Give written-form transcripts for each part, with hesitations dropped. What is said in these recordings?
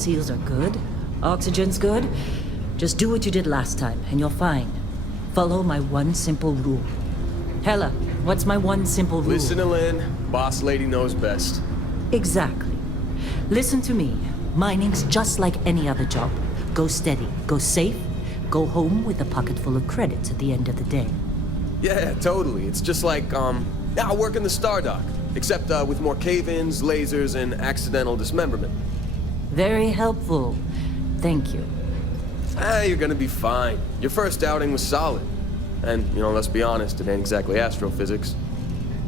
seals are good, oxygen's good, just do what you did last time, and you're fine. Follow my one simple rule. Hella, what's my one simple rule? Listen to Lynn. Boss lady knows best. Exactly. Listen to me. Mining's just like any other job. Go steady, go safe, go home with a pocket full of credits at the end of the day. Yeah, totally. It's just like, I work in the Star Dock. Except, with more cave-ins, lasers, and accidental dismemberment. Very helpful. Thank you. You're gonna be fine. Your first outing was solid. And, let's be honest, it ain't exactly astrophysics.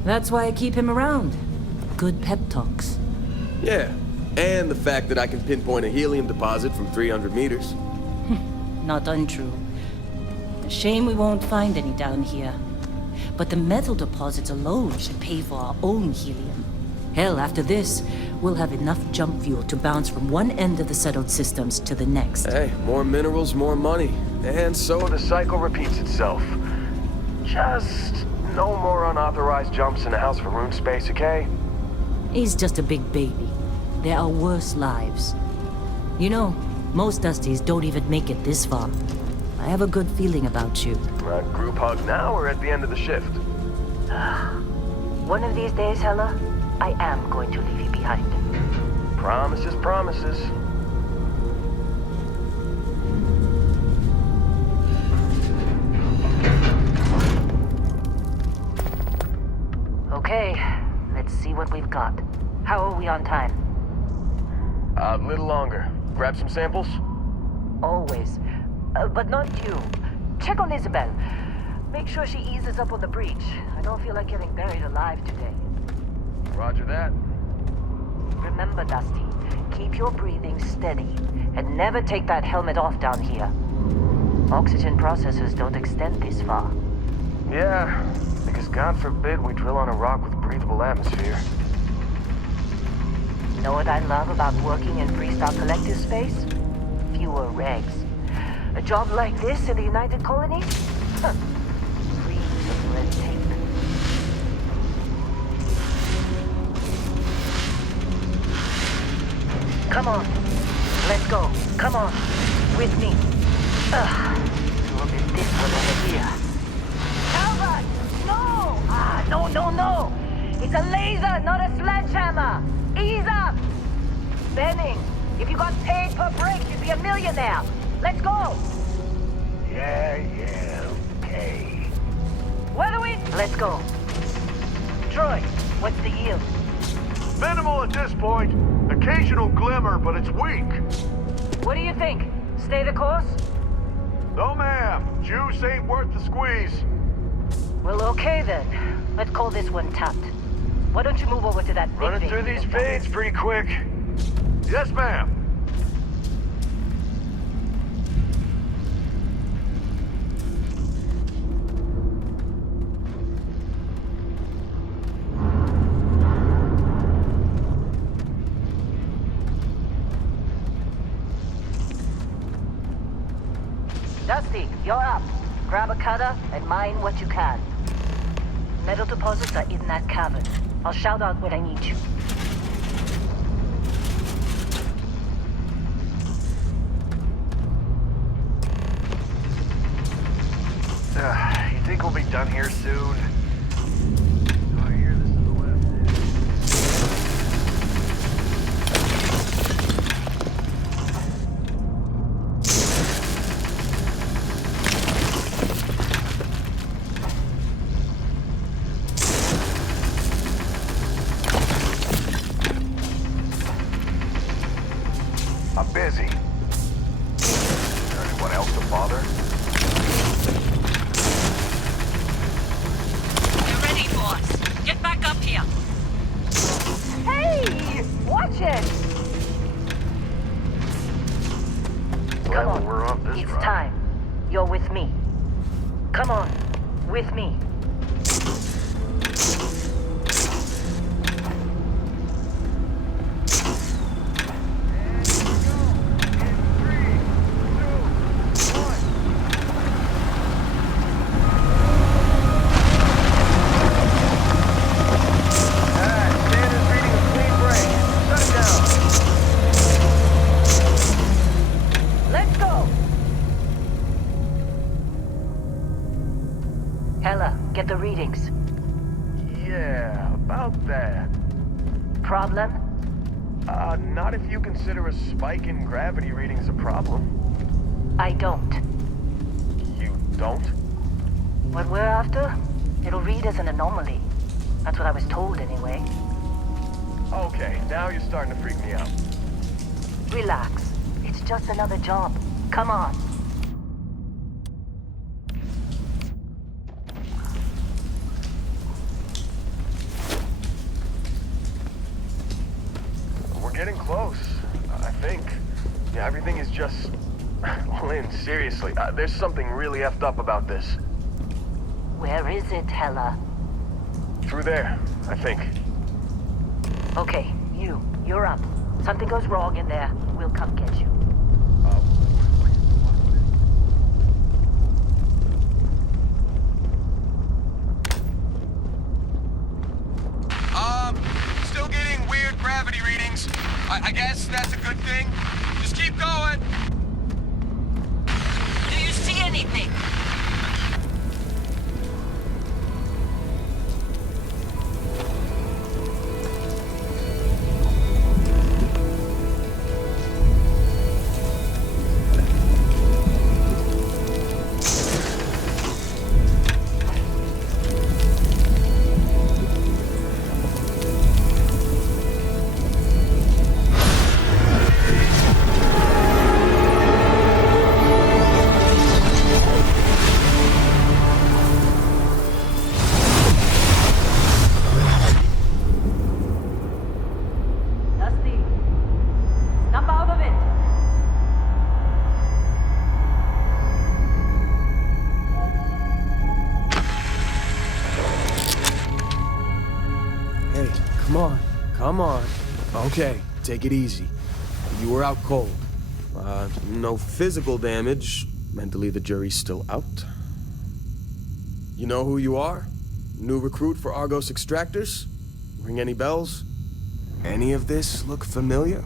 That's why I keep him around. Good pep talks. Yeah, and the fact that I can pinpoint a helium deposit from 300 meters. Not untrue. A shame we won't find any down here. But the metal deposits alone should pay for our own helium. Hell, after this, we'll have enough jump fuel to bounce from one end of the settled systems to the next. Hey, more minerals, more money. And so the cycle repeats itself. Just no more unauthorized jumps in the house for room space, okay? He's just a big baby. There are worse lives. You know, most Dusties don't even make it this far. I have a good feeling about you. Group hug now or at the end of the shift? One of these days, Hella, I am going to leave you behind. Promises, promises. Okay, let's see what we've got. How are we on time? A little longer. Grab some samples? Always. But not you. Check on Isabel. Make sure she eases up on the breach. I don't feel like getting buried alive today. Roger that. Remember, Dusty, keep your breathing steady and never take that helmet off down here. Oxygen processors don't extend this far. Yeah, because God forbid we drill on a rock with breathable atmosphere. You know what I love about working in Freestar Collective space? Fewer regs. A job like this in the United Colonies? Huh. Free of red tape. Come on. Let's go. Come on. With me. We'll get this one over here. Albert! No! No! It's a laser, not a sledgehammer! Ease up! Benning, if you got paid per break, you'd be a millionaire. Let's go! Yeah, okay. Where do we... Let's go. Troy, what's the yield? Minimal at this point. Occasional glimmer, but it's weak. What do you think? Stay the course? No, ma'am. Juice ain't worth the squeeze. Well, okay then. Let's call this one tapped. Why don't you move over to that big Running through these fades pretty quick. Yes, ma'am. Dusty, you're up. Grab a cutter and mine what you can. Metal deposits are in that cavern. I'll shout out when I need you. You think we'll be done here soon? Oh, I hear this is the last I'm busy. Is there anyone else to bother? You're ready, boss. Get back up here. Hey! Watch it! Come on. We're off this It's ride. time. You're with me. Come on. With me. Yeah, about that. Problem? Not if you consider a spike in gravity readings a problem. I don't. You don't? What we're after? It'll read as an anomaly. That's what I was told anyway. Okay, now you're starting to freak me out. Relax. It's just another job. Come on. We're getting close, I think. Yeah, everything is just... Lynn, seriously, there's something really effed up about this. Where is it, Hella? Through there, I think. Okay, you're up. Something goes wrong in there, we'll come get you. Still getting weird gravity readings. I guess that's a good thing. Just keep going. Do you see anything? Dusty, snap out of it. Hey, come on. Come on. Okay, take it easy. You were out cold. No physical damage. Mentally, the jury's still out. You know who you are? New recruit for Argos Extractors? Ring any bells? Any of this look familiar?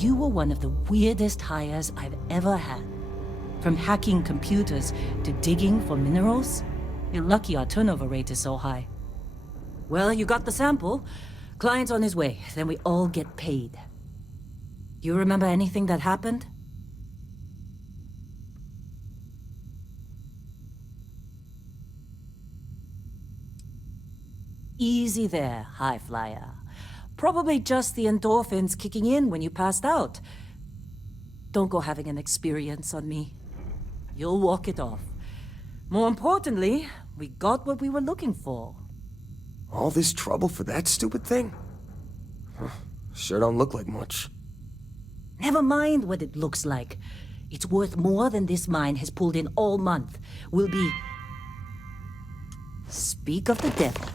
You were one of the weirdest hires I've ever had. From hacking computers to digging for minerals. You're lucky our turnover rate is so high. Well, you got the sample. Client's on his way, then we all get paid. You remember anything that happened? Easy there, high flyer. Probably just the endorphins kicking in when you passed out. Don't go having an experience on me. You'll walk it off. More importantly, we got what we were looking for. All this trouble for that stupid thing? Huh, sure don't look like much. Never mind what it looks like. It's worth more than this mine has pulled in all month. We'll be... Speak of the devil.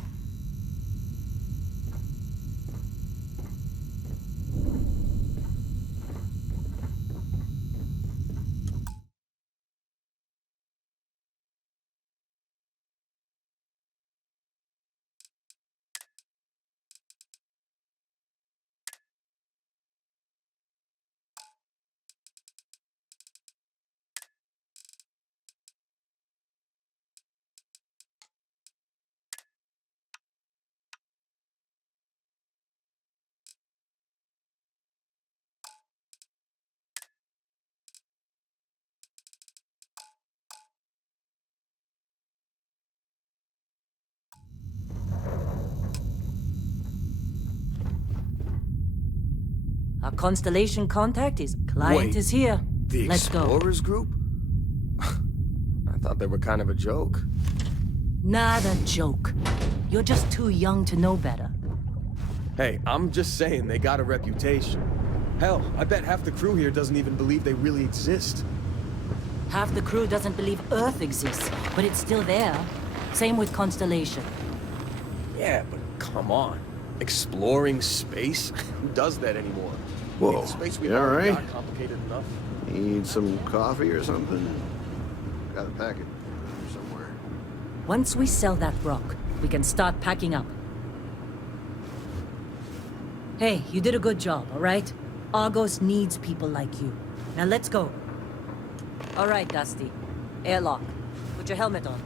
Our constellation contact is client Wait, is here. The Let's go. Explorers group? I thought they were kind of a joke. Not a joke. You're just too young to know better. Hey, I'm just saying they got a reputation. Hell, I bet half the crew here doesn't even believe they really exist. Half the crew doesn't believe Earth exists, but it's still there. Same with Constellation. Yeah, but come on. Exploring space? Who does that anymore? Whoa, The space we you all already right? got complicated enough. Need some coffee or something? Got a packet somewhere. Once we sell that rock, we can start packing up. Hey, you did a good job, all right? Argos needs people like you. Now let's go. All right, Dusty. Airlock. Put your helmet on.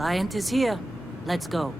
Client is here. Let's go.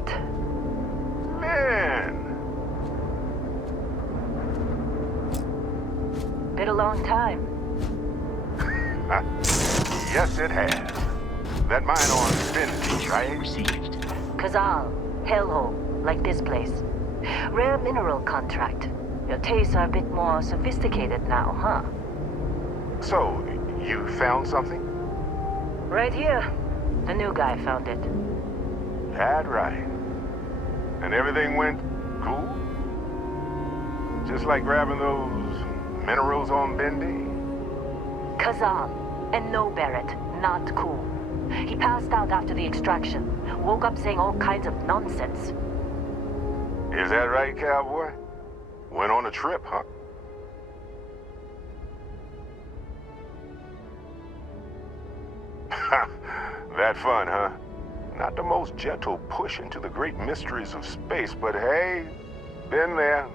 Barrett. Man! Been a long time. Yes, it has. That mine on Vintage, right? Received. Kazal, hellhole, like this place. Rare mineral contract. Your tastes are a bit more sophisticated now, huh? So, you found something? Right here. The new guy found it. That right. And everything went cool? Just like grabbing those minerals on Bendy? Kazal, and no Barrett, not cool. He passed out after the extraction. Woke up saying all kinds of nonsense. Is that right, cowboy? Went on a trip, huh? That fun, huh? Not the most gentle push into the great mysteries of space, but hey, been there.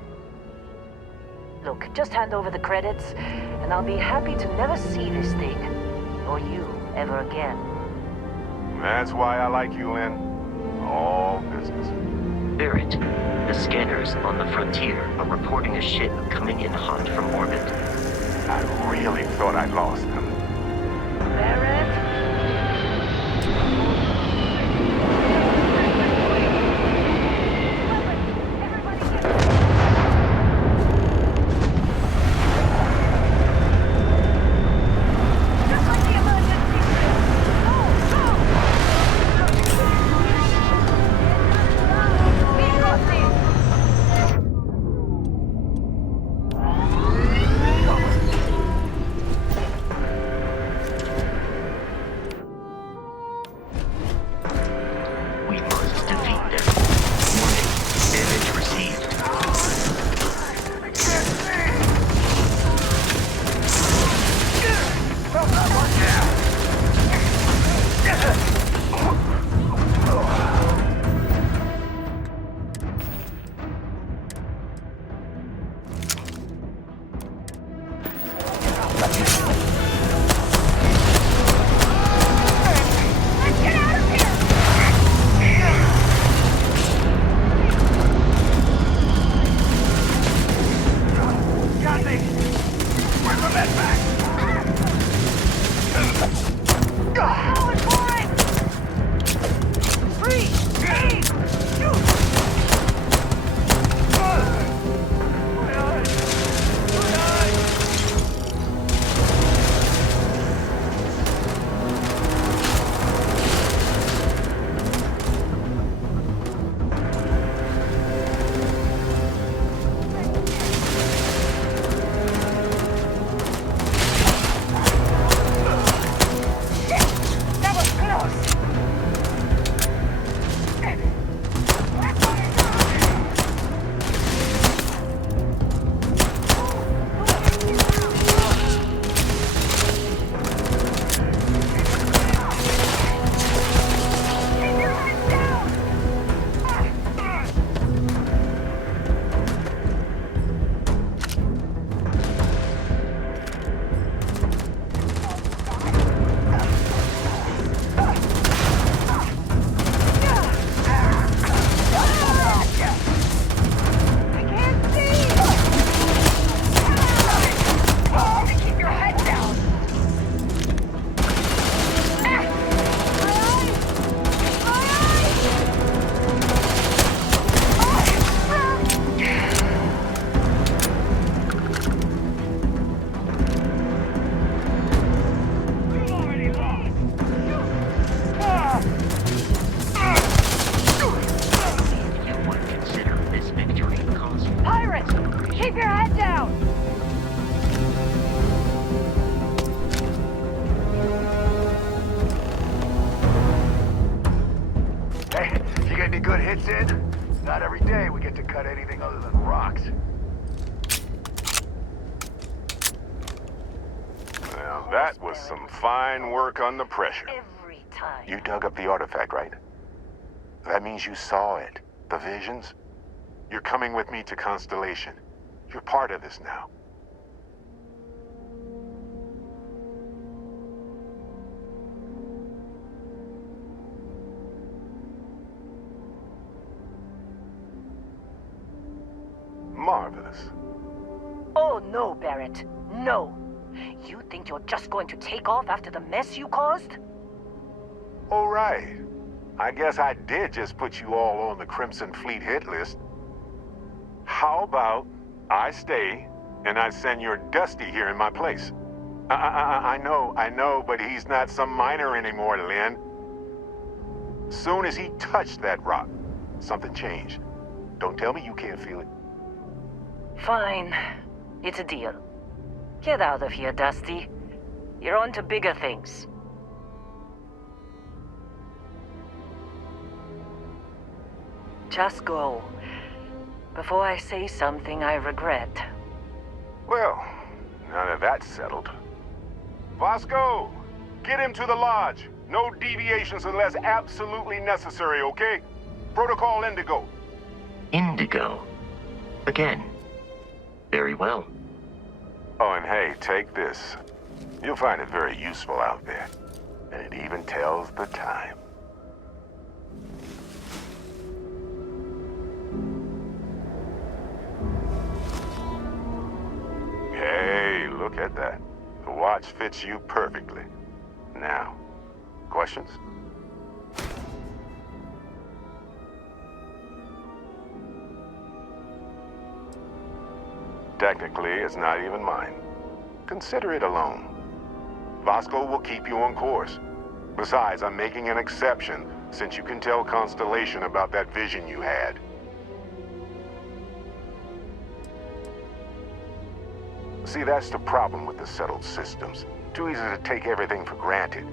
Look, just hand over the credits, and I'll be happy to never see this thing, or you, ever again. That's why I like you, Lynn. All business. Barrett, the scanners on the frontier are reporting a ship coming in hot from orbit. I really thought I'd lost them. Barrett? We must defeat them. Warning, damage received. hits in. Not every day we get to cut anything other than rocks. Well, that was some fine work under pressure. Every time. You dug up the artifact, right? That means you saw it. The visions? You're coming with me to Constellation. You're part of this now. marvelous. Oh no, Barrett. No. You think you're just going to take off after the mess you caused? All right. I guess I did just put you all on the Crimson Fleet hit list. How about I stay and I send your Dusty here in my place? I know, but he's not some miner anymore, Lynn. Soon as he touched that rock, something changed. Don't tell me you can't feel it. Fine. It's a deal. Get out of here, Dusty. You're on to bigger things. Just go. Before I say something I regret. Well, now that that's settled. Vasco, get him to the lodge. No deviations unless absolutely necessary, okay? Protocol Indigo. Indigo. Again. Very well. Oh, and hey, take this. You'll find it very useful out there. And it even tells the time. Hey, look at that. The watch fits you perfectly. Now, questions? Technically, it's not even mine. Consider it a loan. Vasco will keep you on course. Besides, I'm making an exception since you can tell Constellation about that vision you had. See, that's the problem with the settled systems. Too easy to take everything for granted.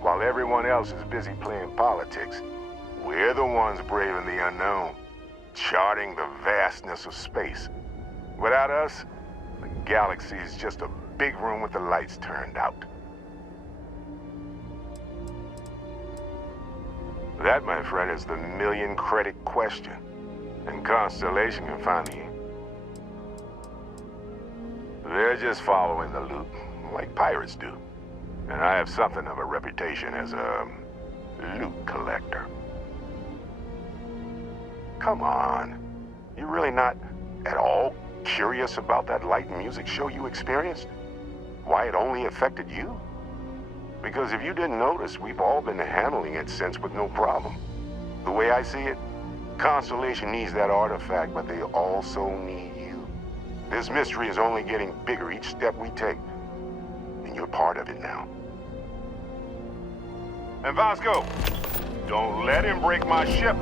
While everyone else is busy playing politics, we're the ones braving the unknown, charting the vastness of space. Without us, the galaxy is just a big room with the lights turned out. That, my friend, is the million-credit question. And Constellation can find the... They're just following the loot, like pirates do. And I have something of a reputation as a loot collector. Come on. You really not at all curious about that light and music show you experienced? Why it only affected you? Because if you didn't notice, we've all been handling it since with no problem. The way I see it, Constellation needs that artifact, but they also need you. This mystery is only getting bigger each step we take. And you're part of it now. And Vasco, don't let him break my ship.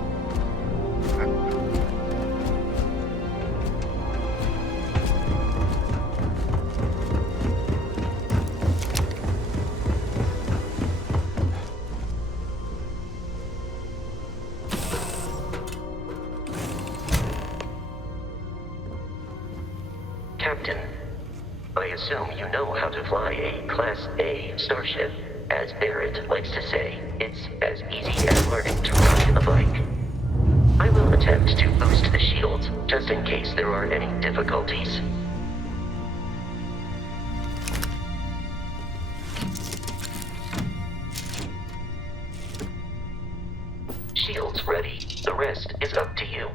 Captain, I assume you know how to fly a Class A starship. As Barrett likes to say, it's as easy as learning to ride a bike. I will attempt to boost the shields, just in case there are any difficulties. Shields ready. The rest is up to you.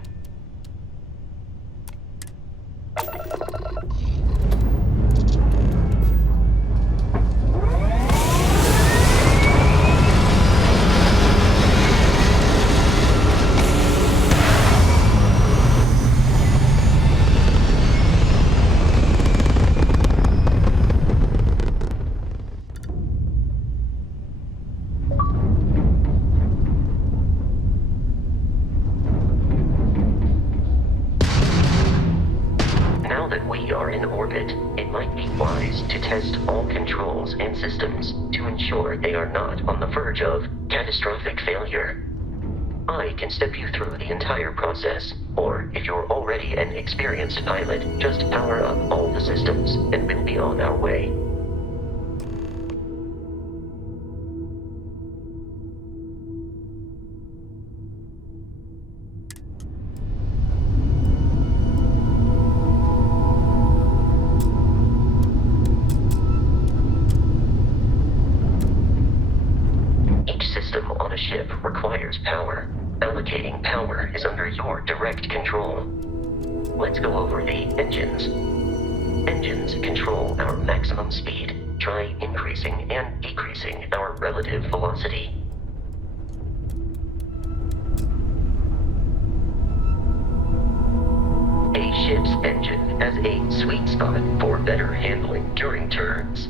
Now that we are in orbit, it might be wise to test all controls and systems to ensure they are not on the verge of catastrophic failure. I can step you through the entire process, or if you're already an experienced pilot, just power up all the systems and we'll be on our way. Ship requires power. Allocating power is under your direct control. Let's go over the engines. Engines control our maximum speed. Try increasing and decreasing our relative velocity. A ship's engine has a sweet spot for better handling during turns.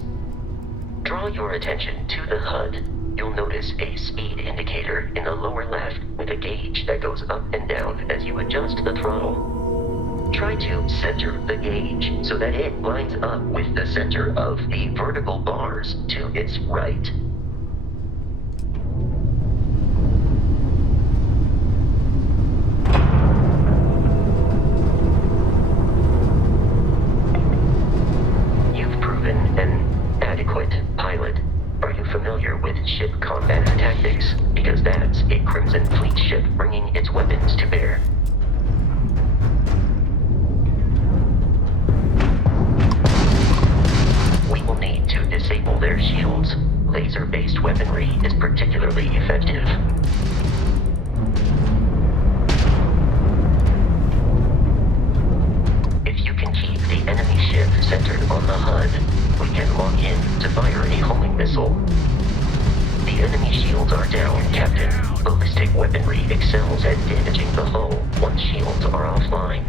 Draw your attention to the HUD. You'll notice a speed indicator in the lower left with a gauge that goes up and down as you adjust the throttle. Try to center the gauge so that it lines up with the center of the vertical bars to its right. You've proven an adequate pilot. Are you familiar with ship combat tactics? Because that's a Crimson Fleet ship bringing its weapons to bear. We will need to disable their shields. Laser-based weaponry is particularly effective. If you can keep the enemy ship centered on the HUD, we can lock in to fire a homing missile. The enemy shields are down, Captain. Ballistic weaponry excels at damaging the hull once shields are offline.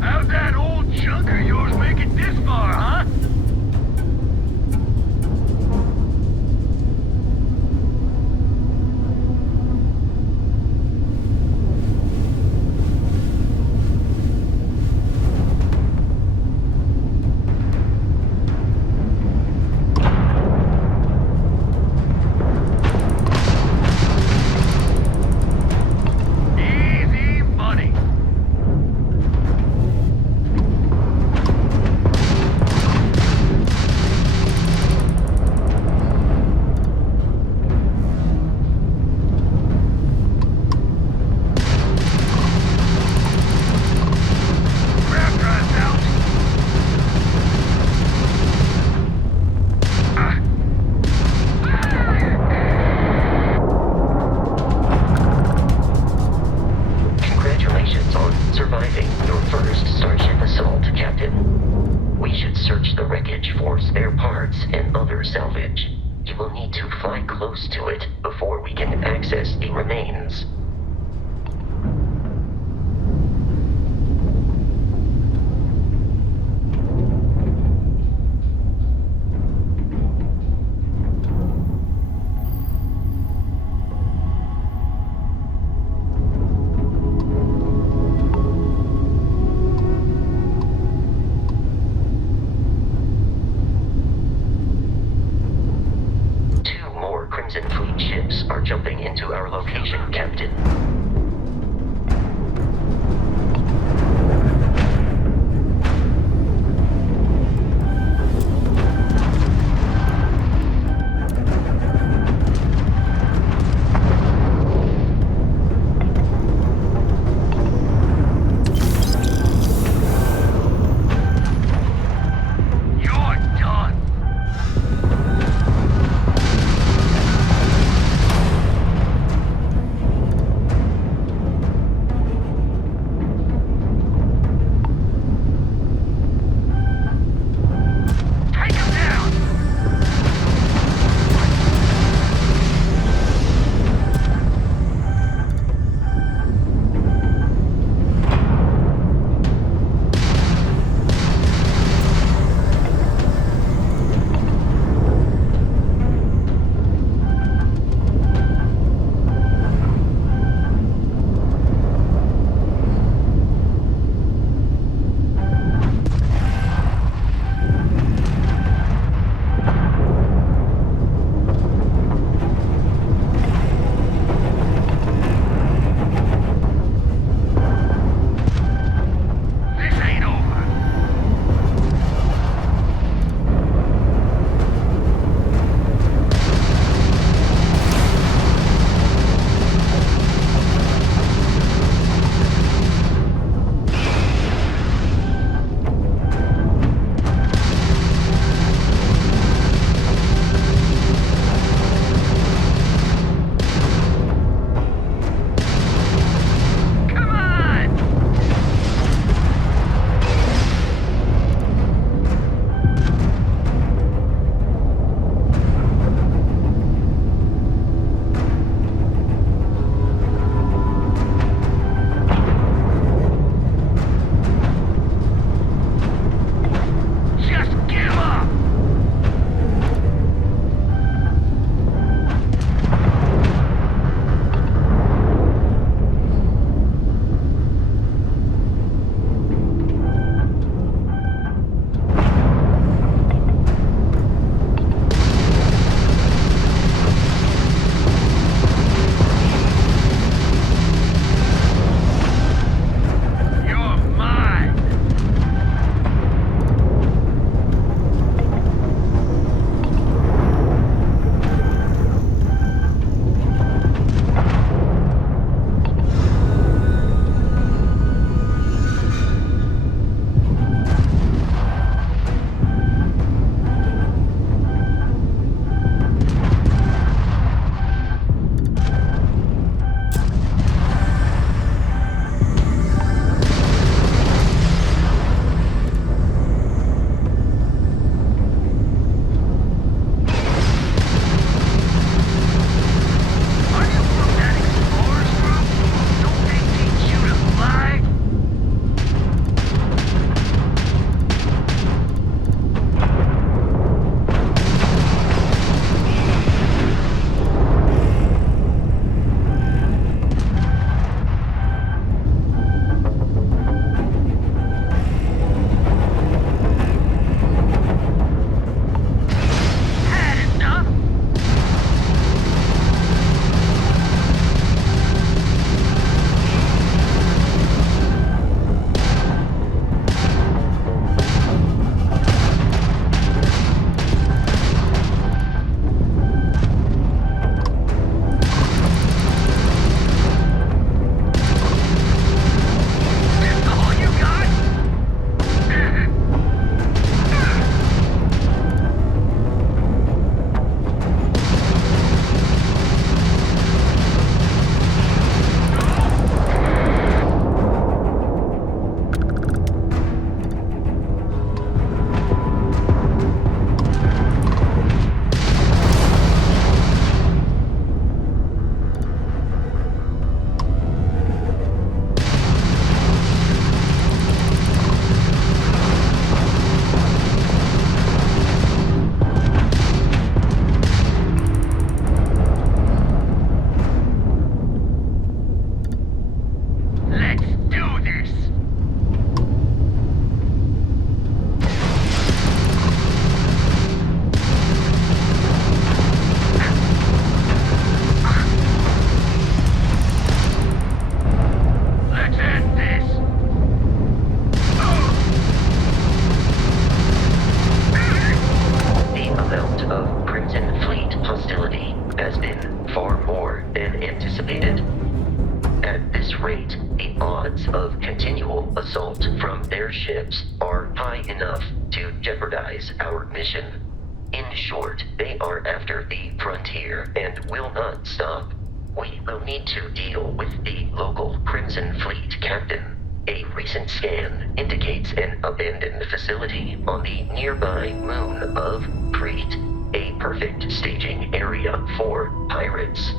How'd that old chunk of yours make it this far, huh? Easy money. Crap runs out. Congratulations on surviving your first Starship assault, Captain. We should search the wreckage for spare parts and other salvage. You will need to fly close to it before we can access the remains. Two more Crimson Fleet ships are jumping into our location, Captain. You're done. of Crimson Fleet hostility has been far more than anticipated. At this rate, the odds of continual assault from their ships are high enough to jeopardize our mission. In short, they are after the frontier and will not stop. We will need to deal with the local Crimson Fleet captain. A recent scan indicates an abandoned facility on the nearby moon of Kreet, a perfect staging area for pirates.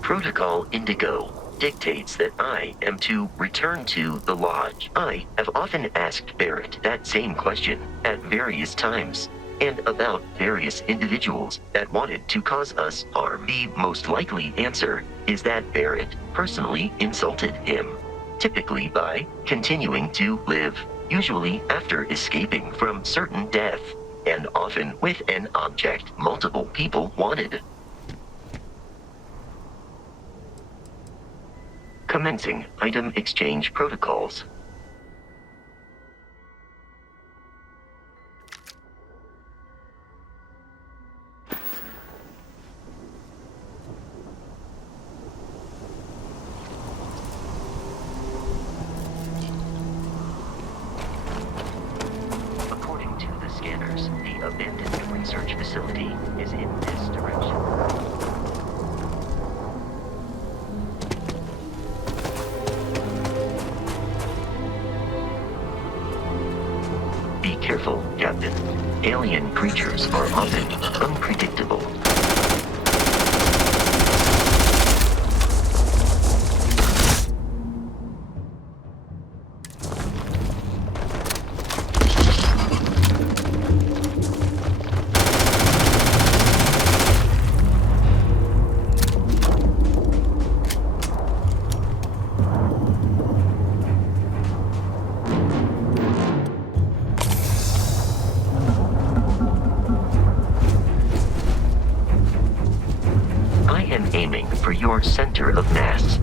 Protocol Indigo dictates that I am to return to the Lodge. I have often asked Barrett that same question at various times, and about various individuals that wanted to cause us harm. The most likely answer is that Barrett personally insulted him, typically by continuing to live, usually after escaping from certain death, and often with an object multiple people wanted. Commencing item exchange protocols. According to the scanners, the abandoned research facility is in this direction. Be careful, Captain. Alien creatures are often unpredictable. Center of mass.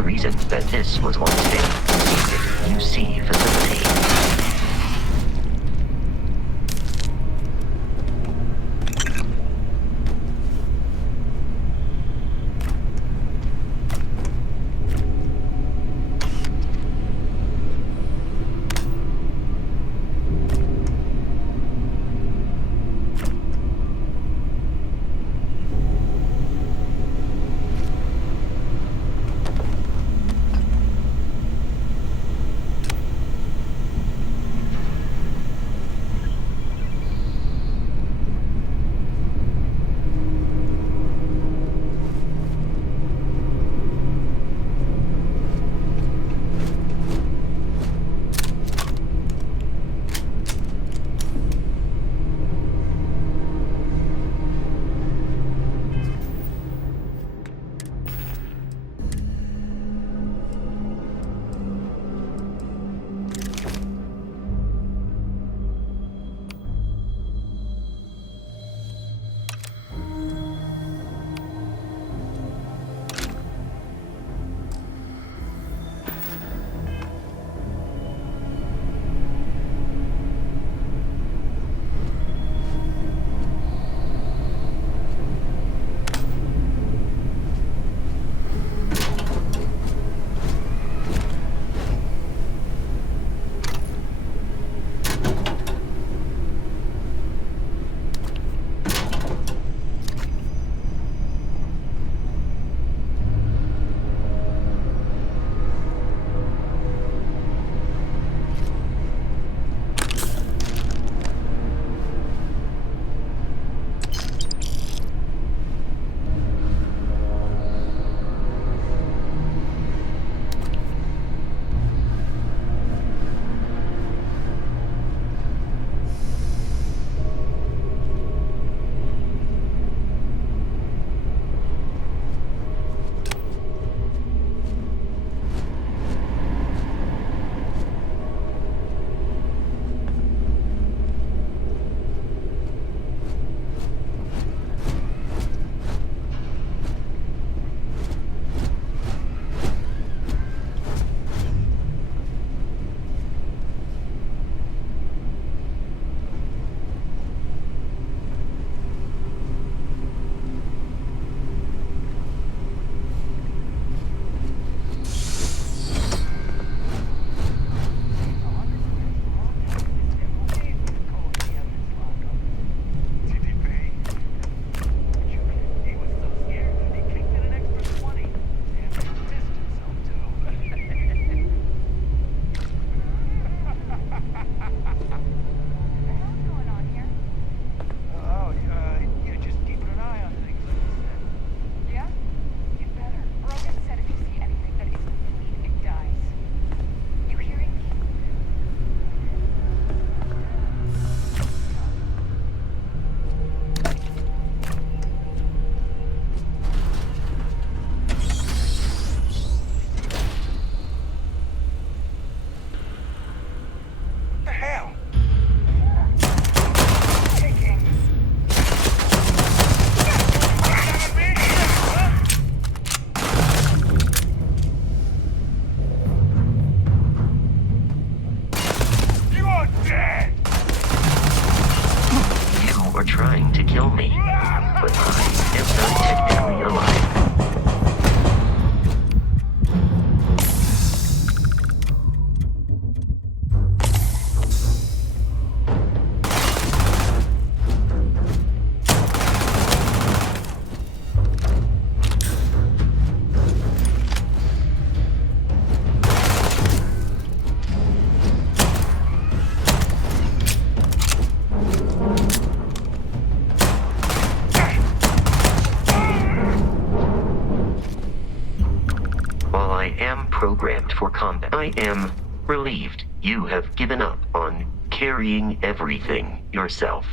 to reason that this was once a UC facility. Programmed for combat. I am relieved you have given up on carrying everything yourself.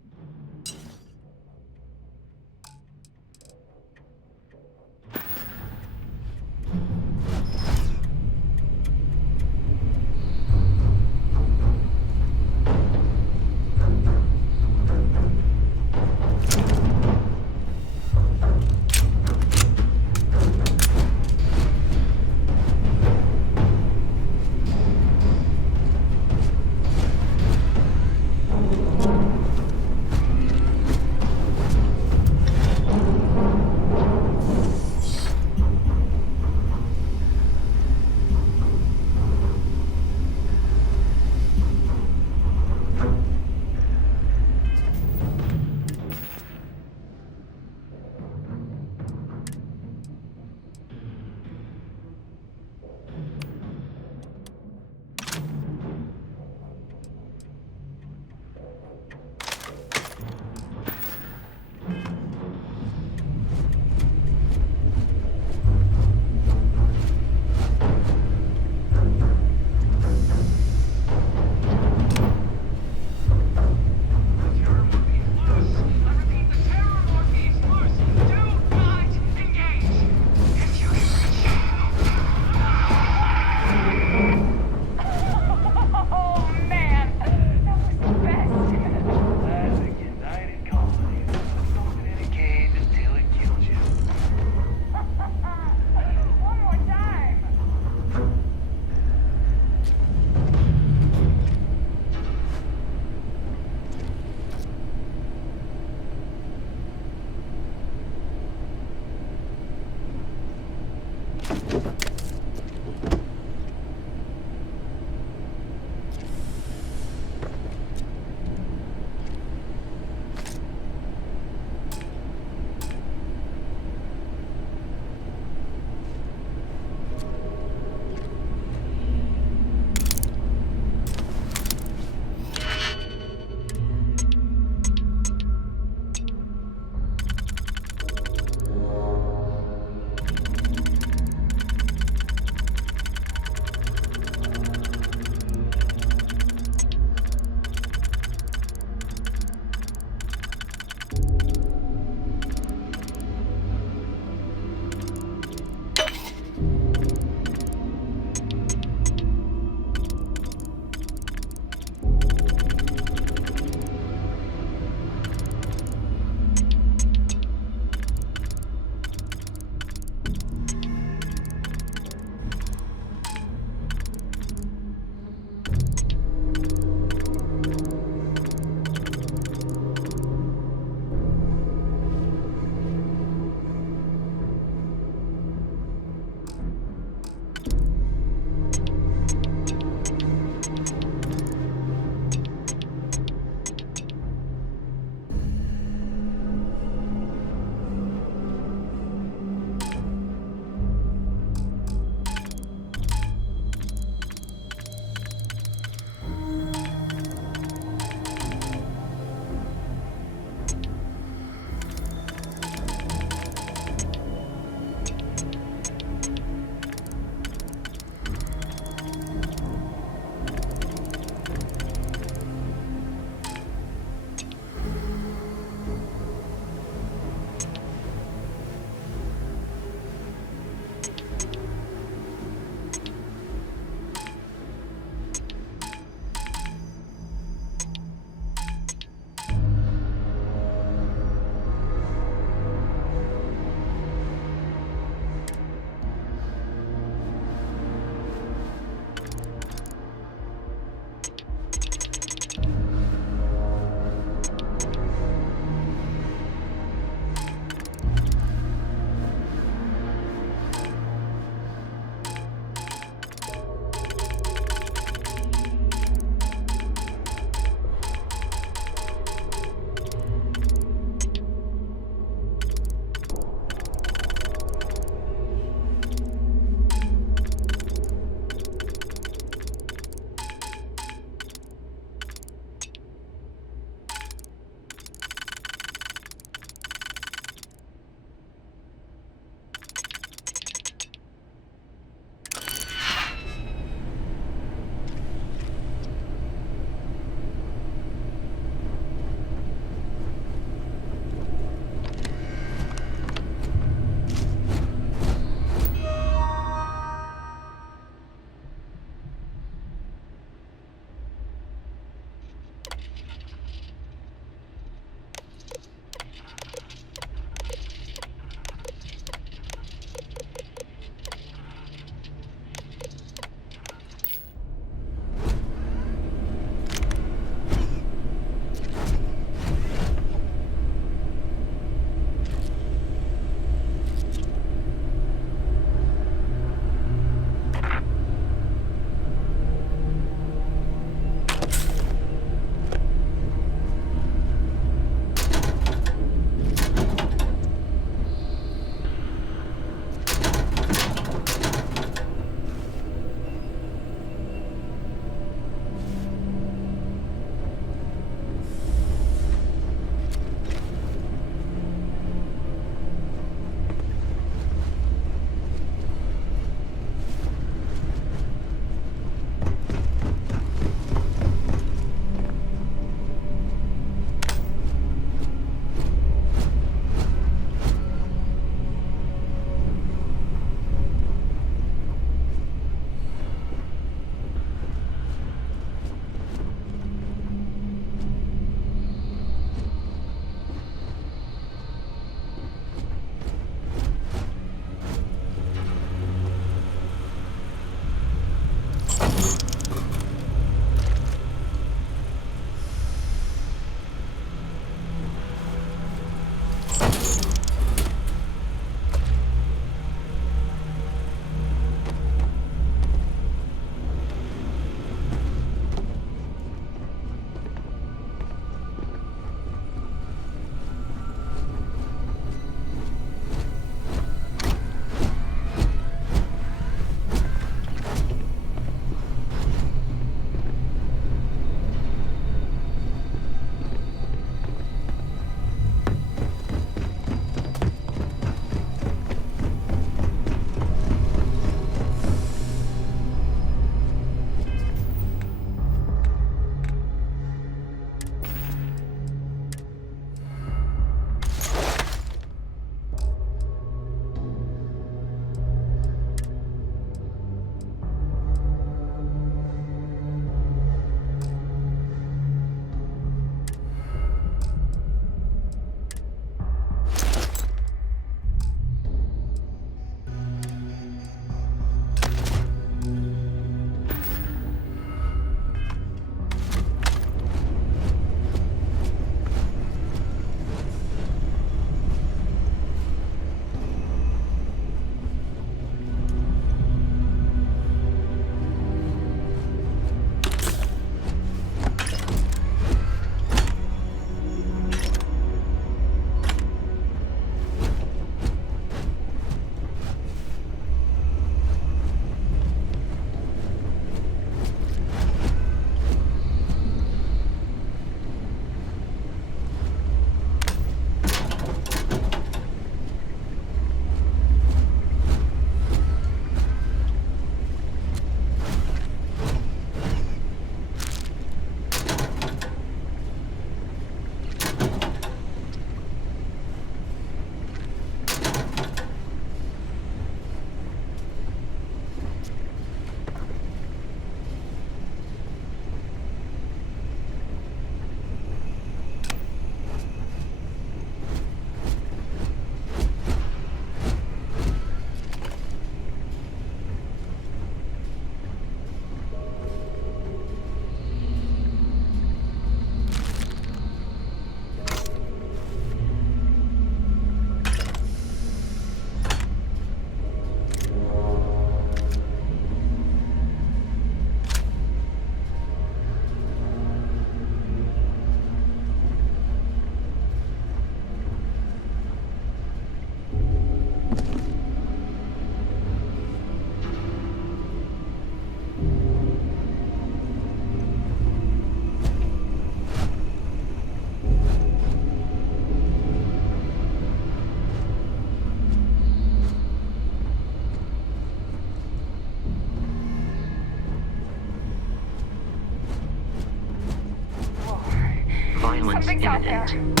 Violence Something's out there. imminent.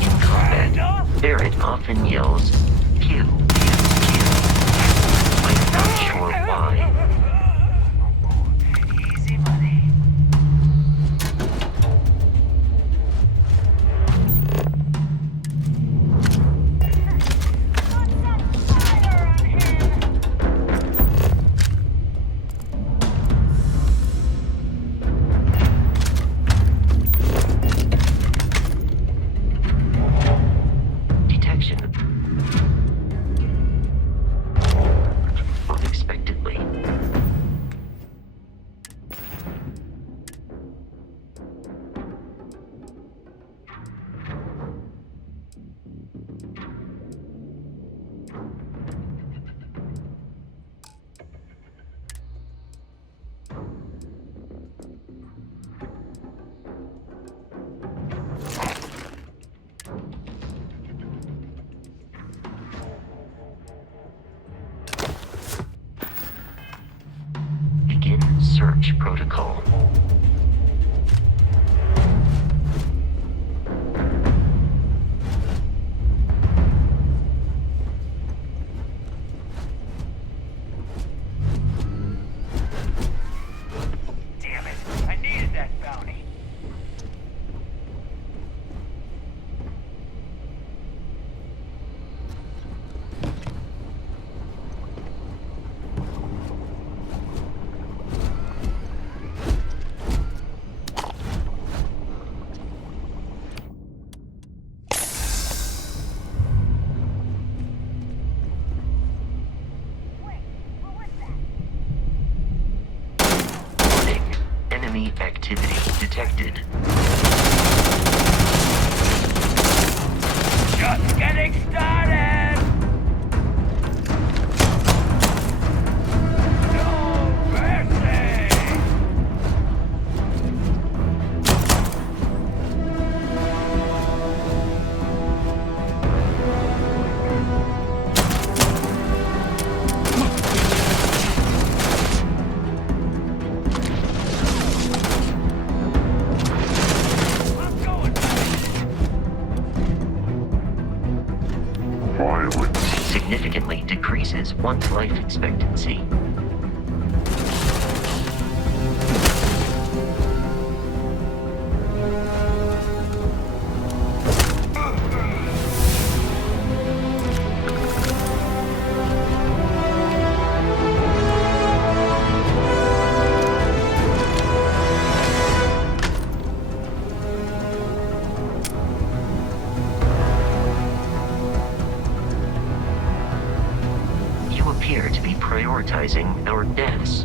In combat, Barrett often yells, "Pew, pew, pew." I'm not sure why. Easy money. Detection. Unexpectedly. Begin search protocol. Damn it. I needed that bounty. Warning. Enemy activity detected. Just getting started! No mercy! I'm going! Violence. Significantly decreases one's life expectancy. You appear to be prioritizing our deaths.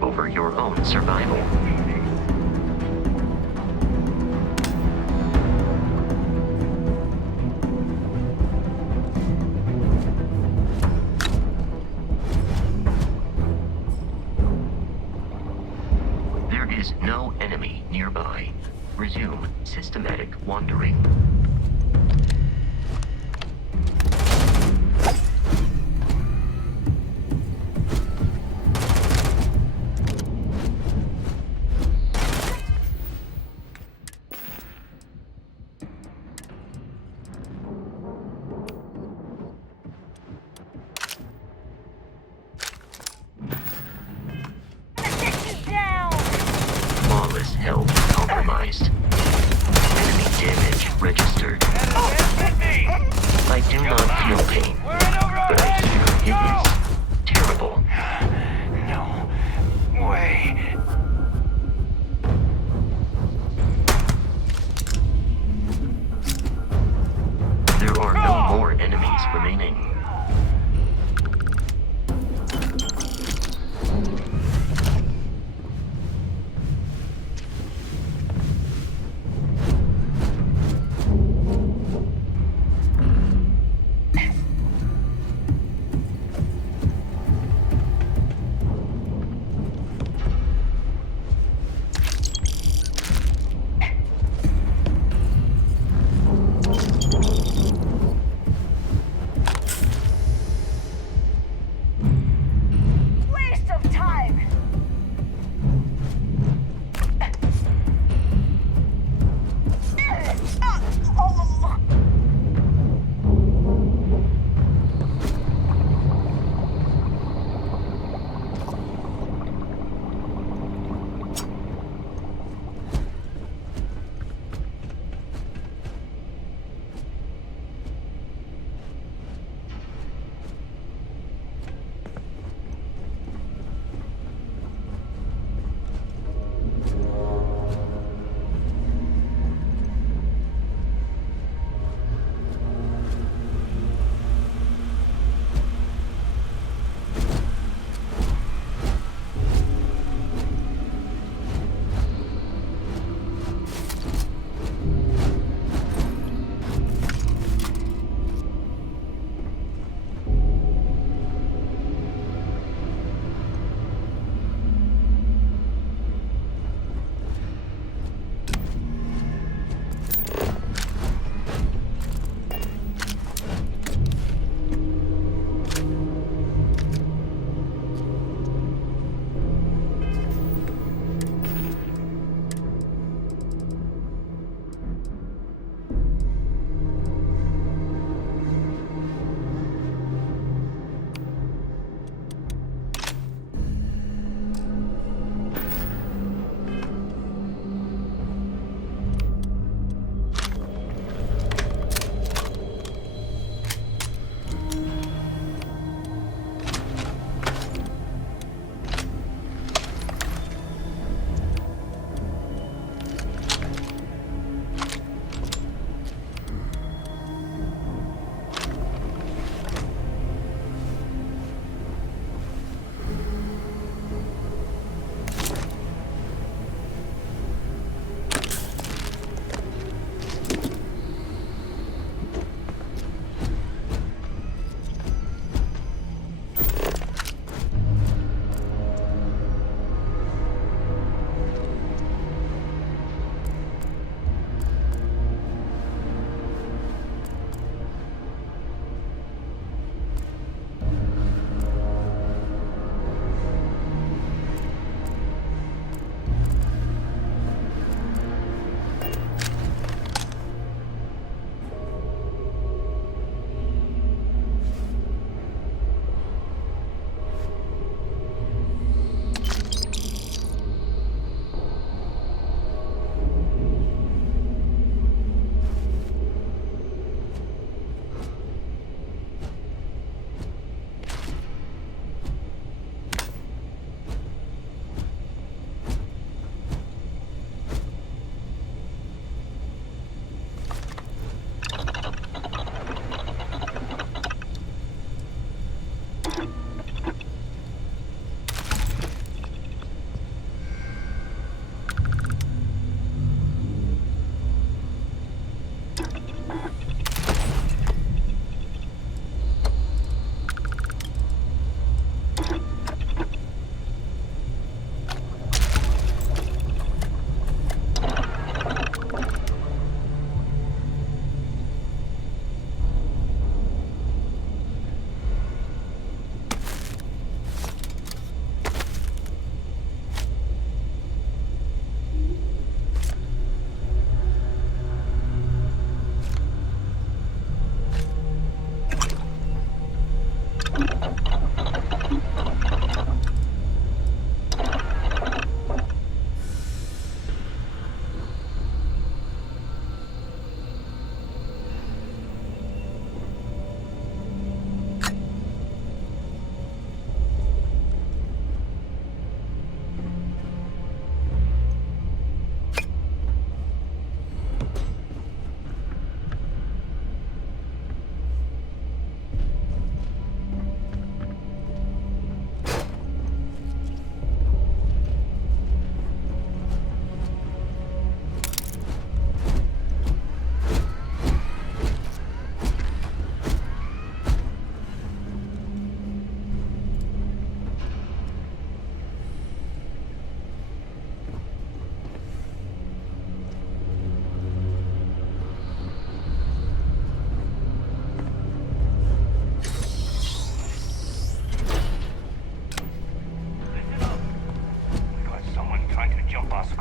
Over your own survival. There is no enemy nearby. Resume systematic wandering. do not feel pain, but I hear it is terrible. No way. There are no more enemies remaining.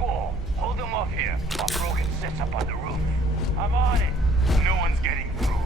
Cool. Hold them off here while Brogan sets up on the roof. I'm on it. No one's getting through.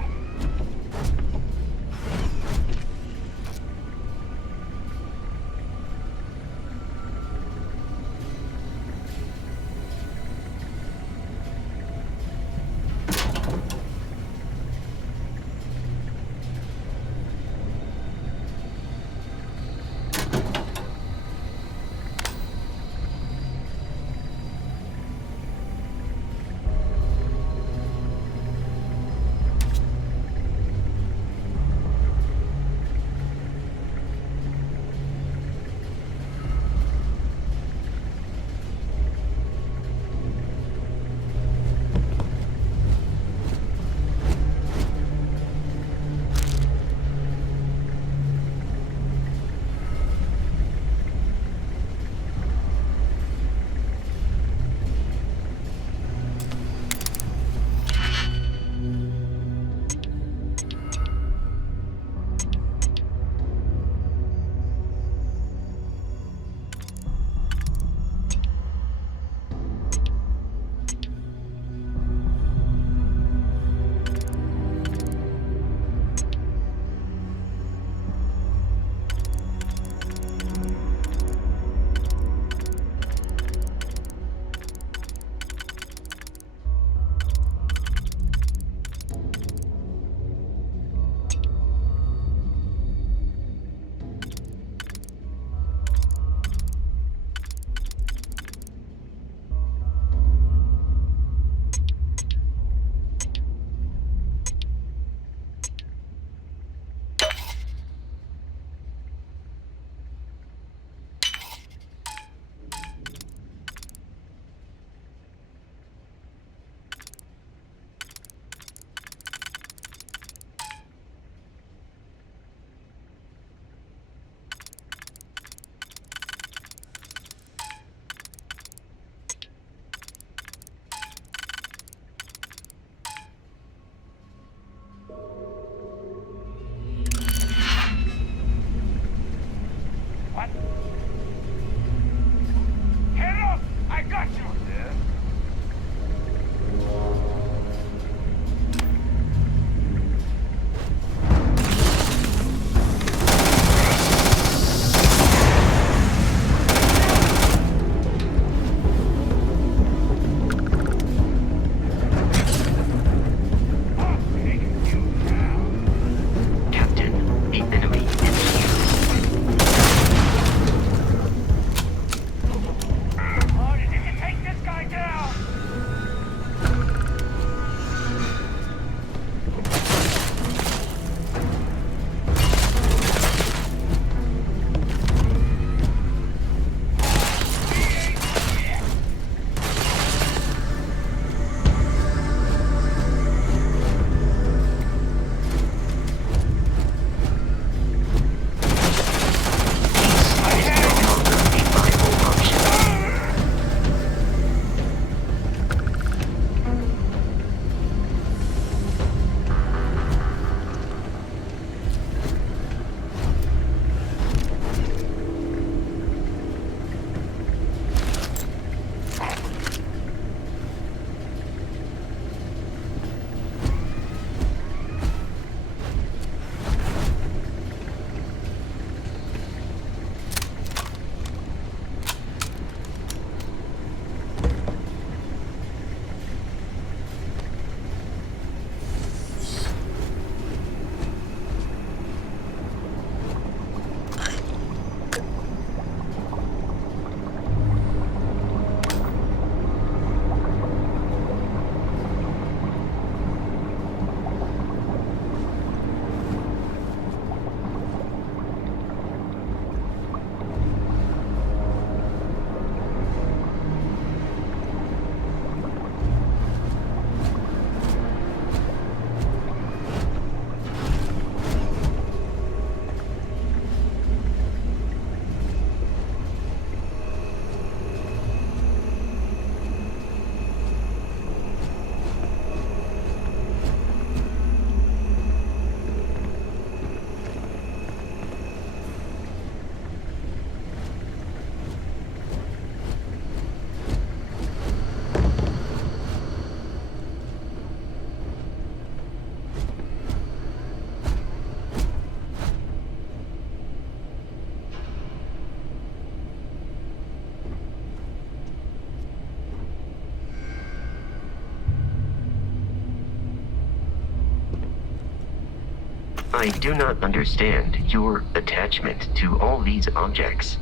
I do not understand your attachment to all these objects.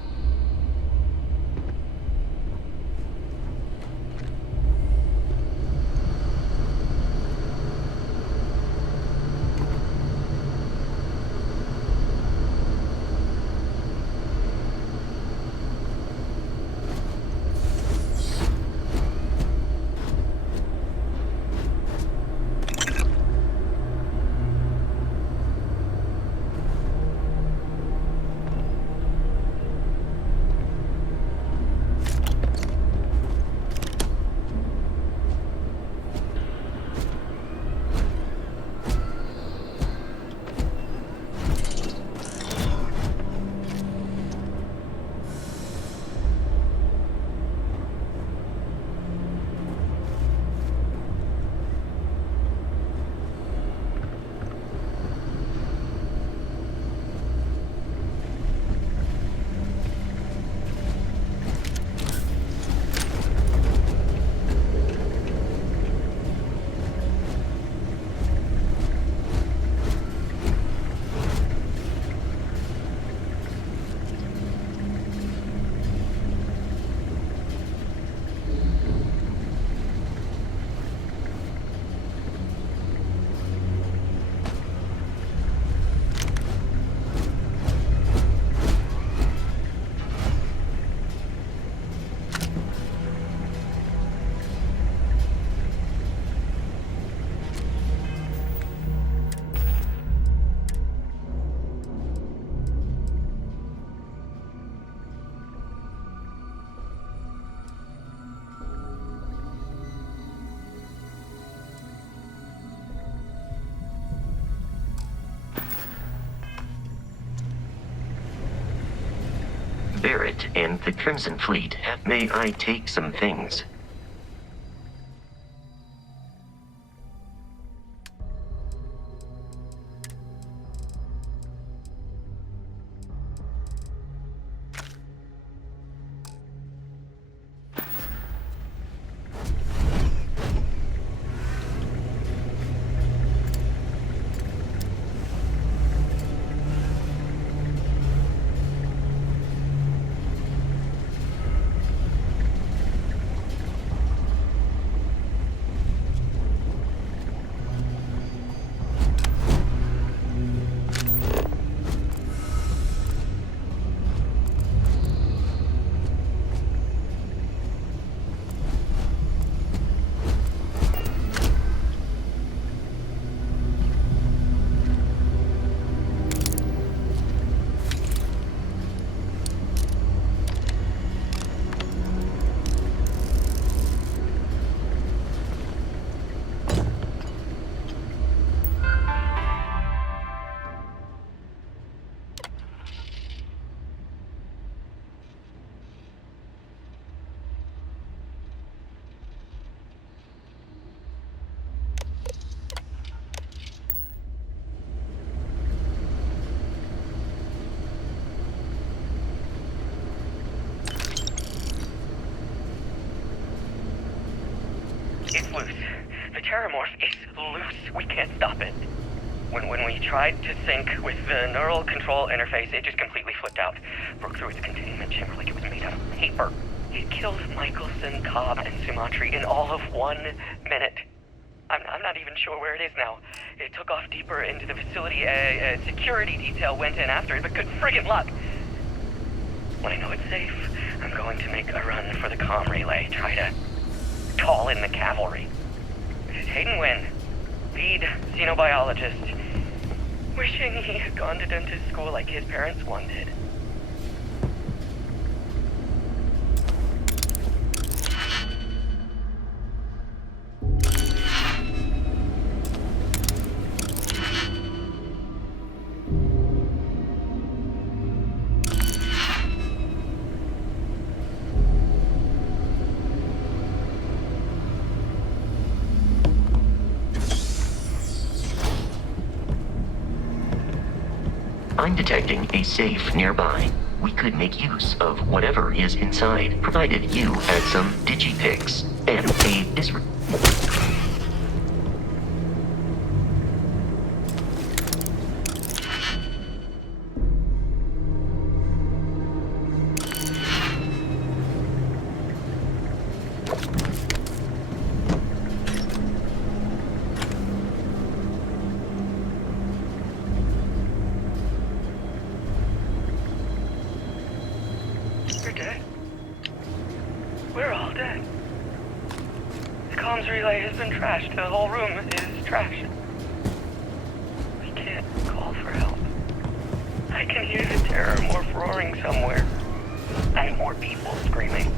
Barrett and the Crimson Fleet, may I take some things? It's loose. The Terramorph is loose. We can't stop it. When we tried to sync with the neural control interface, it just completely flipped out. Broke through its containment chamber like it was made out of paper. It killed Michelson, Cobb, and Sumatri in all of 1 minute. I'm not even sure where it is now. It took off deeper into the facility. A security detail went in after it, but good friggin' luck. When I know it's safe, I'm going to make a run for the comm relay. Try to call in the cavalry. This is Hayden Wynn, lead xenobiologist. Wishing he had gone to dentist school like his parents wanted. I'm detecting a safe nearby. We could make use of whatever is inside, provided you had some digipics and a You're dead. We're all dead. The comms relay has been trashed. The whole room is trashed. We can't call for help. I can hear the terror morph roaring somewhere. And more people screaming.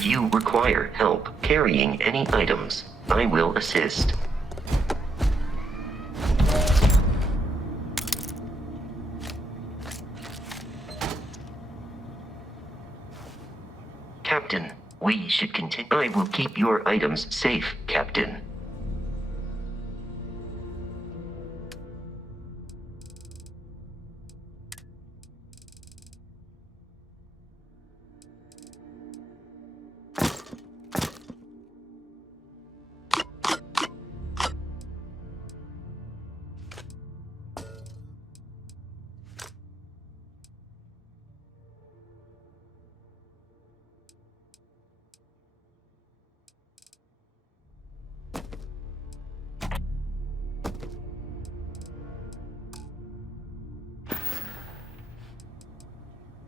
If you require help carrying any items, I will assist. Captain, we should continue. I will keep your items safe, Captain.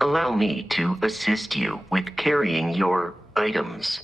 Allow me to assist you with carrying your items.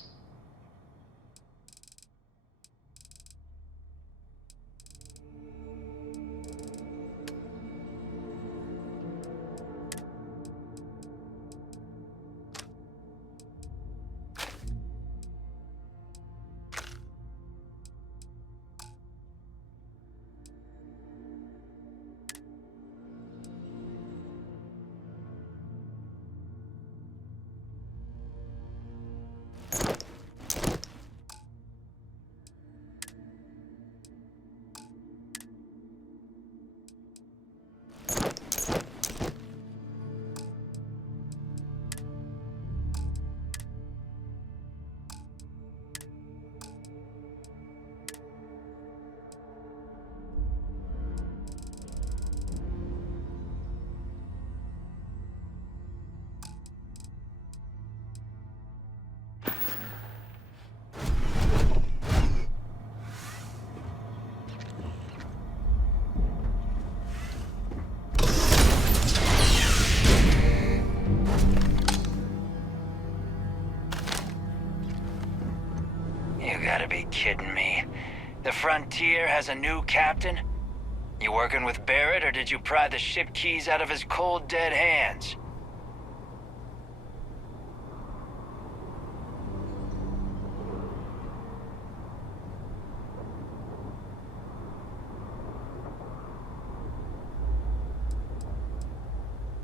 You gotta be kidding me. The Frontier has a new captain? You working with Barrett, or did you pry the ship keys out of his cold, dead hands?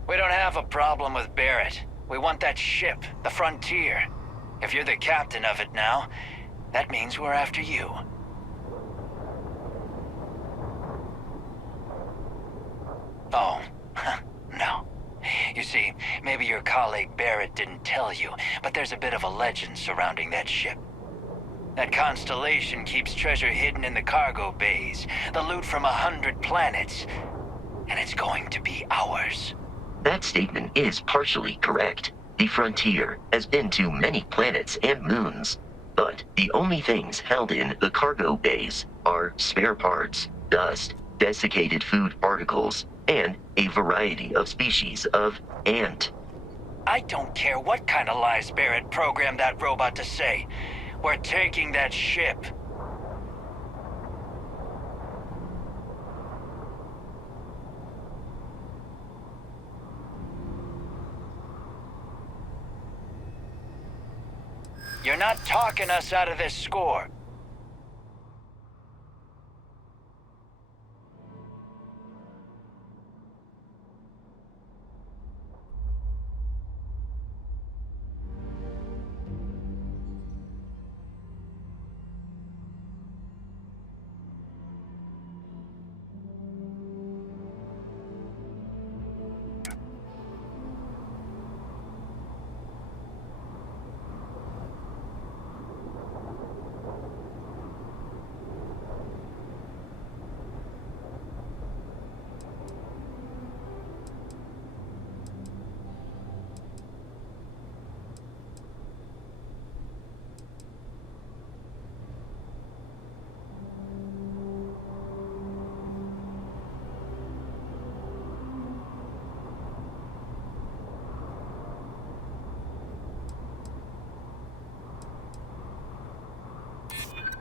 We don't have a problem with Barrett. We want that ship, the Frontier. If you're the captain of it now, that means we're after you. Oh, no. You see, maybe your colleague Barrett didn't tell you, but there's a bit of a legend surrounding that ship. That constellation keeps treasure hidden in the cargo bays, the loot from 100 planets, and it's going to be ours. That statement is partially correct. The Frontier has been to many planets and moons, but the only things held in the cargo bays are spare parts, dust, desiccated food particles, and a variety of species of ant. I don't care what kind of lies Barrett programmed that robot to say. We're taking that ship. You're not talking us out of this score.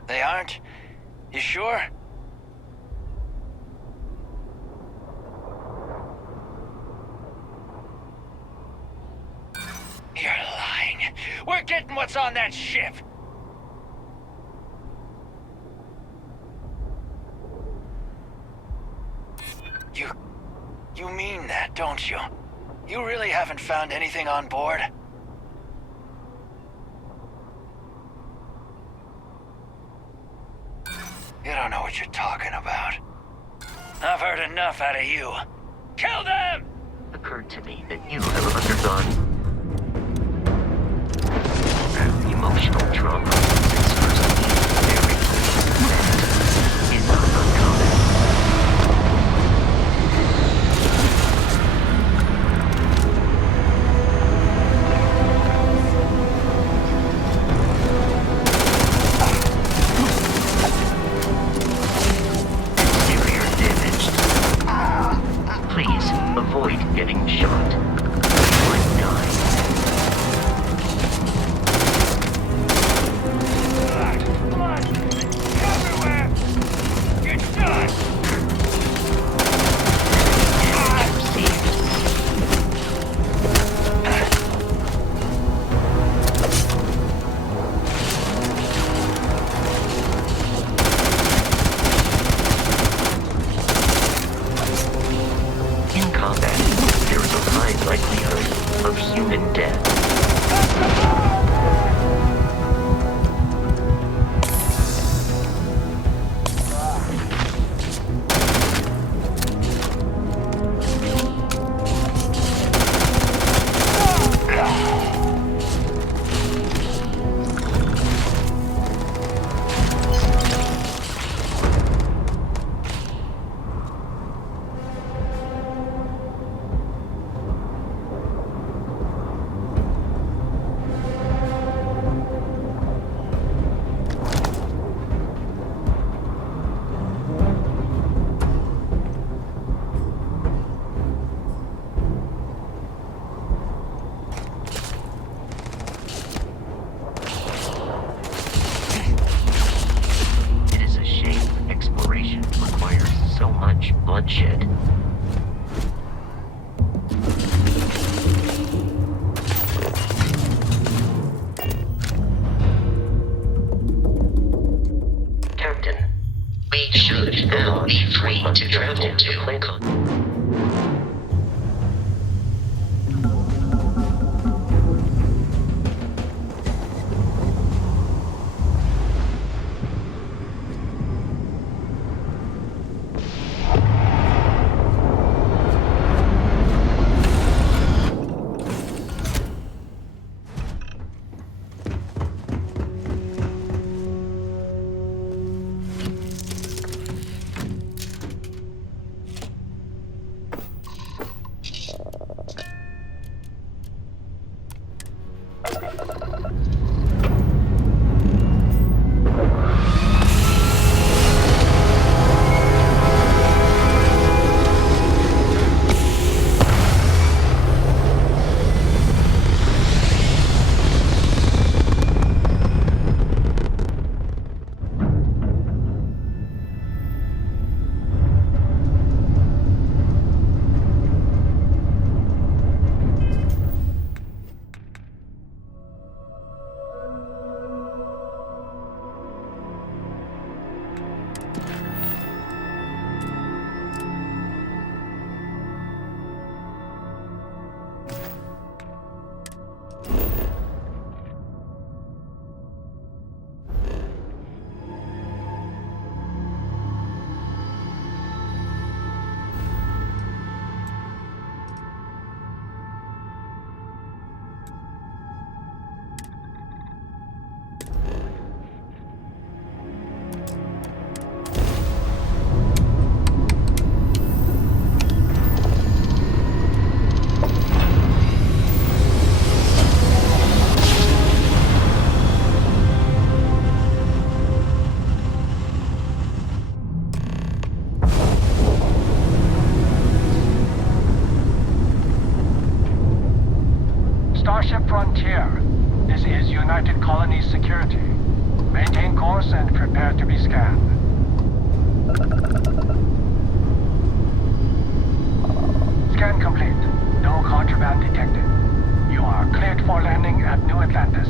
They aren't? You sure? You're lying. We're forgetting what's on that ship? You mean that, don't you? You really haven't found anything on board? You don't know what you're talking about. I've heard enough out of you. Kill them! Occurred to me that you have undergone emotional trauma since first meeting Barry. That is not uncommon. Avoid getting shot. You might die. Blood! Everywhere! Get shot! In combat, there is a high likelihood of human death. Bloodshed. Captain, we should now be free to travel to Lincoln. Starship Frontier. This is United Colonies Security. Maintain course and prepare to be scanned. Scan complete. No contraband detected. You are cleared for landing at New Atlantis.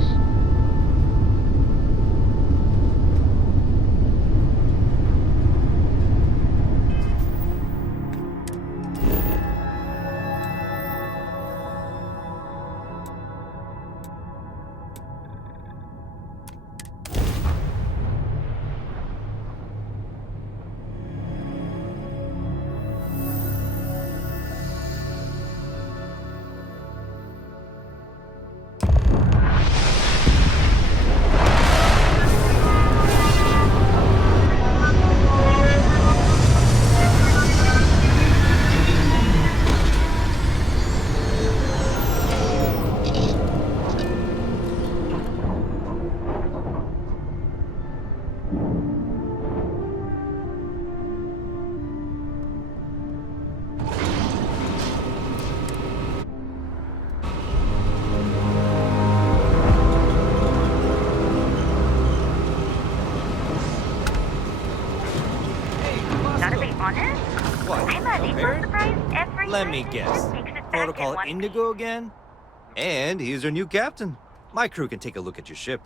Gotta be honest, I'm a little surprised every Let me time guess. it takes it back Protocol in one Indigo again? And he's our new captain. My crew can take a look at your ship.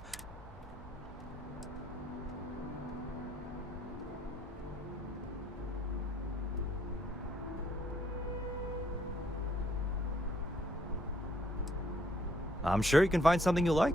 I'm sure you can find something you like.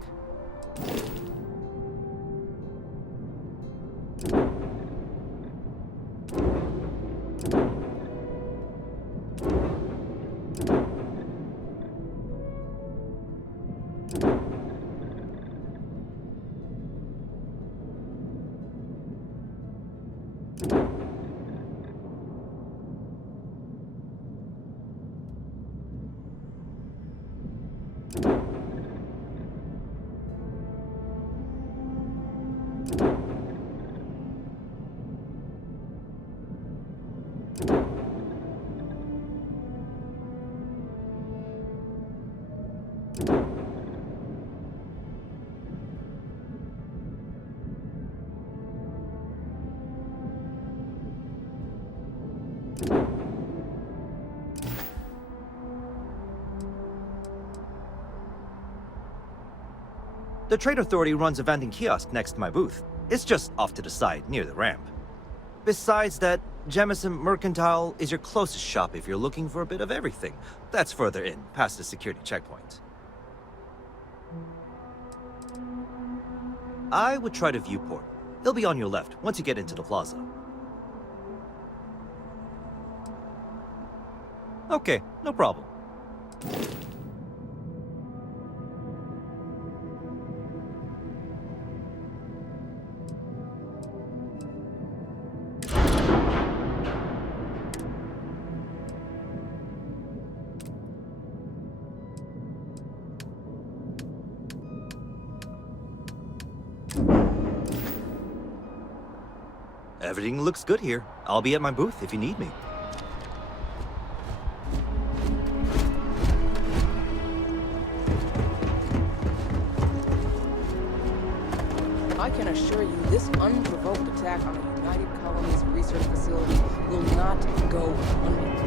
The Trade Authority runs a vending kiosk next to my booth. It's just off to the side, near the ramp. Besides that, Jemison Mercantile is your closest shop if you're looking for a bit of everything. That's further in, past the security checkpoint. I would try the viewport. It'll be on your left, once you get into the plaza. Okay, no problem. Everything looks good here. I'll be at my booth if you need me. I can assure you this unprovoked attack on a United Colonies research facility will not go unpunished.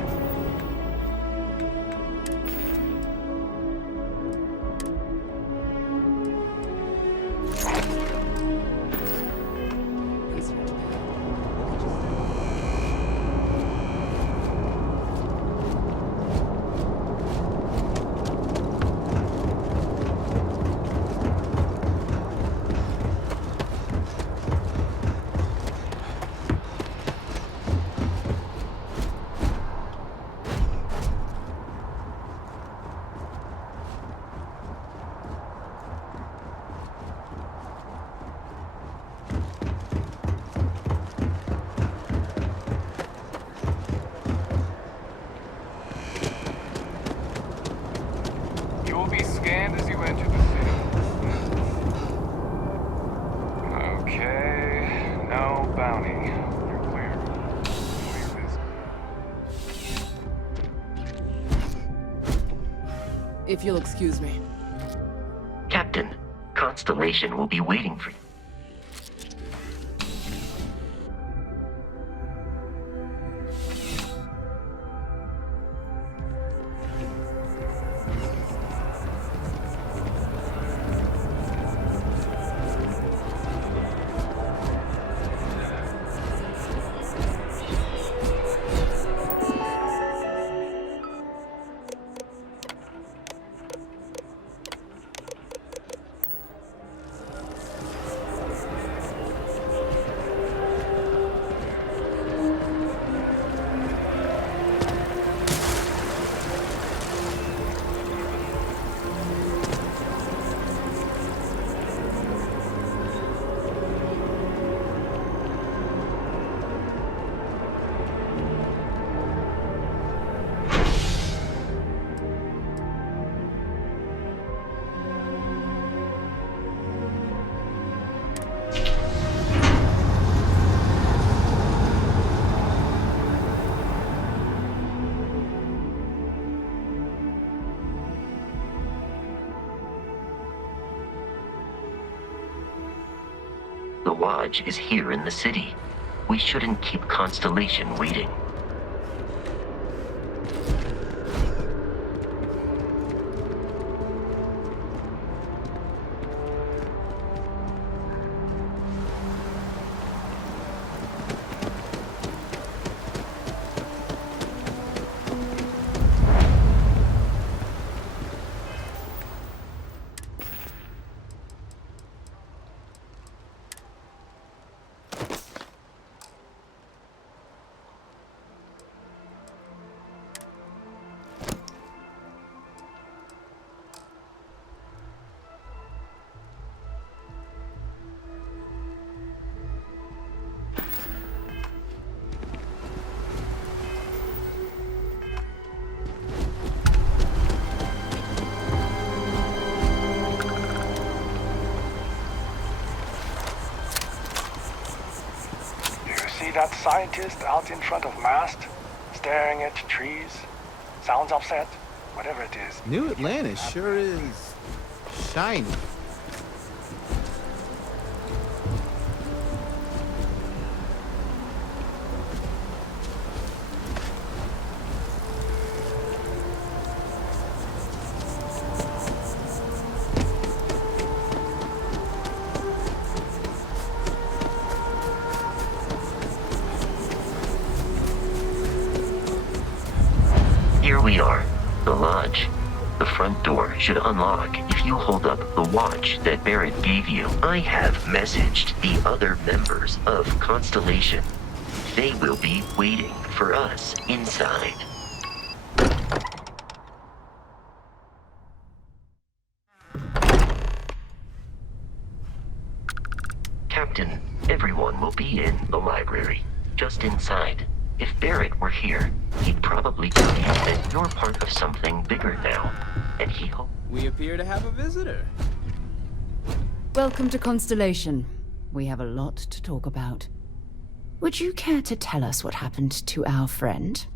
You will be scanned as you enter the city. Okay, no bounty. You're clear. Enjoy your visit. If you'll excuse me. Captain, Constellation will be waiting for you. The Lodge is here in the city. We shouldn't keep Constellation waiting. See that scientist out in front of mast, staring at trees? Sounds upset, whatever it is. New Atlantis sure is shiny. Here we are, the Lodge. The front door should unlock if you hold up the watch that Barrett gave you. I have messaged the other members of Constellation. They will be waiting for us inside. Captain, everyone will be in the library, just inside. If Barrett were here, he'd probably tell you that you're part of something bigger now, and he hopes... We appear to have a visitor. Welcome to Constellation. We have a lot to talk about. Would you care to tell us what happened to our friend?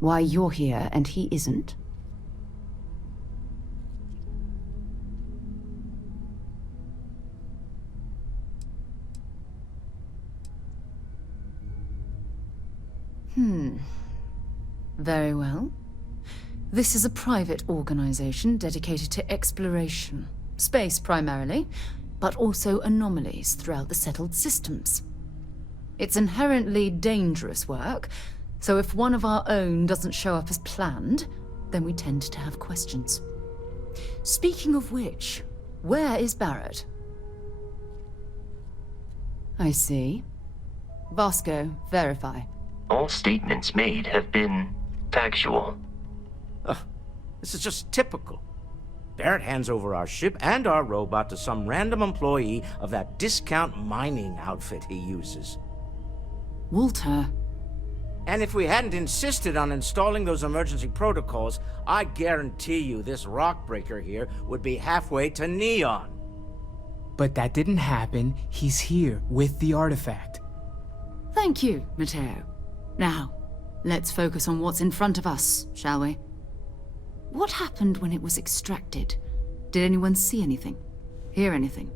Why you're here and he isn't? Very well. This is a private organization dedicated to exploration. Space primarily, but also anomalies throughout the settled systems. It's inherently dangerous work, so if one of our own doesn't show up as planned, then we tend to have questions. Speaking of which, where is Barrett? I see. Vasco, verify. All statements made have been factual. This is just typical. Barrett hands over our ship and our robot to some random employee of that discount mining outfit he uses. Walter. And if we hadn't insisted on installing those emergency protocols, I guarantee you this rock breaker here would be halfway to Neon. But that didn't happen. He's here with the artifact. Thank you, Matteo. Now, let's focus on what's in front of us, shall we? What happened when it was extracted? Did anyone see anything? Hear anything?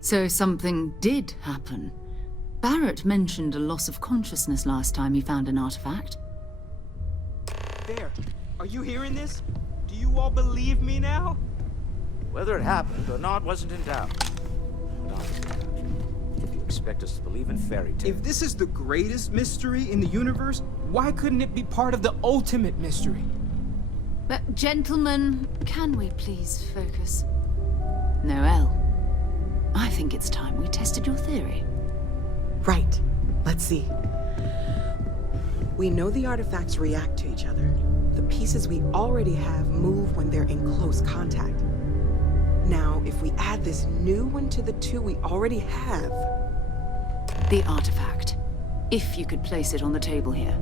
So something did happen. Barrett mentioned a loss of consciousness last time he found an artifact. There. Are you hearing this? Do you all believe me now? Whether it happened or not wasn't in doubt. If you expect us to believe in fairy tales... If this is the greatest mystery in the universe, why couldn't it be part of the ultimate mystery? But gentlemen, can we please focus? Noel, I think it's time we tested your theory. Right. Let's see. We know the artifacts react to each other. The pieces we already have move when they're in close contact. Now, if we add this new one to the two we already have... The artifact. If you could place it on the table here.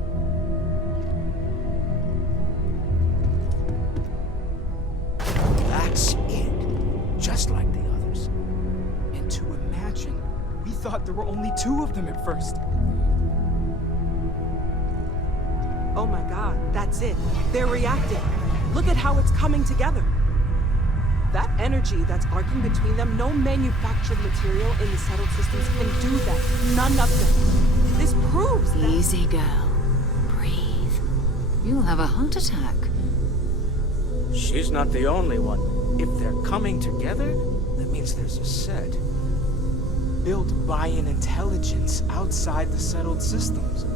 That's it. Just like the others. And to imagine, we thought there were only 2 of them at first. Oh my god, that's it. They're reacting. Look at how it's coming together. That energy that's arcing between them, no manufactured material in the settled systems can do that. None of them. This proves that... Easy, girl. Breathe. You'll have a heart attack. She's not the only one. If they're coming together, that means there's a set. Built by an intelligence outside the settled systems.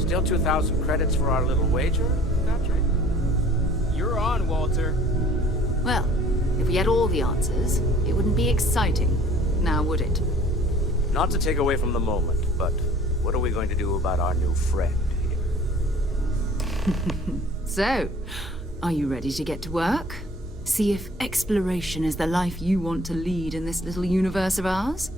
Still 2,000 credits for our little wager, Patrick? You're on, Walter. Well, if we had all the answers, it wouldn't be exciting. Now would it? Not to take away from the moment, but what are we going to do about our new friend here? So, are you ready to get to work? See if exploration is the life you want to lead in this little universe of ours?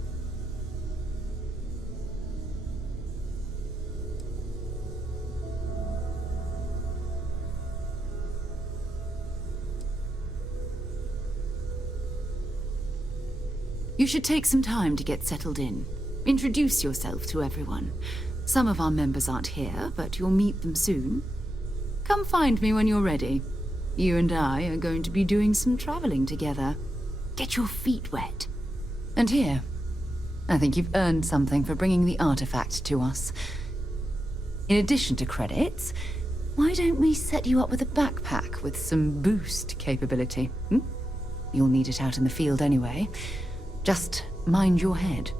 You should take some time to get settled in. Introduce yourself to everyone. Some of our members aren't here, but you'll meet them soon. Come find me when you're ready. You and I are going to be doing some traveling together. Get your feet wet. And here, I think you've earned something for bringing the artifact to us. In addition to credits, why don't we set you up with a backpack with some boost capability? You'll need it out in the field anyway. Just mind your head.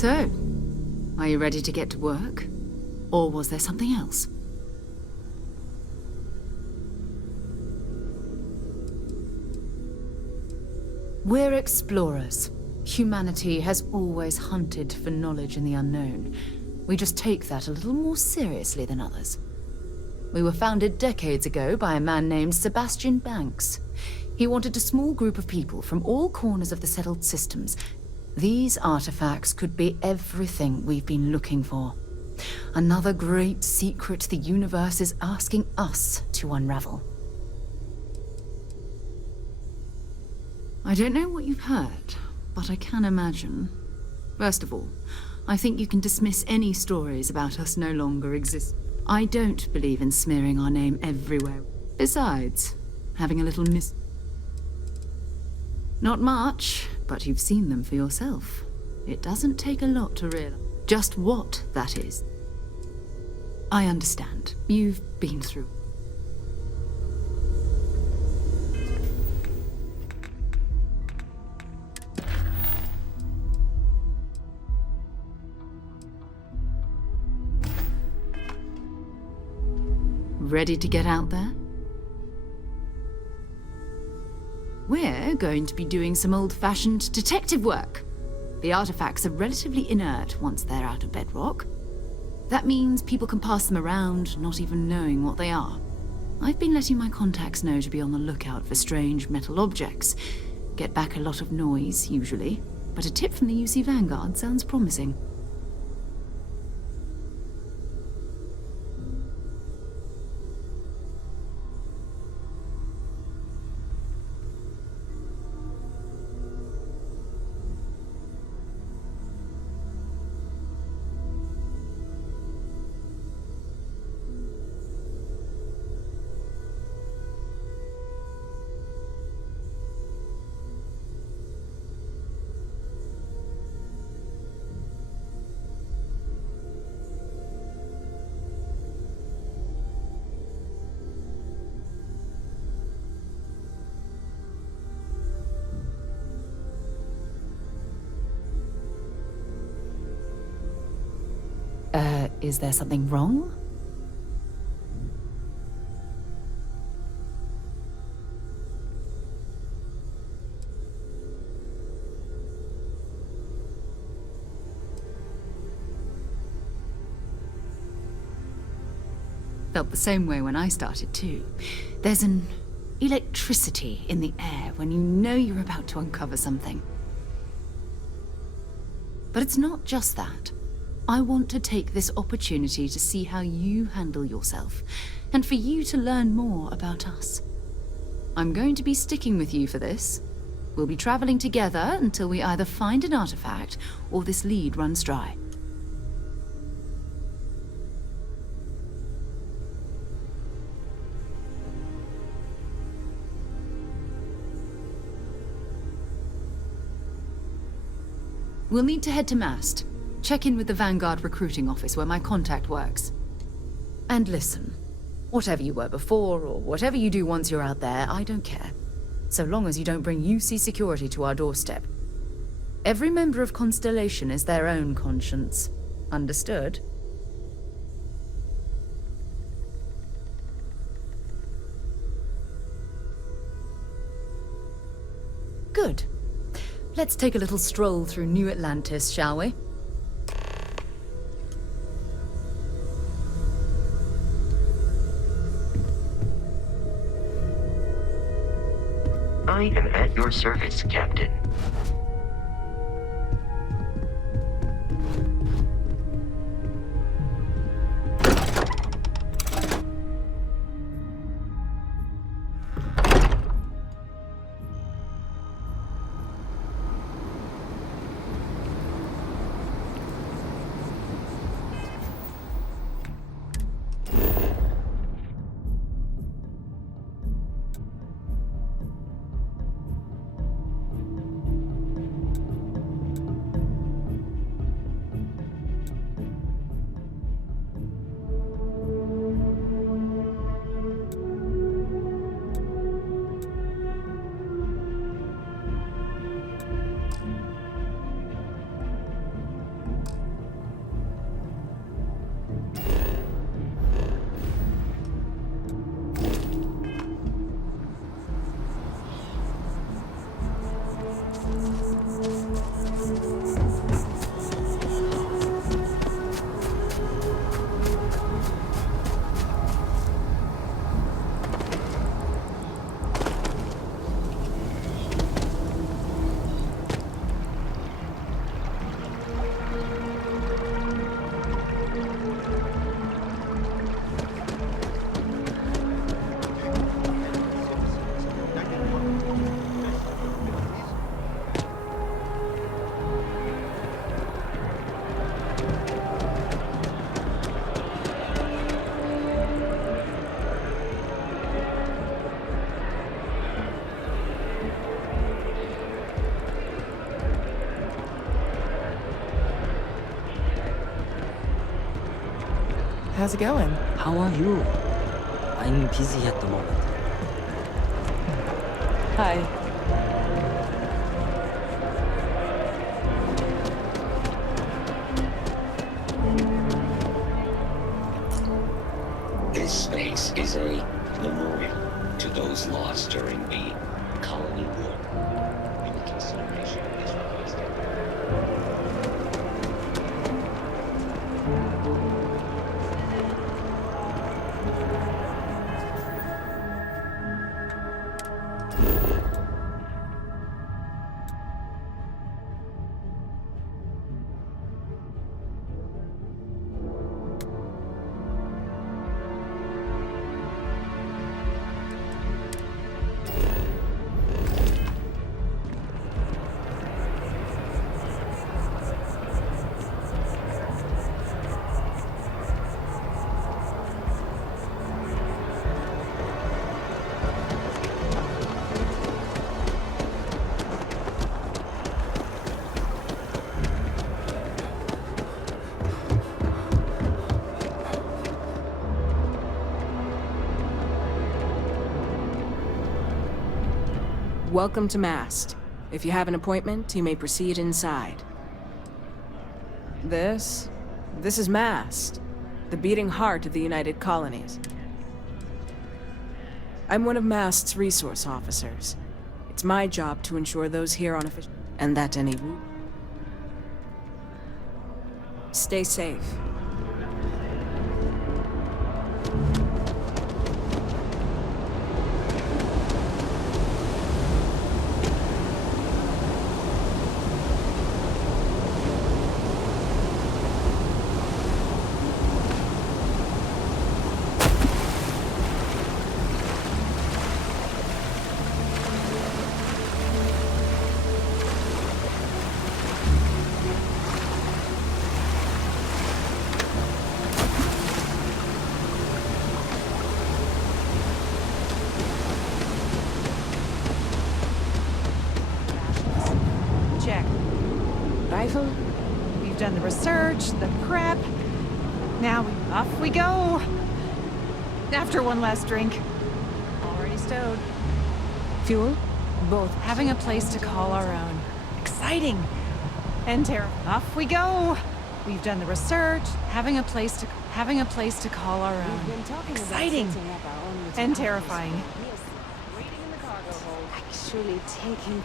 So, are you ready to get to work? Or was there something else? We're explorers. Humanity has always hunted for knowledge in the unknown. We just take that a little more seriously than others. We were founded decades ago by a man named Sebastian Banks. He wanted a small group of people from all corners of the settled systems. These artifacts could be everything we've been looking for. Another great secret the universe is asking us to unravel. I don't know what you've heard, but I can imagine. First of all, I think you can dismiss any stories about us no longer exist. I don't believe in smearing our name everywhere. Besides, having a little Not much, but you've seen them for yourself. It doesn't take a lot to realize just what that is. I understand. You've been through. Ready to get out there? We're going to be doing some old-fashioned detective work. The artifacts are relatively inert once they're out of bedrock. That means people can pass them around, not even knowing what they are. I've been letting my contacts know to be on the lookout for strange metal objects. Get back a lot of noise, usually, but a tip from the UC Vanguard sounds promising. Is there something wrong? Felt the same way when I started too. There's an electricity in the air when you know you're about to uncover something. But it's not just that. I want to take this opportunity to see how you handle yourself, and for you to learn more about us. I'm going to be sticking with you for this. We'll be traveling together until we either find an artifact or this lead runs dry. We'll need to head to Mast. Check in with the Vanguard recruiting office where my contact works. And listen, whatever you were before, or whatever you do once you're out there, I don't care. So long as you don't bring UC security to our doorstep. Every member of Constellation is their own conscience. Understood? Good. Let's take a little stroll through New Atlantis, shall we? I am at your service, Captain. How's it going? How are you? I'm busy at the moment. Hi. This space is a memorial to those lost during the colony war. Any consideration is requested. Welcome to Mast. If you have an appointment, you may proceed inside. This is Mast, the beating heart of the United Colonies. I'm one of Mast's resource officers. It's my job to ensure those here on official and that any route. Stay safe. Check. Rifle? We've done the research, the prep. Now off we go. After one last drink. Already stowed. Fuel? Both having a place to call our own. Exciting. And off we go. We've done the research, having a place to call our own. Exciting. And terrifying.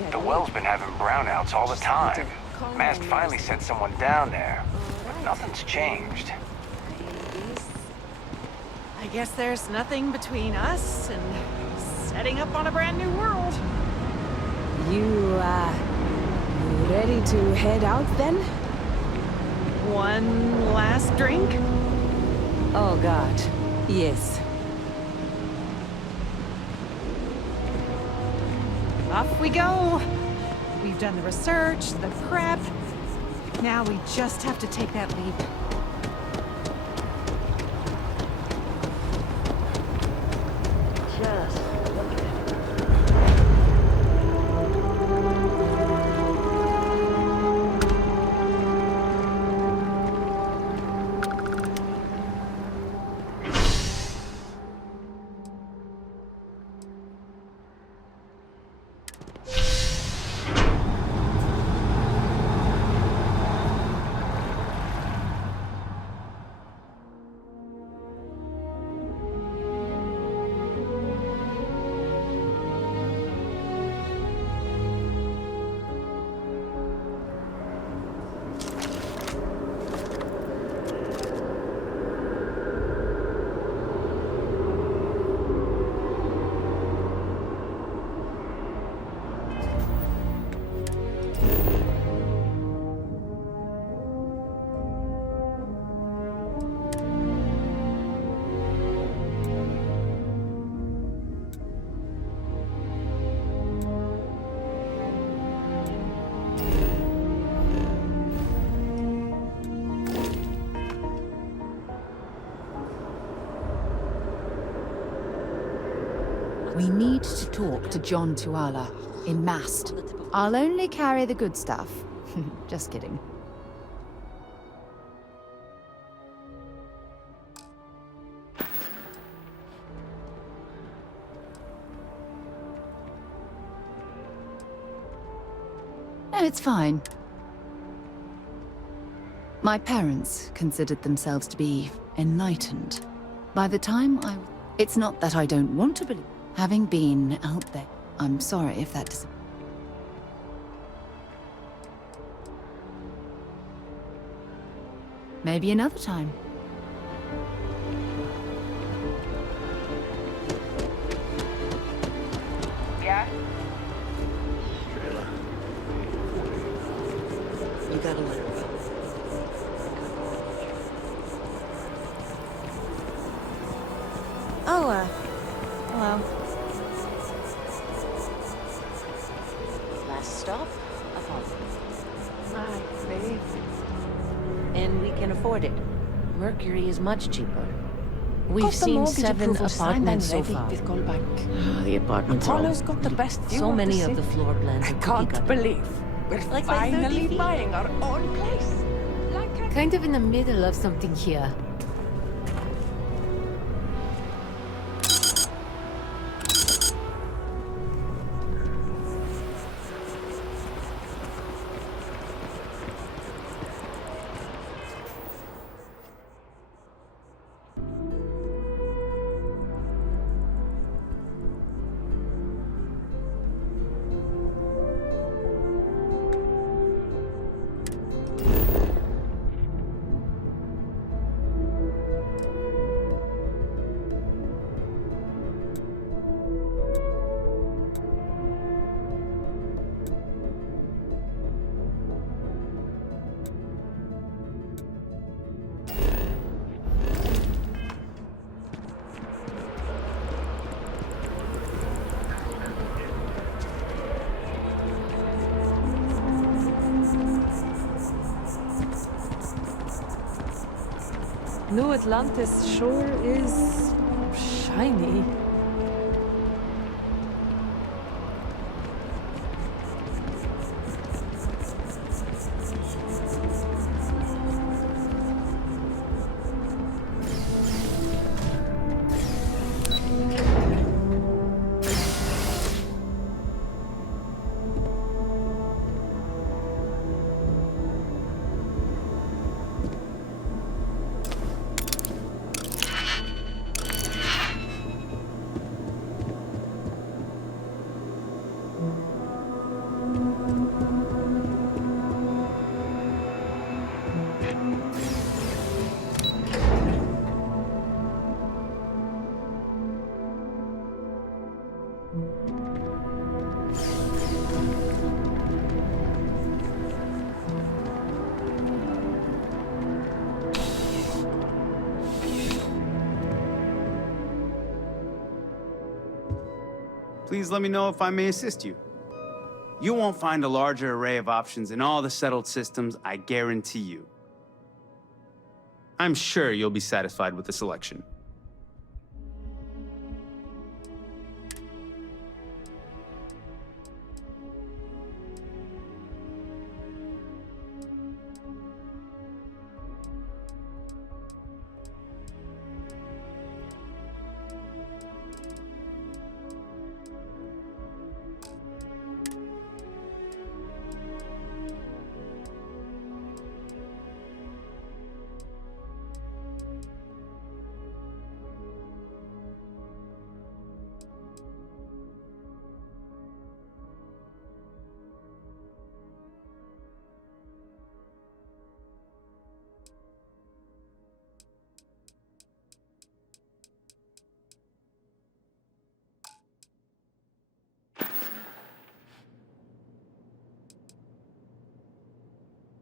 The well's been having brownouts all the time. Mast finally sent someone down there, but nothing's changed. I guess there's nothing between us and setting up on a brand new world. You ready to head out then? One last drink? Oh God, yes. Off we go. We've done the research, the prep. Now we just have to take that leap. Just look at it. We need to talk to John Tuala in Mast. I'll only carry the good stuff. Just kidding. it's fine. My parents considered themselves to be enlightened. By the time I... It's not that I don't want to believe. Having been out there, I'm sorry if that doesn't... Maybe another time. Yeah? You got a letter. Oh, hello. Last stop, Apollo. I see. And we can afford it. Mercury is much cheaper. We've Got the seen mortgage 7 approval signed apartments and so ready far. with callback. The apartments are Apollo's got the best view so of many the of the city. floor plans. I are can't cookie-cutter. believe we're Like by 30 finally feet. buying our own place. Kind of in the middle of something here. New Atlantis sure is shiny. Please let me know if I may assist you. You won't find a larger array of options in all the settled systems, I guarantee you. I'm sure you'll be satisfied with the selection.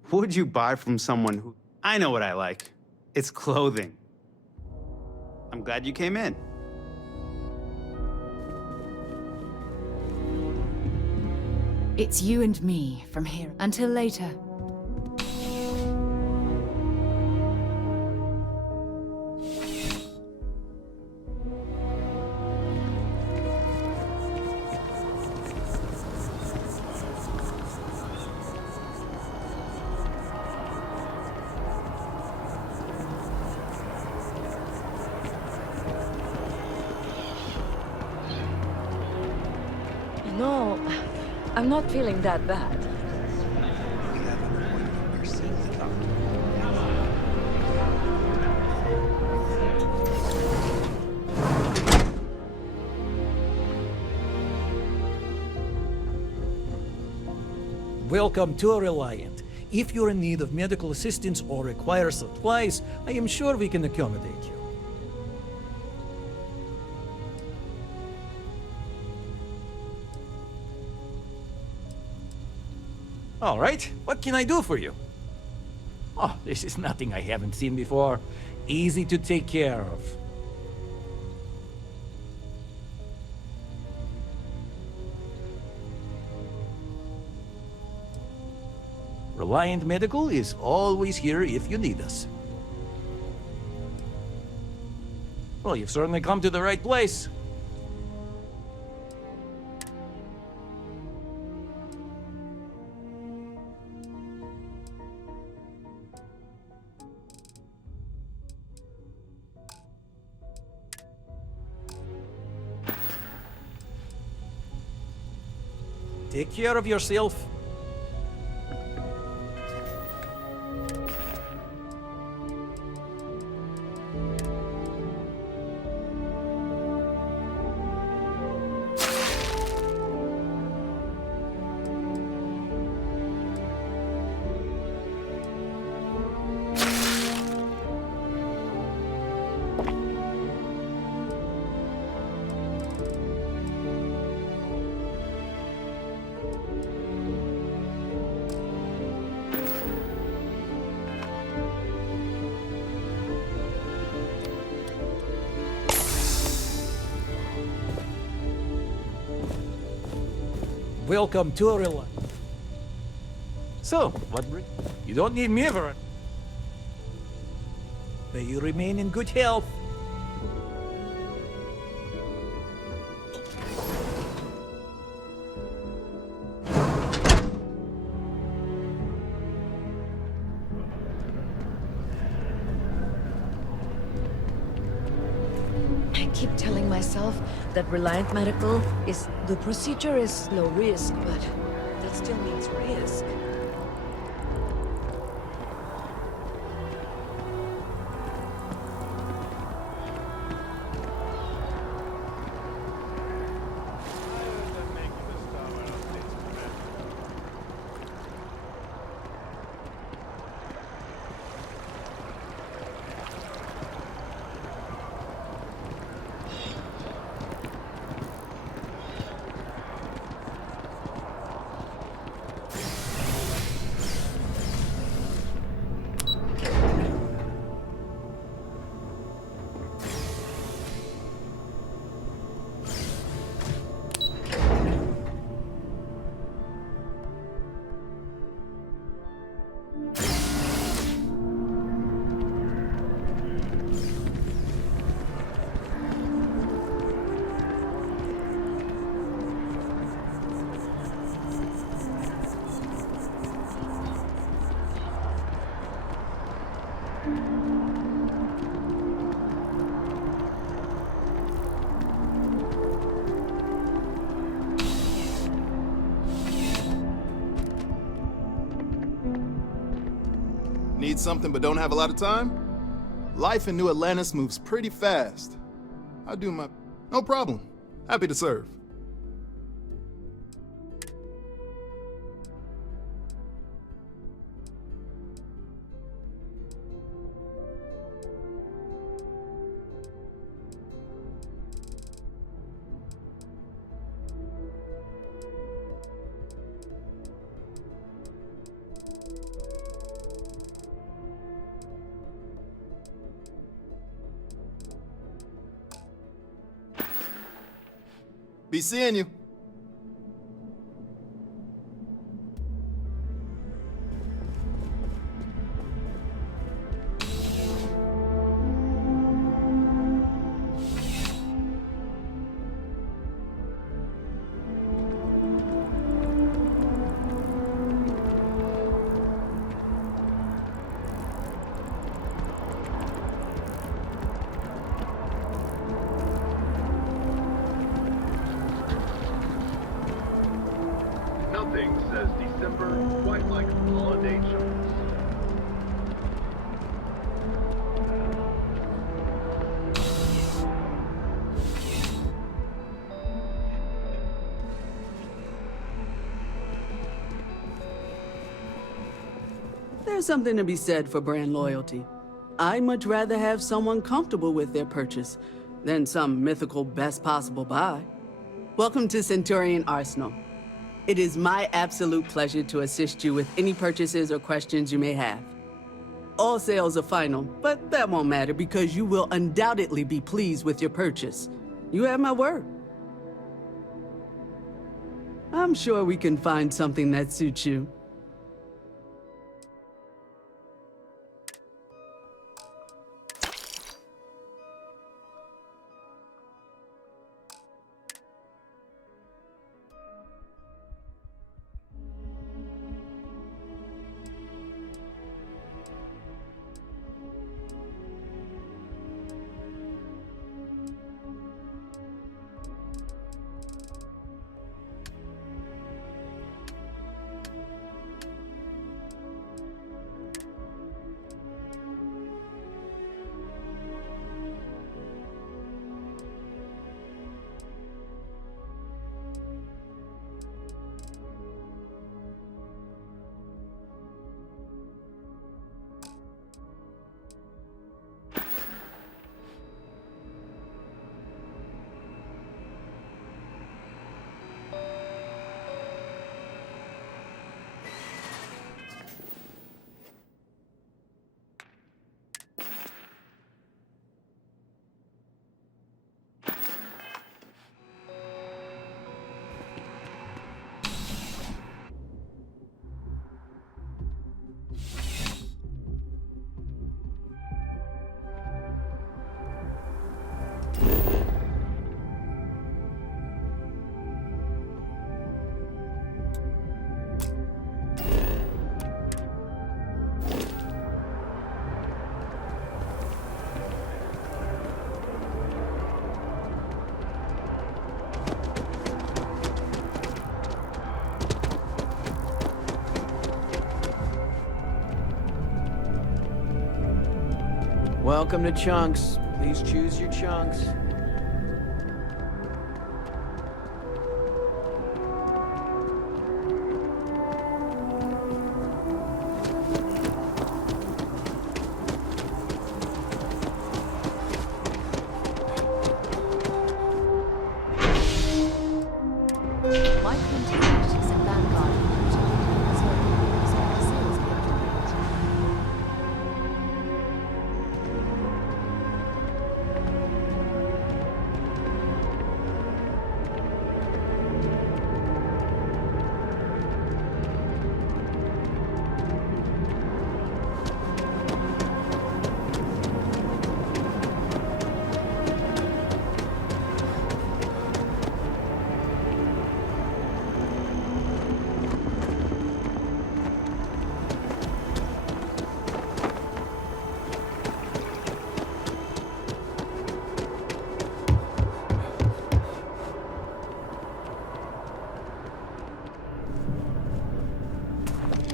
What would you buy from someone who... I know what I like. It's clothing. I'm glad you came in. It's you and me from here until later. No, I'm not feeling that bad. Welcome to Reliant. If you're in need of medical assistance or require supplies, I am sure we can accommodate you. All right, what can I do for you? Oh, this is nothing I haven't seen before. Easy to take care of. Reliant Medical is always here if you need us. Well, you've certainly come to the right place. Take care of yourself. Welcome to Reliant. So, what brings you? Don't need me for it. May you remain in good health. I keep telling myself that Reliant Medical is... the procedure is low risk, but that still means risk. Need something but don't have a lot of time? Life in New Atlantis moves pretty fast. I do my... No problem. Happy to serve. Be seeing you. Nothing says December quite like holiday chocolates. There's something to be said for brand loyalty. I'd much rather have someone comfortable with their purchase than some mythical best possible buy. Welcome to Centurion Arsenal. It is my absolute pleasure to assist you with any purchases or questions you may have. All sales are final, but that won't matter because you will undoubtedly be pleased with your purchase. You have my word. I'm sure we can find something that suits you. Welcome to Chunks. Please choose your chunks. My continuities at Vanguard.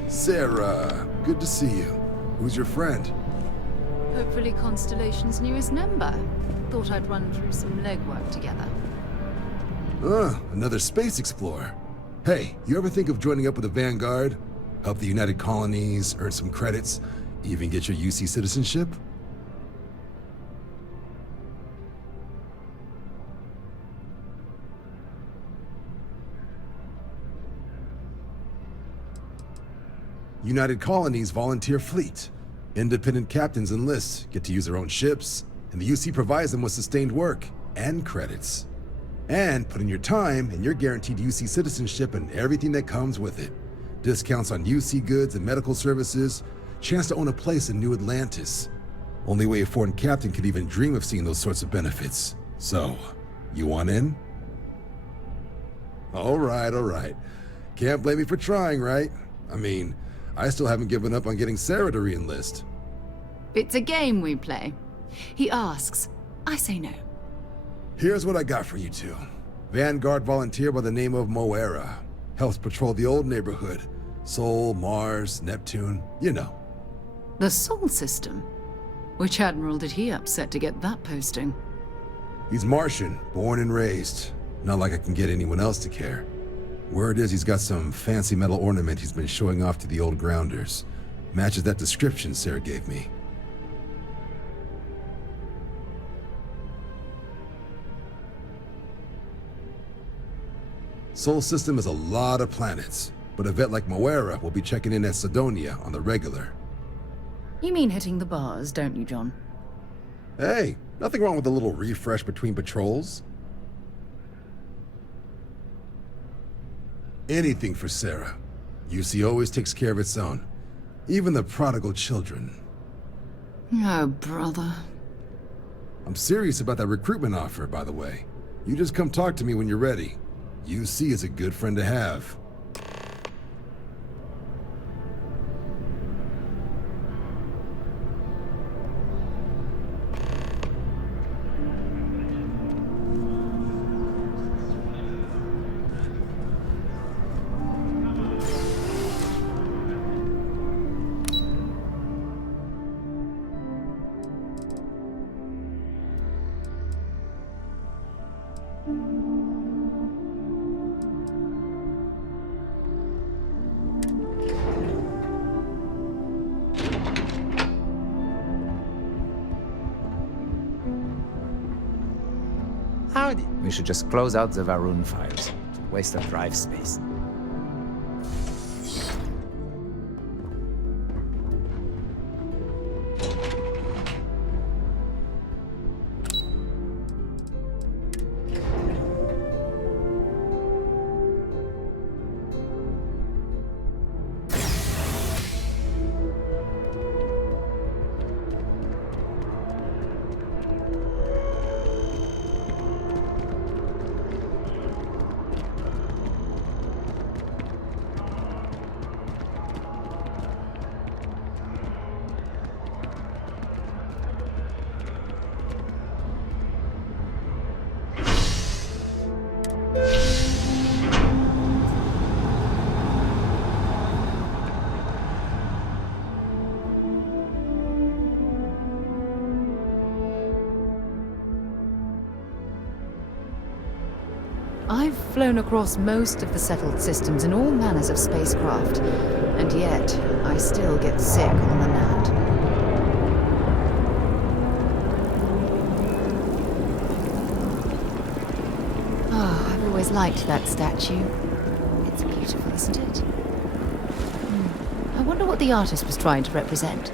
Sarah, good to see you. Who's your friend? Hopefully Constellation's newest member. Thought I'd run through some legwork together. Another space explorer. Hey, you ever think of joining up with the Vanguard? Help the United Colonies, earn some credits, even get your UC citizenship? United Colonies volunteer fleet. Independent captains enlist, get to use their own ships, and the UC provides them with sustained work and credits. And put in your time, and you're guaranteed UC citizenship and everything that comes with it. Discounts on UC goods and medical services, chance to own a place in New Atlantis. Only way a foreign captain could even dream of seeing those sorts of benefits. So, you want in? All right. Can't blame me for trying, right? I mean, I still haven't given up on getting Sarah to re-enlist. It's a game we play. He asks, I say no. Here's what I got for you two. Vanguard volunteer by the name of Moera. Helps patrol the old neighborhood. Sol, Mars, Neptune, you know. The Sol system? Which admiral did he upset to get that posting? He's Martian, born and raised. Not like I can get anyone else to care. Word is he's got some fancy metal ornament he's been showing off to the old grounders. Matches that description Sarah gave me. Sol system has a lot of planets, but a vet like Moera will be checking in at Sidonia on the regular. You mean hitting the bars, don't you, John? Hey, nothing wrong with a little refresh between patrols. Anything for Sarah. UC always takes care of its own. Even the prodigal children. Oh, brother. I'm serious about that recruitment offer, by the way. You just come talk to me when you're ready. UC is a good friend to have. Howdy. We should just close out the Varun files. Waste of drive space. I've flown across most of the settled systems in all manners of spacecraft, and yet I still get sick on the land. Oh, I've always liked that statue. It's beautiful, isn't it? I wonder what the artist was trying to represent.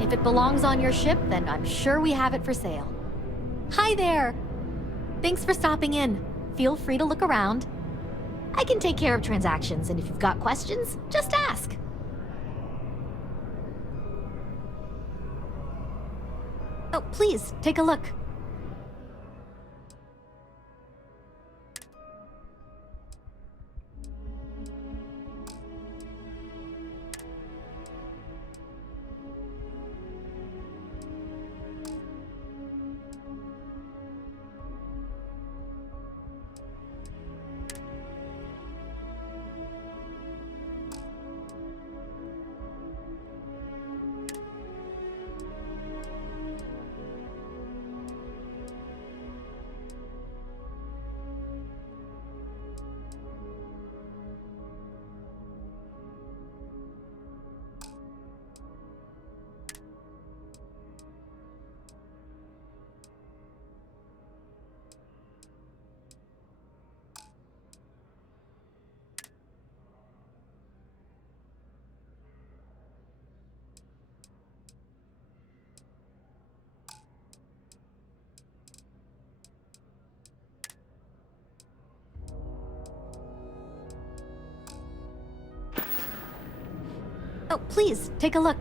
If it belongs on your ship, then I'm sure we have it for sale. Hi there! Thanks for stopping in. Feel free to look around. I can take care of transactions, and if you've got questions, just ask. Oh, please, take a look. Oh, please, take a look.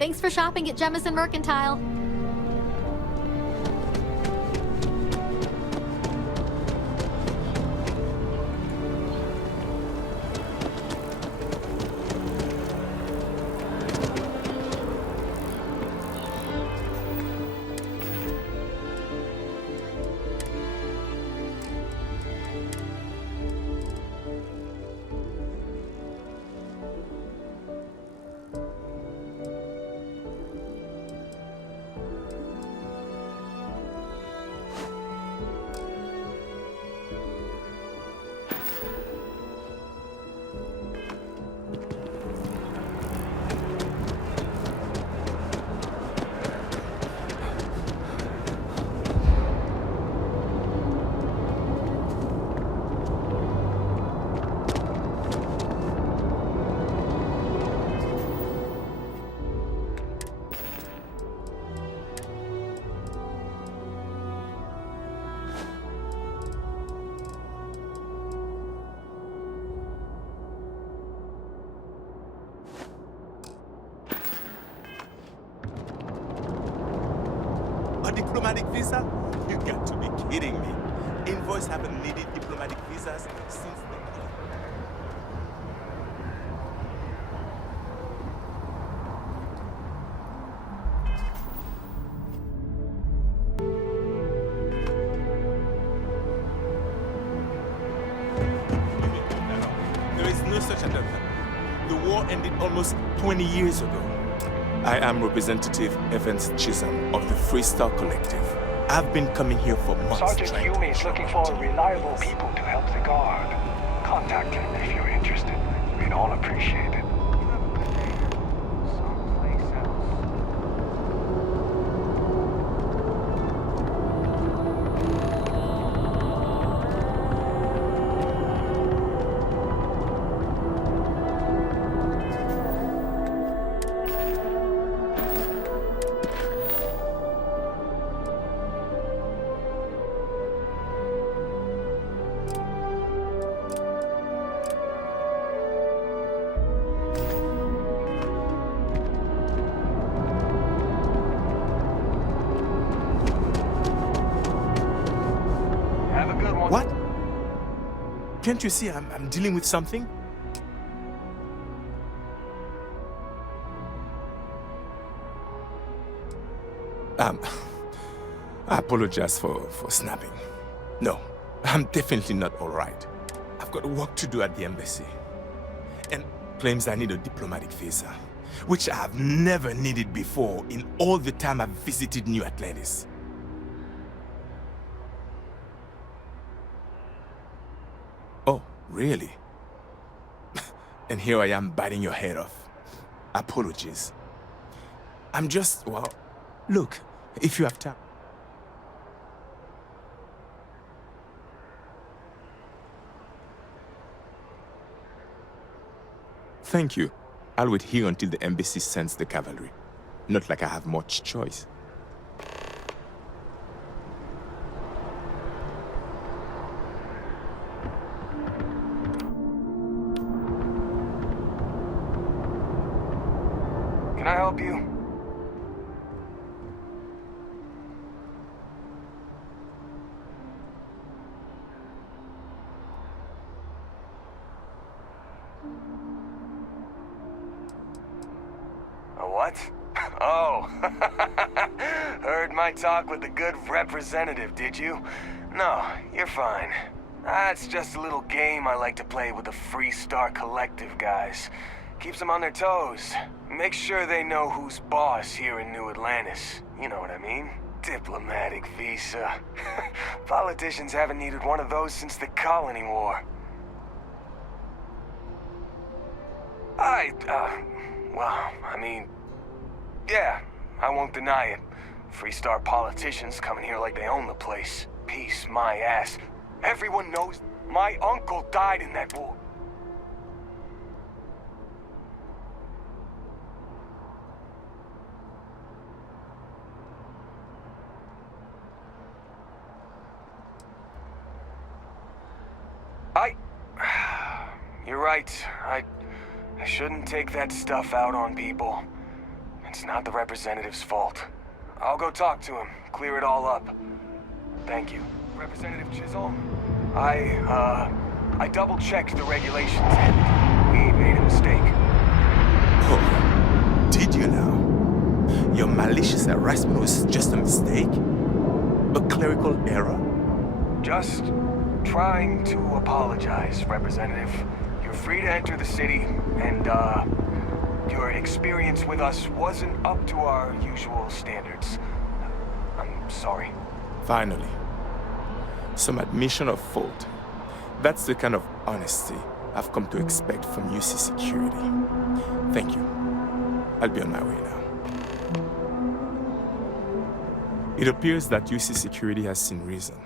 Thanks for shopping at Jemison Mercantile. A diplomatic visa? You got to be kidding me. Invoice haven't needed diplomatic visas since the... There is no such a thing. The war ended almost 20 years ago. I am Representative Evans Chisholm of the Freestar Collective. I've been coming here for months. Sergeant Yumi is looking for reliable people to help the guard. Contact him if you're interested. We'd all appreciate it. What? Can't you see I'm dealing with something? I apologize for snapping. No, I'm definitely not all right. I've got work to do at the embassy. And claims I need a diplomatic visa, which I have never needed before in all the time I've visited New Atlantis. Oh, really? And here I am biting your head off. Apologies. I'm just, well, look, if you have time. Thank you. I'll wait here until the embassy sends the cavalry. Not like I have much choice. Can I help you? A what? Oh, heard my talk with the good representative, did you? No, you're fine. That's just a little game I like to play with the Freestar Collective guys. Keeps them on their toes. Make sure they know who's boss here in New Atlantis. You know what I mean? Diplomatic visa. Politicians haven't needed one of those since the Colony War. Well, I mean, yeah, I won't deny it. Freestar politicians coming here like they own the place. Peace my ass. Everyone knows my uncle died in that war. You're right. I shouldn't take that stuff out on people. It's not the representative's fault. I'll go talk to him, clear it all up. Thank you. Representative Chisholm, I double-checked the regulations and we made a mistake. Oh, did you now? Your malicious harassment was just a mistake? A clerical error? Just trying to apologize, Representative. You're free to enter the city, and, your experience with us wasn't up to our usual standards. I'm sorry. Finally. Some admission of fault. That's the kind of honesty I've come to expect from UC Security. Thank you. I'll be on my way now. It appears that UC Security has seen reason.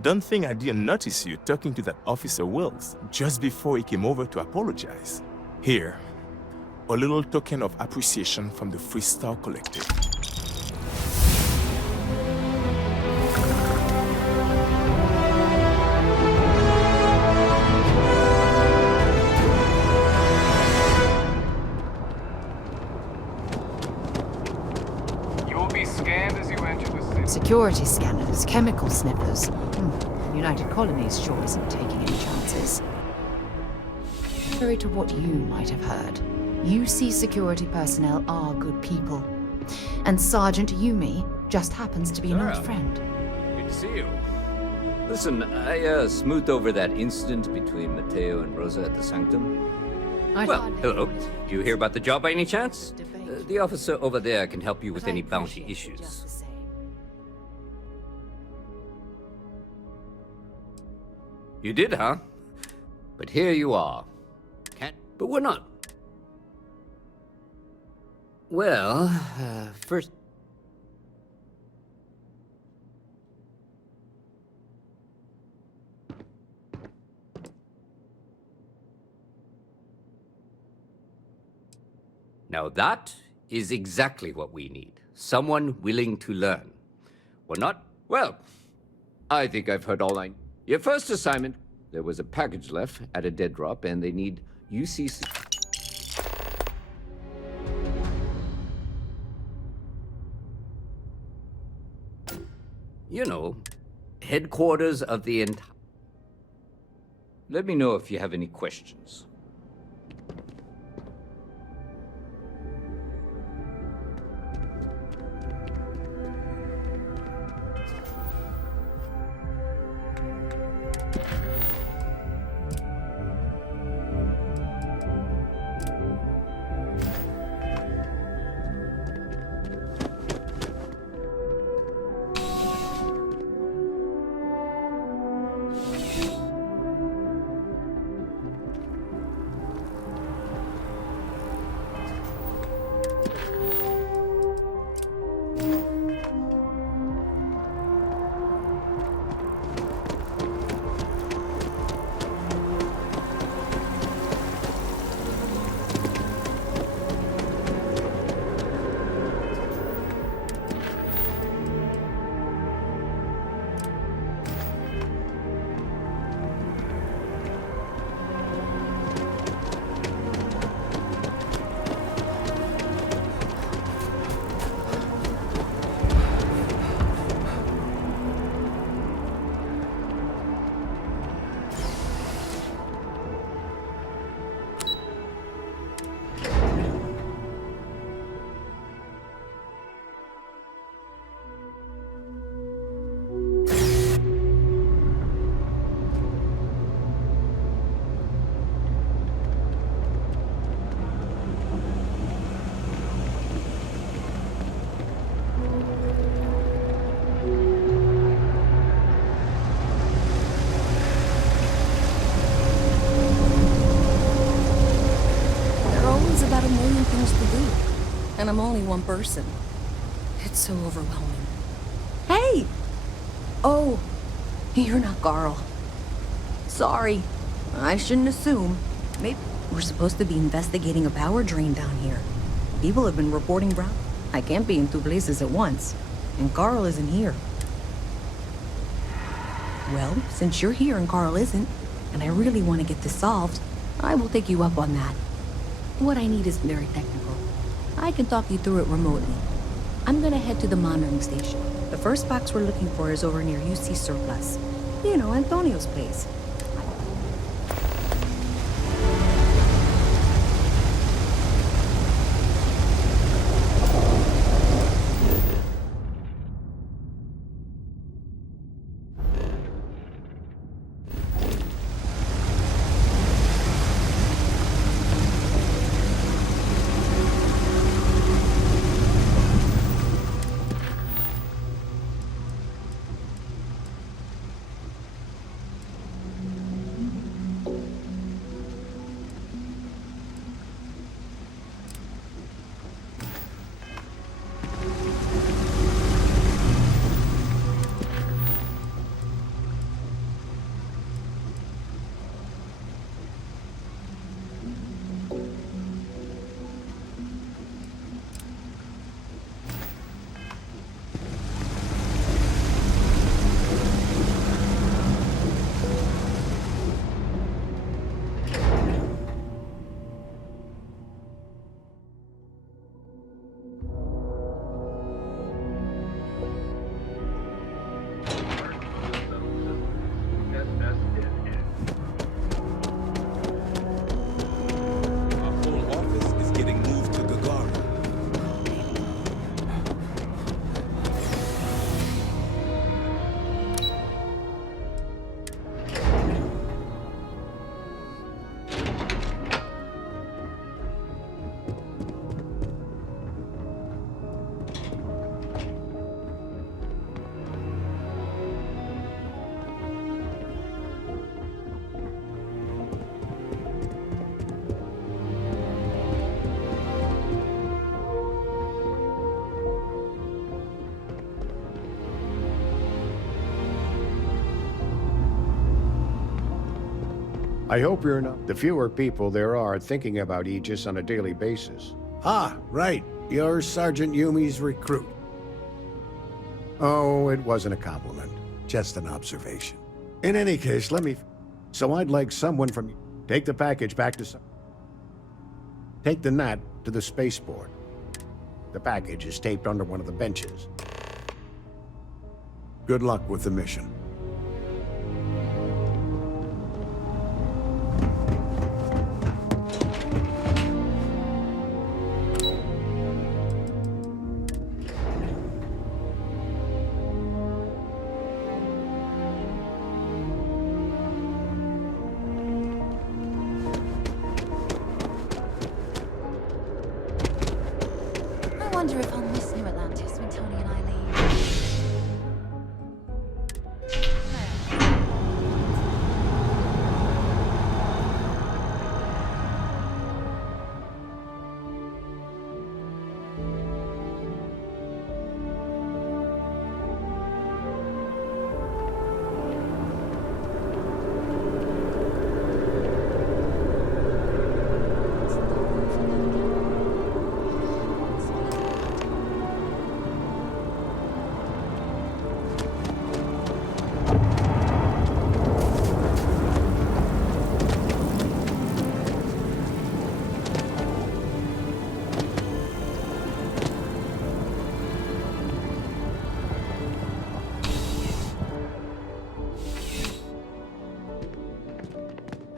Don't think I didn't notice you talking to that Officer Wills just before he came over to apologize. Here, a little token of appreciation from the Freestar Collective. You will be scanned as you enter the city. Security scanners, chemical sniffers. United Colonies sure isn't taking any chances. Contrary to what you might have heard, UC security personnel are good people. And Sergeant Yumi just happens to be an old friend. Good to see you. Listen, I smoothed over that incident between Mateo and Rosa at the Sanctum. Hello. Did you hear about the job by any chance? The officer over there can help you with any bounty issues. You did, huh? But here you are. But we're not. Well, first... Now that is exactly what we need. Someone willing to learn. We're not... Well, I think I've heard all I... Your first assignment, there was a package left at a dead drop, and they need UC... You know, headquarters of the entire... Let me know if you have any questions. And I'm only one person. It's so overwhelming. Hey! Oh, you're not Carl. Sorry. I shouldn't assume. Maybe we're supposed to be investigating a power drain down here. People have been reporting brown. I can't be in two places at once. And Carl isn't here. Well, since you're here and Carl isn't, and I really want to get this solved, I will take you up on that. What I need is very technical. I can talk you through it remotely. I'm gonna head to the monitoring station. The first box we're looking for is over near UC Surplus. You know, Antonio's place. I hope you're not the fewer people there are thinking about Aegis on a daily basis. Ah, right. You're Sergeant Yumi's recruit. Oh, it wasn't a compliment. Just an observation. In any case, So I'd like someone from you. Take the package back to Take the NAT to the spaceport. The package is taped under one of the benches. Good luck with the mission. I wonder if I'll miss New Atlantis when Tony and I leave.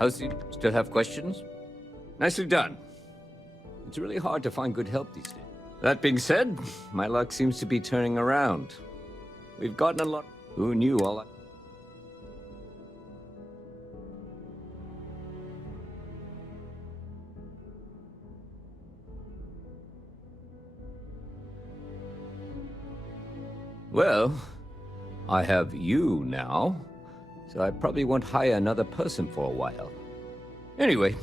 How's you? Still have questions? Nicely done. It's really hard to find good help these days. That being said, my luck seems to be turning around. We've gotten a lot. Who knew all that? Well, I have you now, so I probably won't hire another person for a while. Anyway.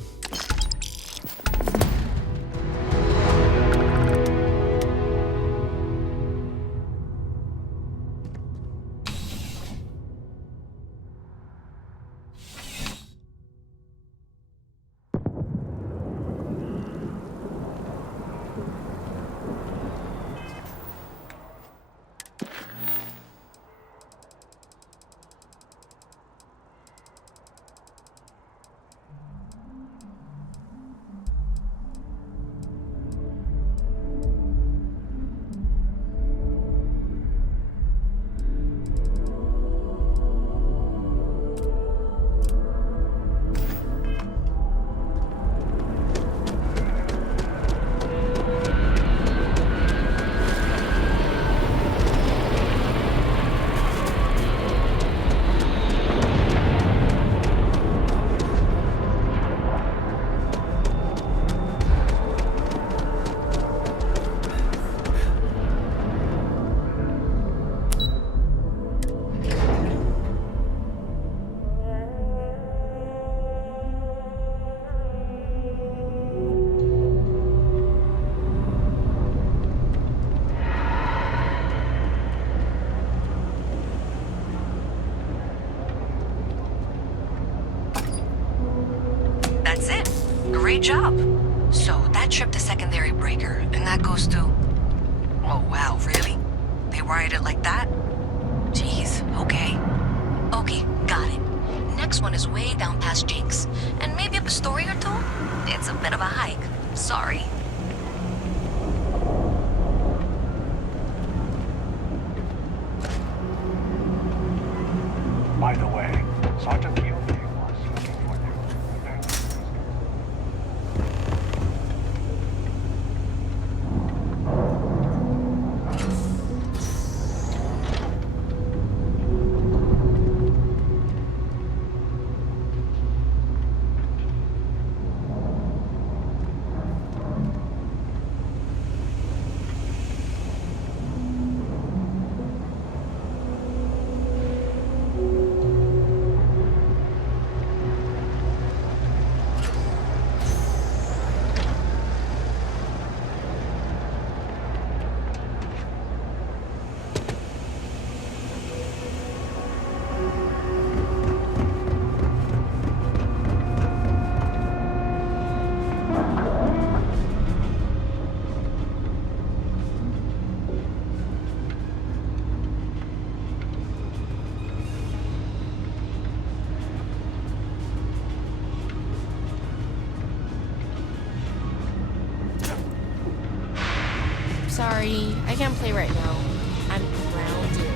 Great job. So that tripped the secondary breaker, and that goes to... Oh wow, really? They wired it like that? Jeez, okay. Okay, got it. Next one is way down past Jake's, and maybe up a story or two? It's a bit of a hike. Sorry. By the way, Sergeant Gilby was looking for you. Sorry, I can't play right now. I'm grounded.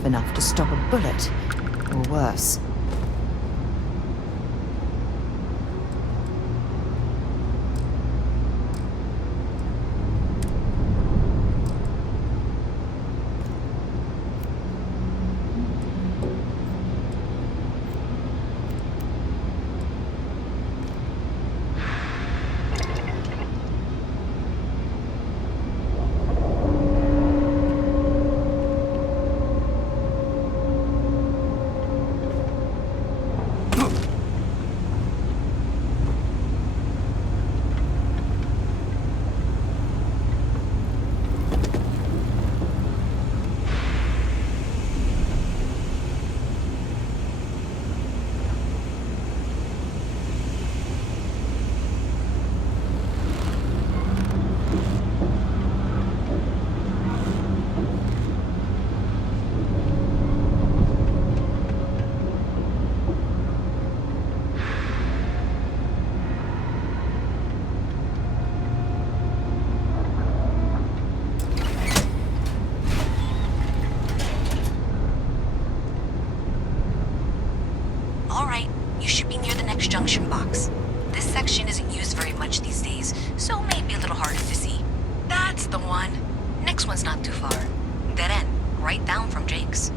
tough enough to stop a bullet, or worse. junction box. This section isn't used very much these days, so maybe a little harder to see. That's the one. Next one's not too far. Dead end, right down from Jake's.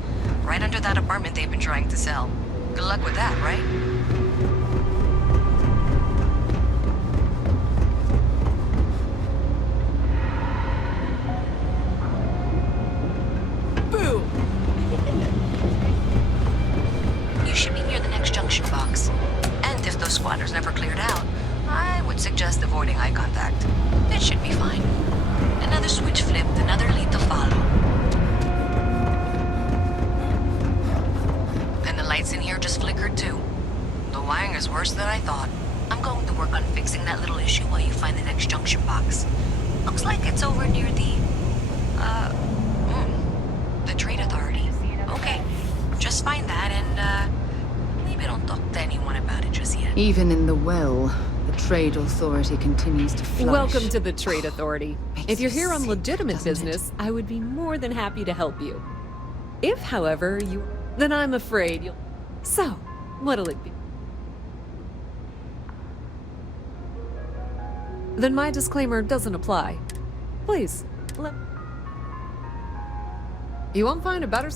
Right under that apartment they've been trying to sell. Good luck with that, right? You should be near the next junction box. And if those squatters never cleared out, I would suggest avoiding eye contact. It should be fine. Another switch flipped, another lead to follow. And the lights in here just flickered too. The wiring is worse than I thought. I'm going to work on fixing that little issue while you find the next junction box. Looks like it's over near the Trade Authority. Okay, just find that and, maybe don't talk to anyone about it just yet. Even in the well, the Trade Authority continues to flourish. Welcome to the Trade Authority. If you're here on legitimate business, I would be more than happy to help you. If, however, then I'm afraid you'll... So, what'll it be? Then my disclaimer doesn't apply. Please, let... You won't find a better...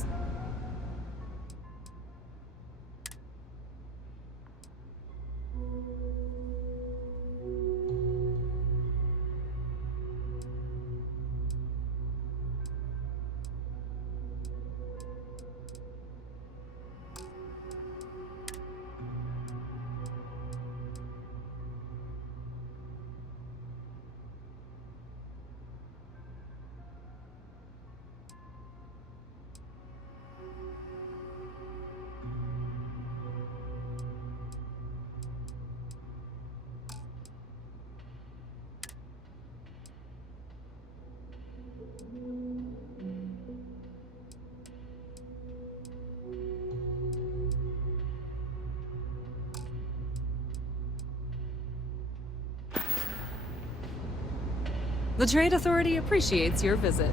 The Trade Authority appreciates your visit.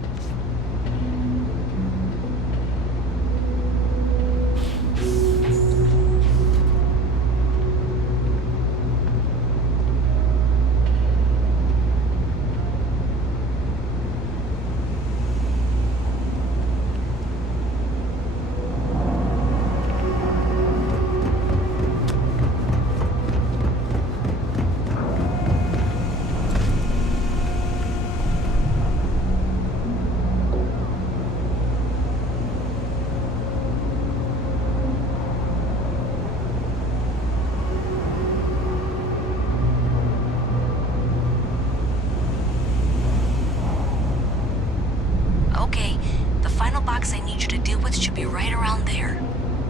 Okay, the final box I need you to deal with should be right around there.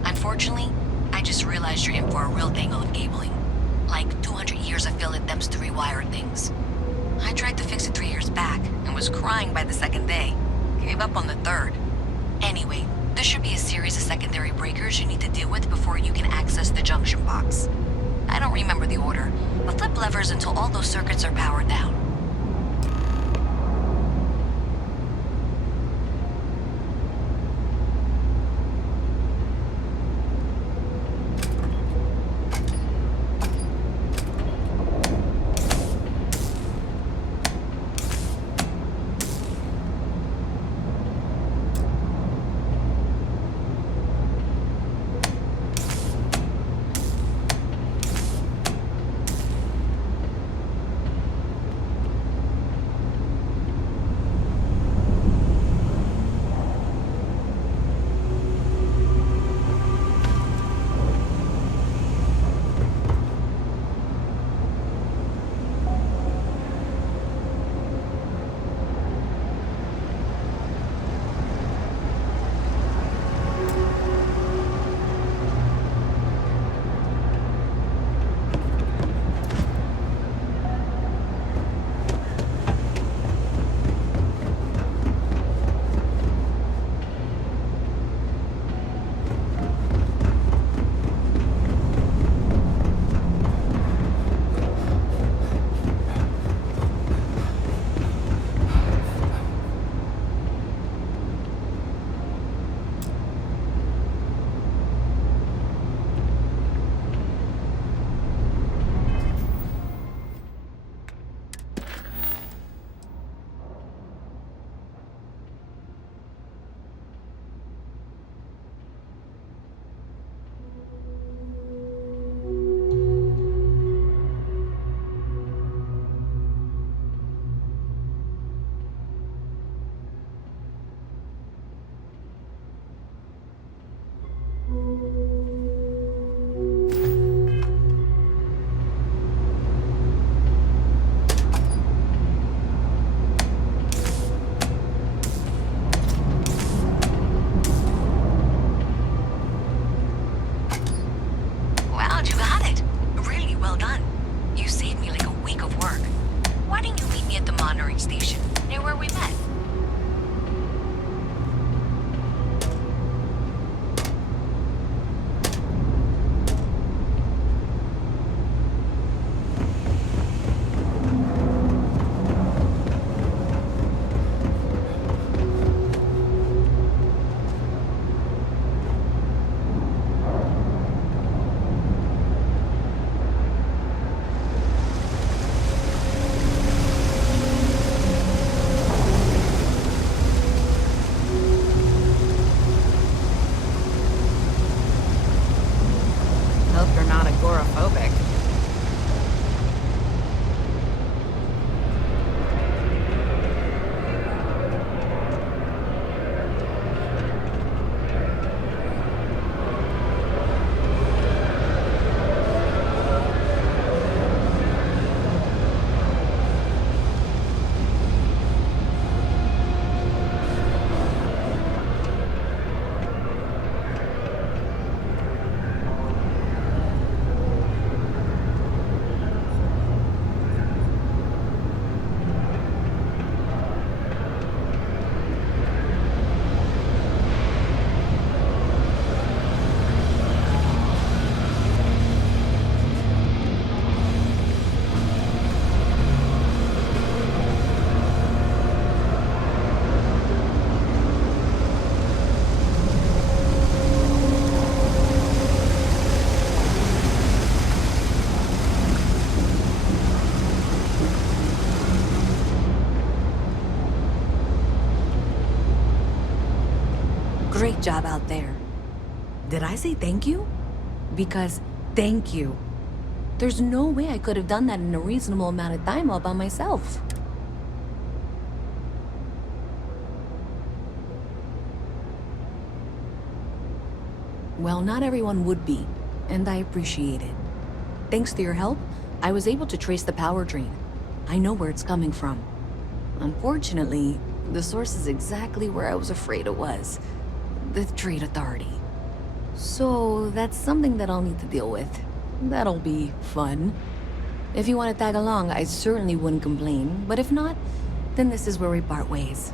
Unfortunately, I just realized you're in for a real tangle of cabling. Like 200 years of fill attempts to rewire things. I tried to fix it 3 years back, and was crying by the second day. Gave up on the third. Anyway, there should be a series of secondary breakers you need to deal with before you can access the junction box. I don't remember the order, but flip levers until all those circuits are powered down. Great job out there. Did I say thank you? Because thank you. There's no way I could have done that in a reasonable amount of time all by myself. Well, not everyone would be, and I appreciate it. Thanks to your help, I was able to trace the power drain. I know where it's coming from. Unfortunately, the source is exactly where I was afraid it was. The Trade Authority. So, that's something that I'll need to deal with. That'll be fun. If you want to tag along, I certainly wouldn't complain, but if not, then this is where we part ways.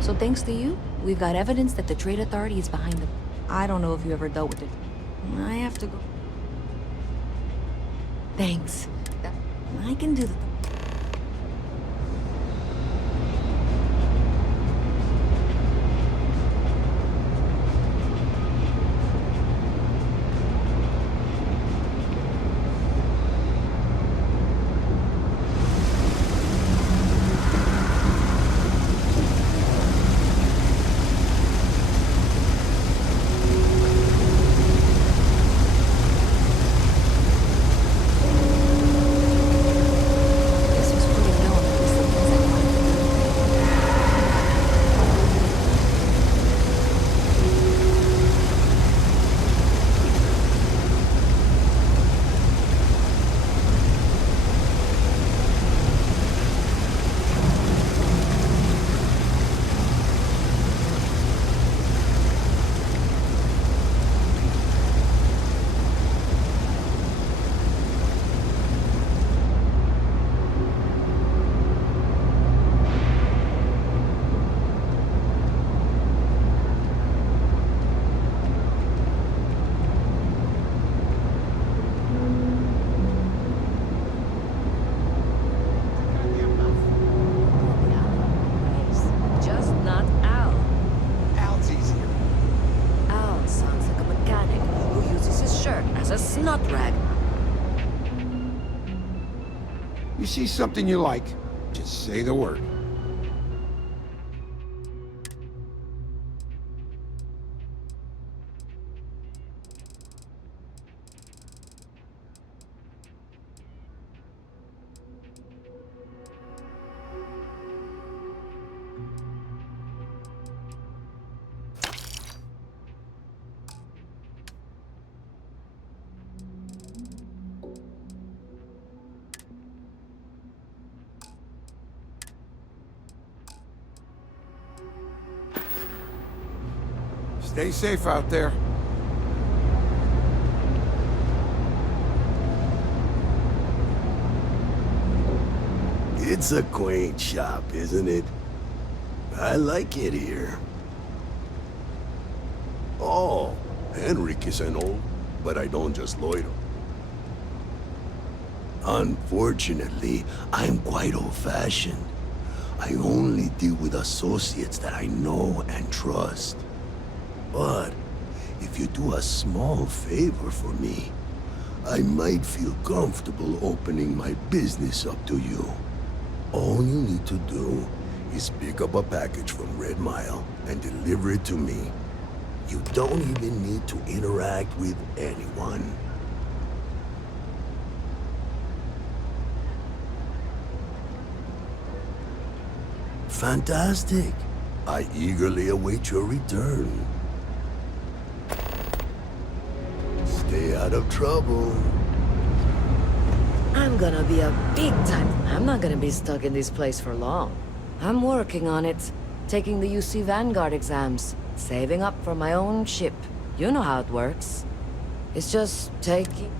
So thanks to you, we've got evidence that the Trade Authority is behind them. I don't know if you ever dealt with it. I have to go. Thanks. I can do the... You see something you like, just say the word. Stay safe out there. It's a quaint shop, isn't it? I like it here. Oh, Henrik is an old, but I don't just loiter. Unfortunately, I'm quite old-fashioned. I only deal with associates that I know and trust. But if you do a small favor for me, I might feel comfortable opening my business up to you. All you need to do is pick up a package from Red Mile and deliver it to me. You don't even need to interact with anyone. Fantastic. I eagerly await your return. Stay out of trouble. I'm gonna be a big time. I'm not gonna be stuck in this place for long. I'm working on it. Taking the UC Vanguard exams. Saving up for my own ship. You know how it works. It's just taking...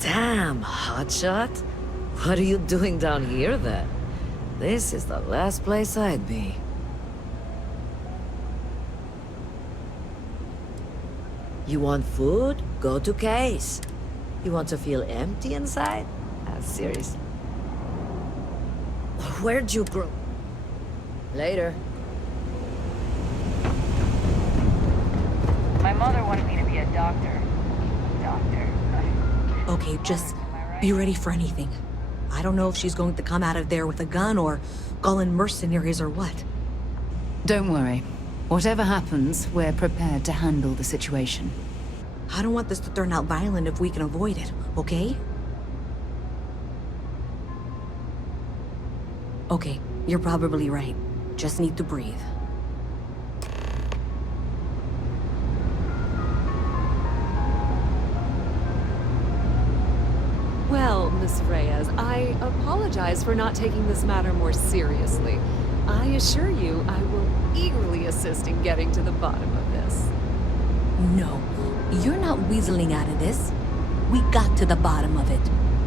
Damn, hotshot. What are you doing down here then? This is the last place I'd be. You want food? Go to Case. You want to feel empty inside? Seriously. Where'd you grow? Later. My mother wanted me to be a doctor. Doctor. Okay, just be ready for anything. I don't know if she's going to come out of there with a gun or call in mercenaries or what. Don't worry. Whatever happens, we're prepared to handle the situation. I don't want this to turn out violent if we can avoid it, okay? Okay, you're probably right. Just need to breathe. Well, Miss Reyes, I apologize for not taking this matter more seriously. I assure you, I will eagerly assist in getting to the bottom of this. No, you're not weaseling out of this. We got to the bottom of it.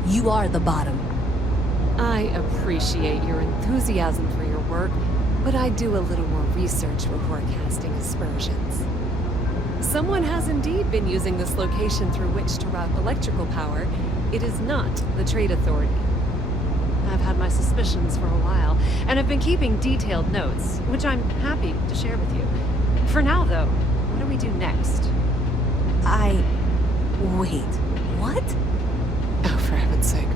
You are the bottom. I appreciate your enthusiasm for your work, but I do a little more research before casting aspersions. Someone has indeed been using this location through which to route electrical power. It is not the Trade Authority. I've had my suspicions for a while, and have been keeping detailed notes, which I'm happy to share with you. For now, though, what do we do next? Wait, what? Oh, for heaven's sake.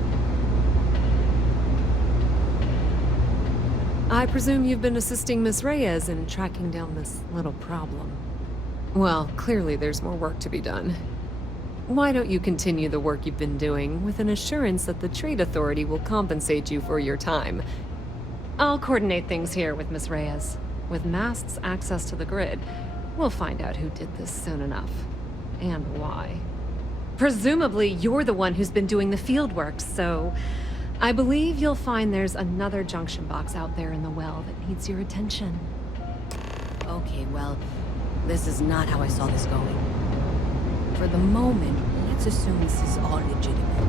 I presume you've been assisting Miss Reyes in tracking down this little problem. Well, clearly there's more work to be done. Why don't you continue the work you've been doing with an assurance that the Trade Authority will compensate you for your time? I'll coordinate things here with Miss Reyes. With Mast's access to the grid, we'll find out who did this soon enough. And why. Presumably, you're the one who's been doing the field work, so I believe you'll find there's another junction box out there in the well that needs your attention. Okay, well, this is not how I saw this going. For the moment, let's assume this is all legitimate.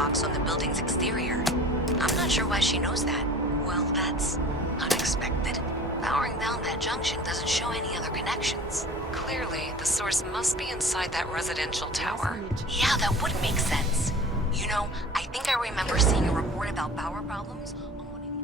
box on the building's exterior. I'm not sure why she knows that. Well, that's unexpected. Powering down that junction doesn't show any other connections. Clearly, the source must be inside that residential tower. Yeah, that would make sense. You know, I think I remember seeing a report about power problems on one of the...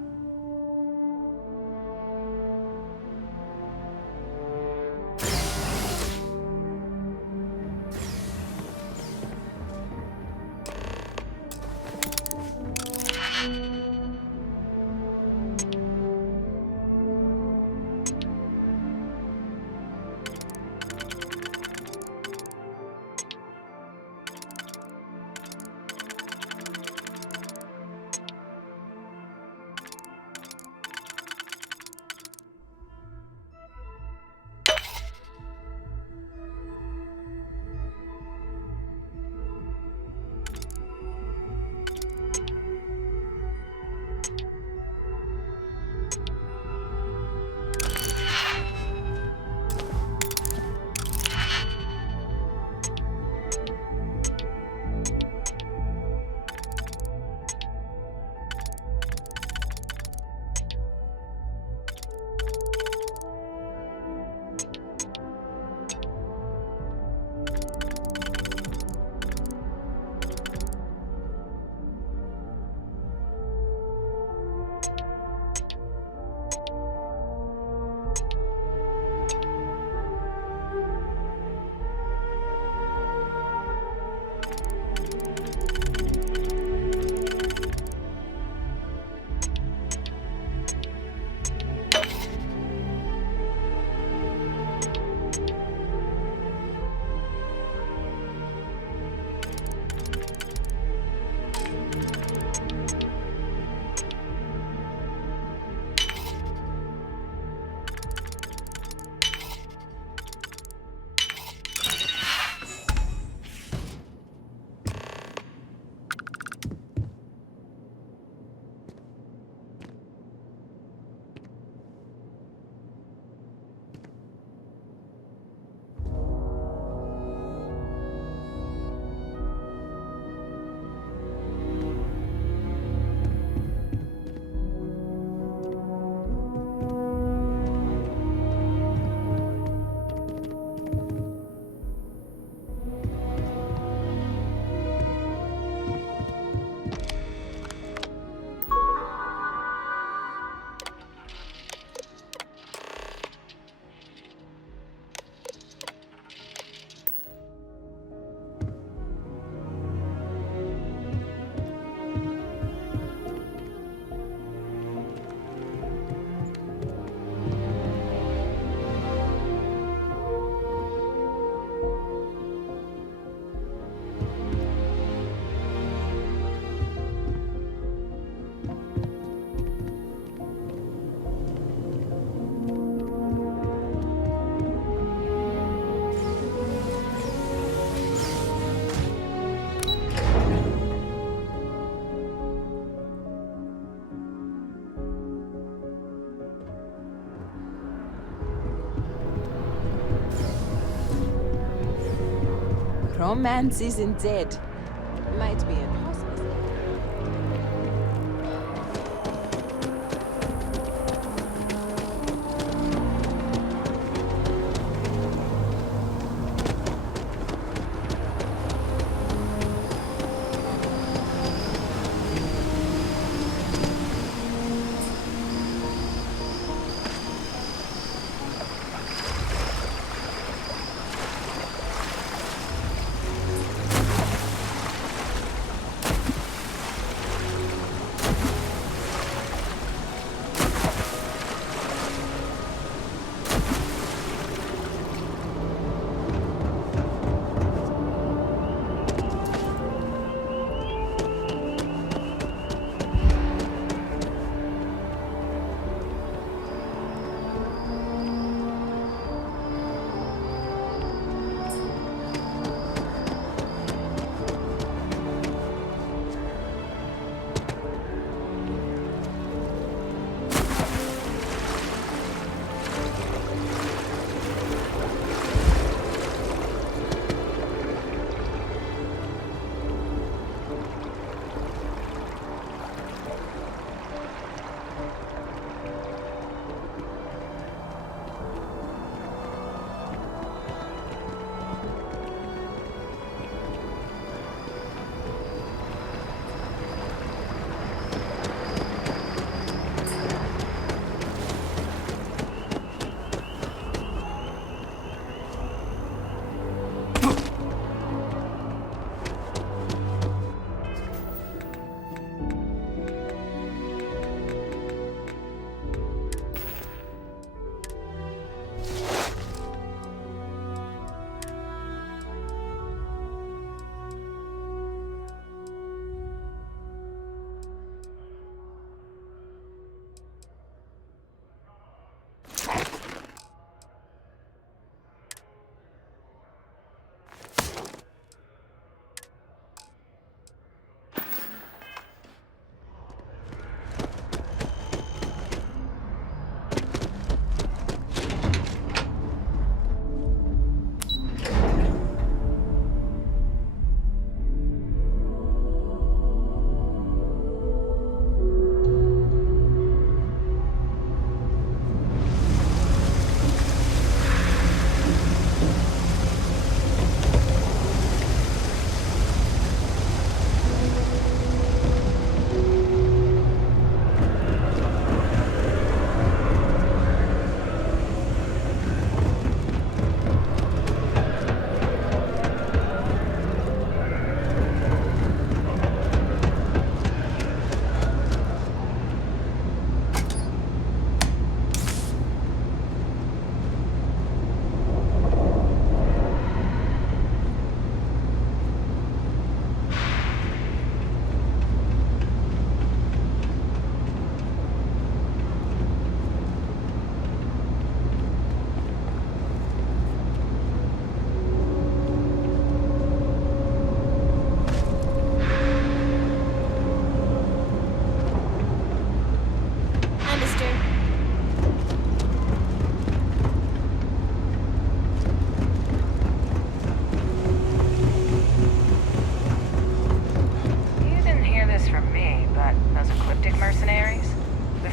Romance isn't dead. Might be in hospital.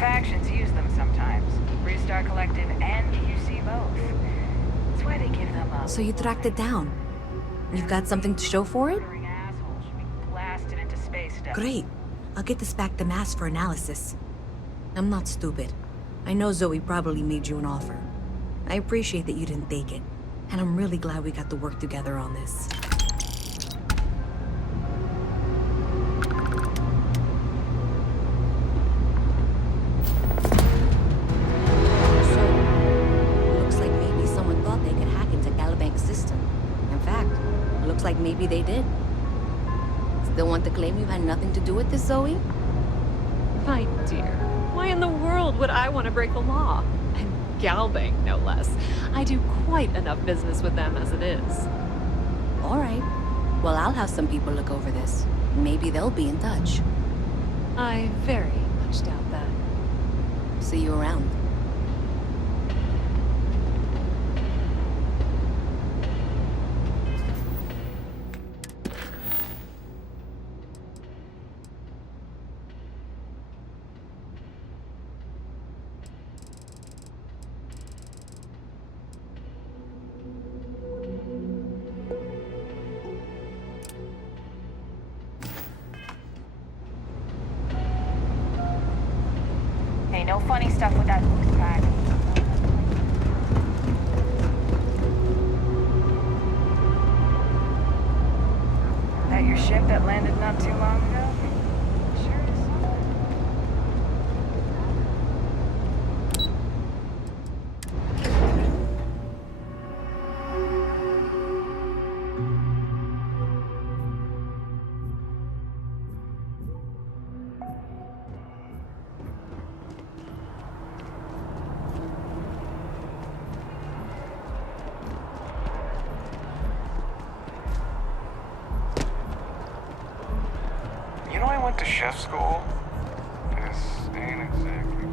factions use them sometimes. Freestar Collective and UC both. That's why they give them a... So you tracked it down? You've got something to show for it? Blasted into space stuff. Great. I'll get this back to Mass for analysis. I'm not stupid. I know Zoe probably made you an offer. I appreciate that you didn't take it. And I'm really glad we got to work together on this. Like maybe they did. Still want to claim you had nothing to do with this, Zoe? My dear, why in the world would I want to break the law? And Galbank, no less. I do quite enough business with them as it is. All right. Well, I'll have some people look over this. Maybe they'll be in touch. I very much doubt that. See you around. Hey, no funny stuff with that boost pack. That your ship that landed not too long ago? Sure is something. I went to chef school. This ain't exactly.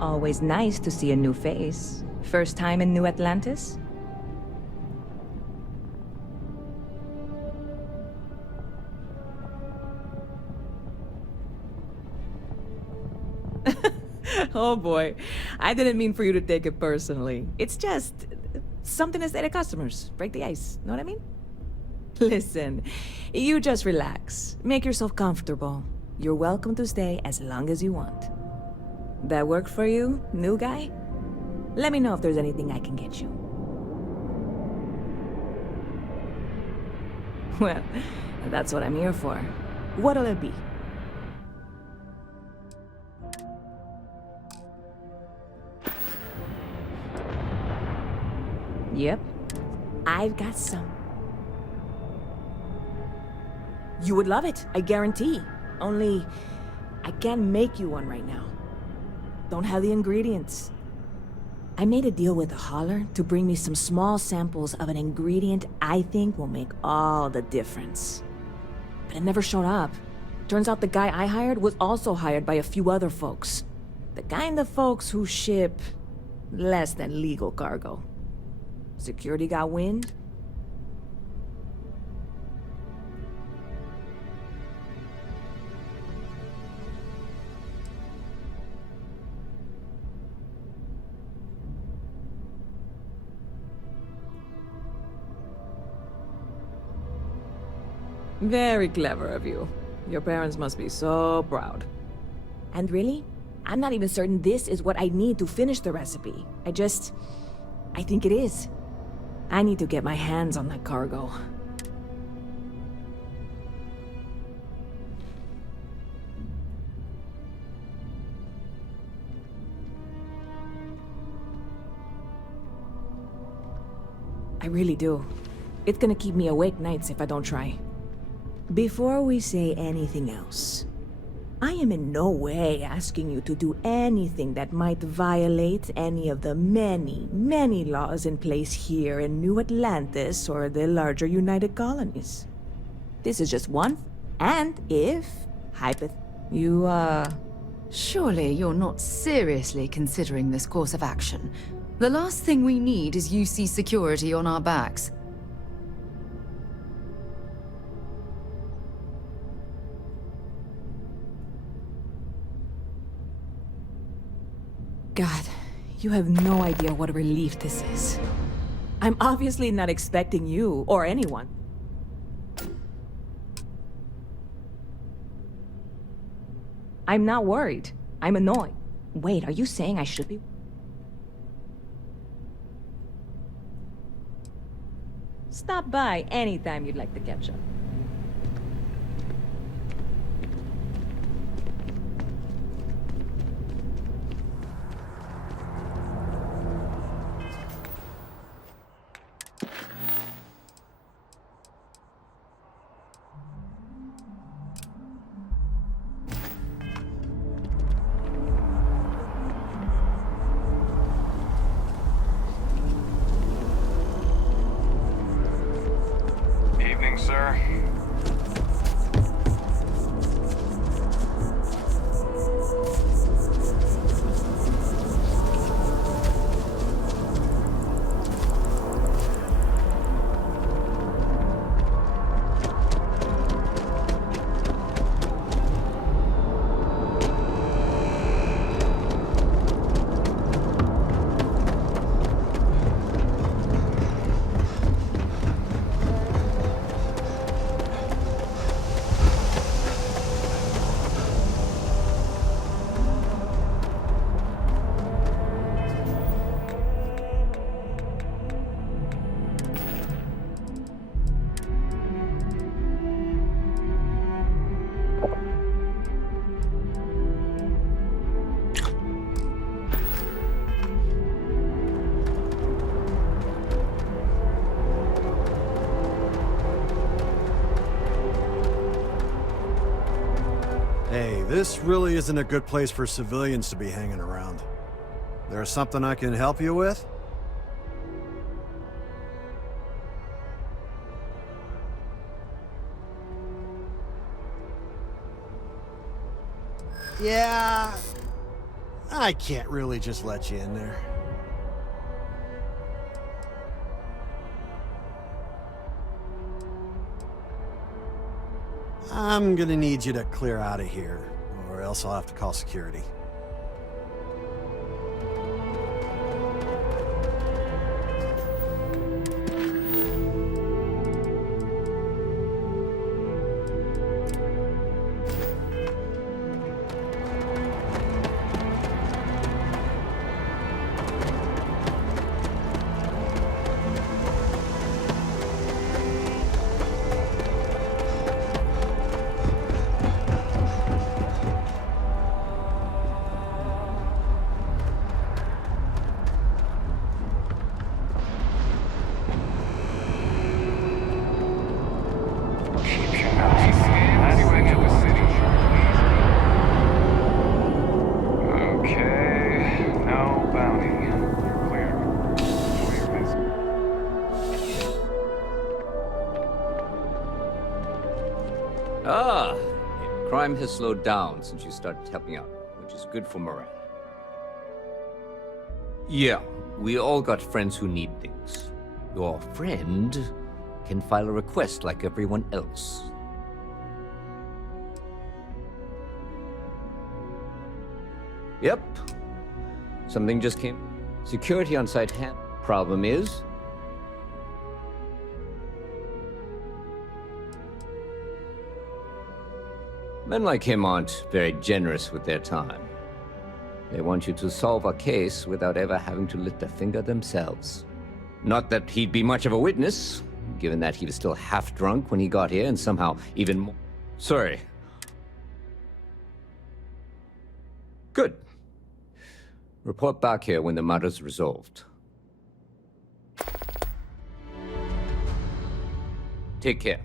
Always nice to see a new face. First time in New Atlantis? Oh boy, I didn't mean for you to take it personally. It's just something to say to customers. Break the ice, know what I mean? Listen, you just relax. Make yourself comfortable. You're welcome to stay as long as you want. That work for you, new guy? Let me know if there's anything I can get you. Well, that's what I'm here for. What'll it be? Yep, I've got some. You would love it, I guarantee. Only, I can't make you one right now. Don't have the ingredients. I made a deal with a hauler to bring me some small samples of an ingredient I think will make all the difference. But it never showed up. Turns out the guy I hired was also hired by a few other folks. The kind of folks who ship less than legal cargo. Security got wind? Very clever of you. Your parents must be so proud. And really, I'm not even certain this is what I need to finish the recipe. I think it is. I need to get my hands on that cargo. I really do. It's gonna keep me awake nights if I don't try. Before we say anything else, I am in no way asking you to do anything that might violate any of the many, many laws in place here in New Atlantis or the larger United Colonies. This is just one, and if, Surely you're not seriously considering this course of action. The last thing we need is UC security on our backs. God, you have no idea what a relief this is. I'm obviously not expecting you or anyone. I'm not worried. I'm annoyed. Wait, are you saying I should be? Stop by anytime you'd like to catch up. Evening, sir. Hey, this really isn't a good place for civilians to be hanging around. There's something I can help you with? Yeah, I can't really just let you in there. I'm gonna need you to clear out of here, or else I'll have to call security. Ah, crime has slowed down since you started helping out, which is good for morale. Yeah, we all got friends who need things. Your friend can file a request like everyone else. Yep. Something just came. Security on site hand. Problem is, men like him aren't very generous with their time. They want you to solve a case without ever having to lift a finger themselves. Not that he'd be much of a witness, given that he was still half drunk when he got here and somehow even more... Sorry. Good. Report back here when the matter's resolved. Take care.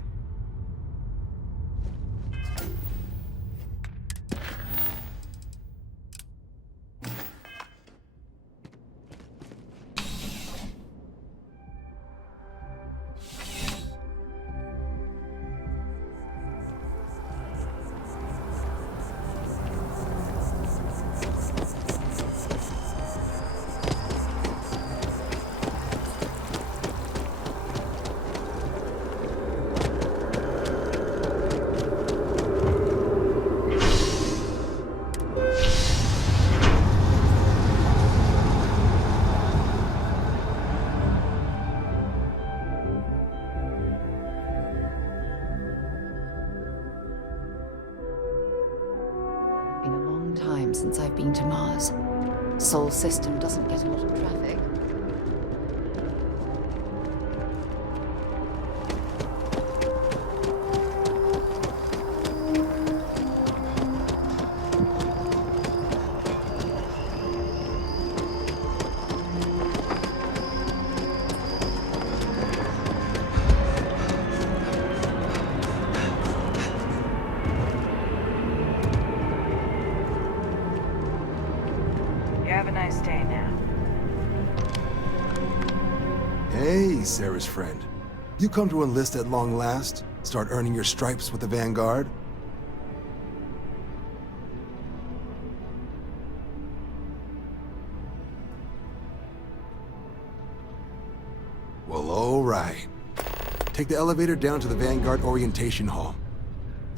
Since I've been to Mars. Sol system doesn't get a lot of traffic. Hey, Sarah's friend. You come to enlist at long last? Start earning your stripes with the Vanguard? Well, all right. Take the elevator down to the Vanguard Orientation Hall.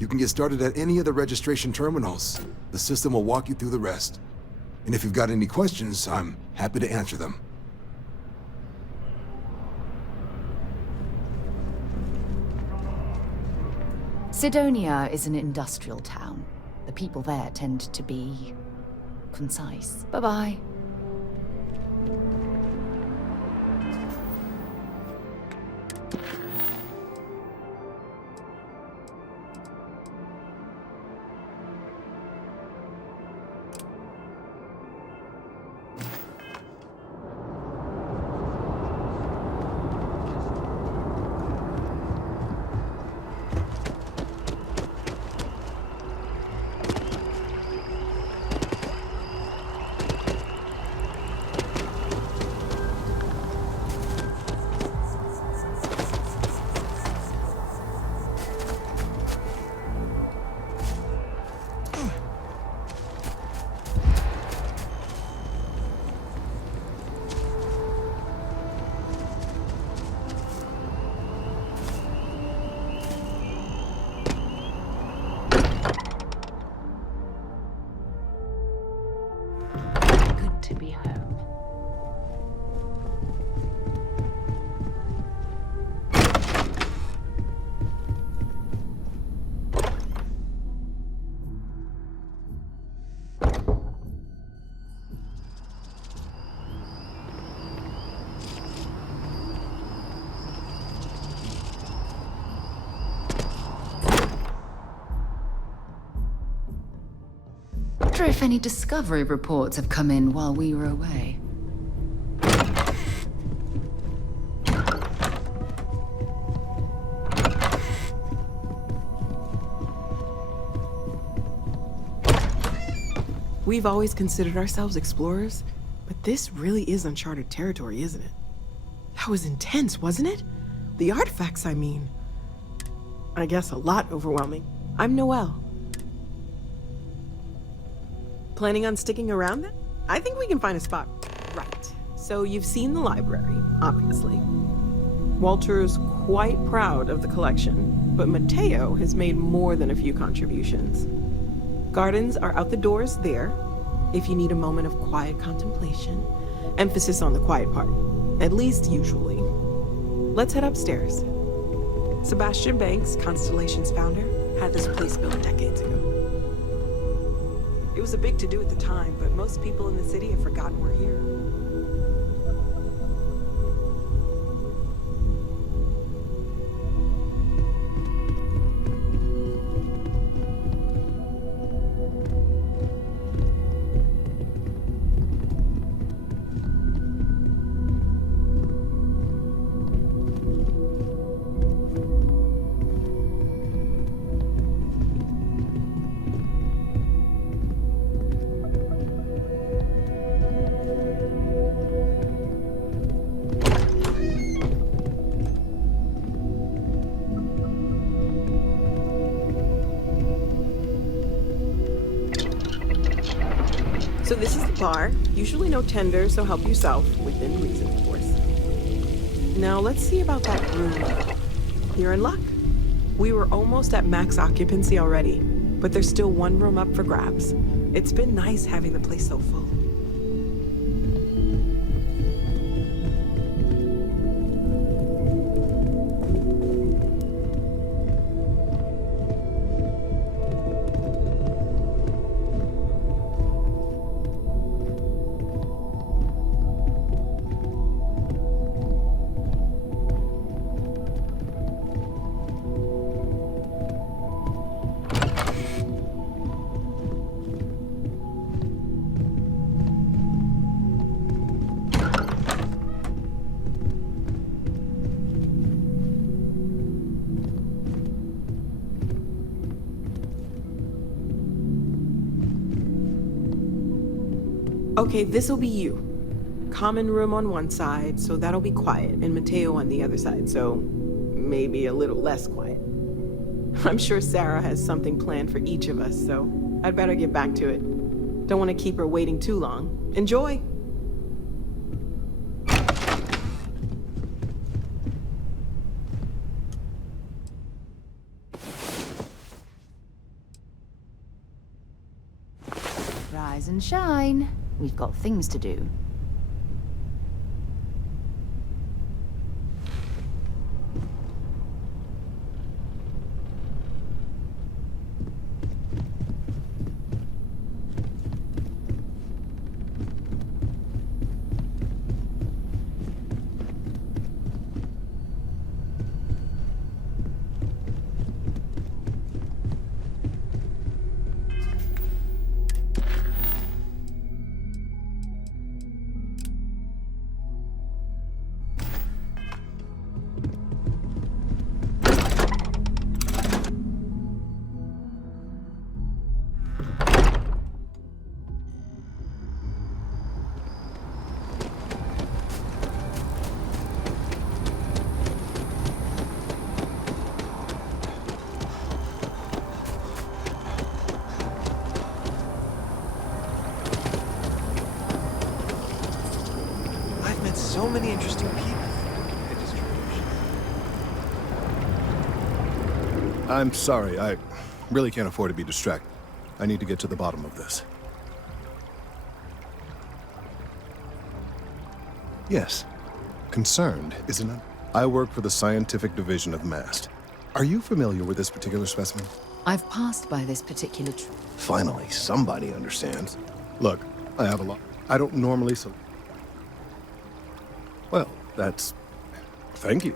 You can get started at any of the registration terminals. The system will walk you through the rest. And if you've got any questions, I'm happy to answer them. Sidonia is an industrial town. The people there tend to be concise. Bye-bye. To be home. Wonder if any discovery reports have come in while we were away. We've always considered ourselves explorers, but this really is uncharted territory, isn't it? That was intense, wasn't it? The artifacts, I mean. I guess a lot overwhelming. I'm Noelle. Planning on sticking around then? I think we can find a spot. Right. So you've seen the library, obviously. Walter's quite proud of the collection, but Mateo has made more than a few contributions. Gardens are out the doors there, if you need a moment of quiet contemplation. Emphasis on the quiet part, at least usually. Let's head upstairs. Sebastian Banks, Constellation's founder, had this place built decades ago. It was a big to-do at the time, but most people in the city have forgotten we're here. So this is the bar. Usually no tender, so help yourself, within reason, of course. Now let's see about that room. You're in luck. We were almost at max occupancy already, but there's still one room up for grabs. It's been nice having the place so full. Okay, this'll be you. Common room on one side, so that'll be quiet, and Mateo on the other side, so maybe a little less quiet. I'm sure Sarah has something planned for each of us, so I'd better get back to it. Don't want to keep her waiting too long. Enjoy! Rise and shine. We've got things to do. So many interesting people. I'm sorry, I really can't afford to be distracted. I need to get to the bottom of this. Yes. Concerned, isn't it? I work for the scientific division of MAST. Are you familiar with this particular specimen? I've passed by this particular tree. Finally, somebody understands. Look, I have a lot. I don't normally Well, that's... Thank you.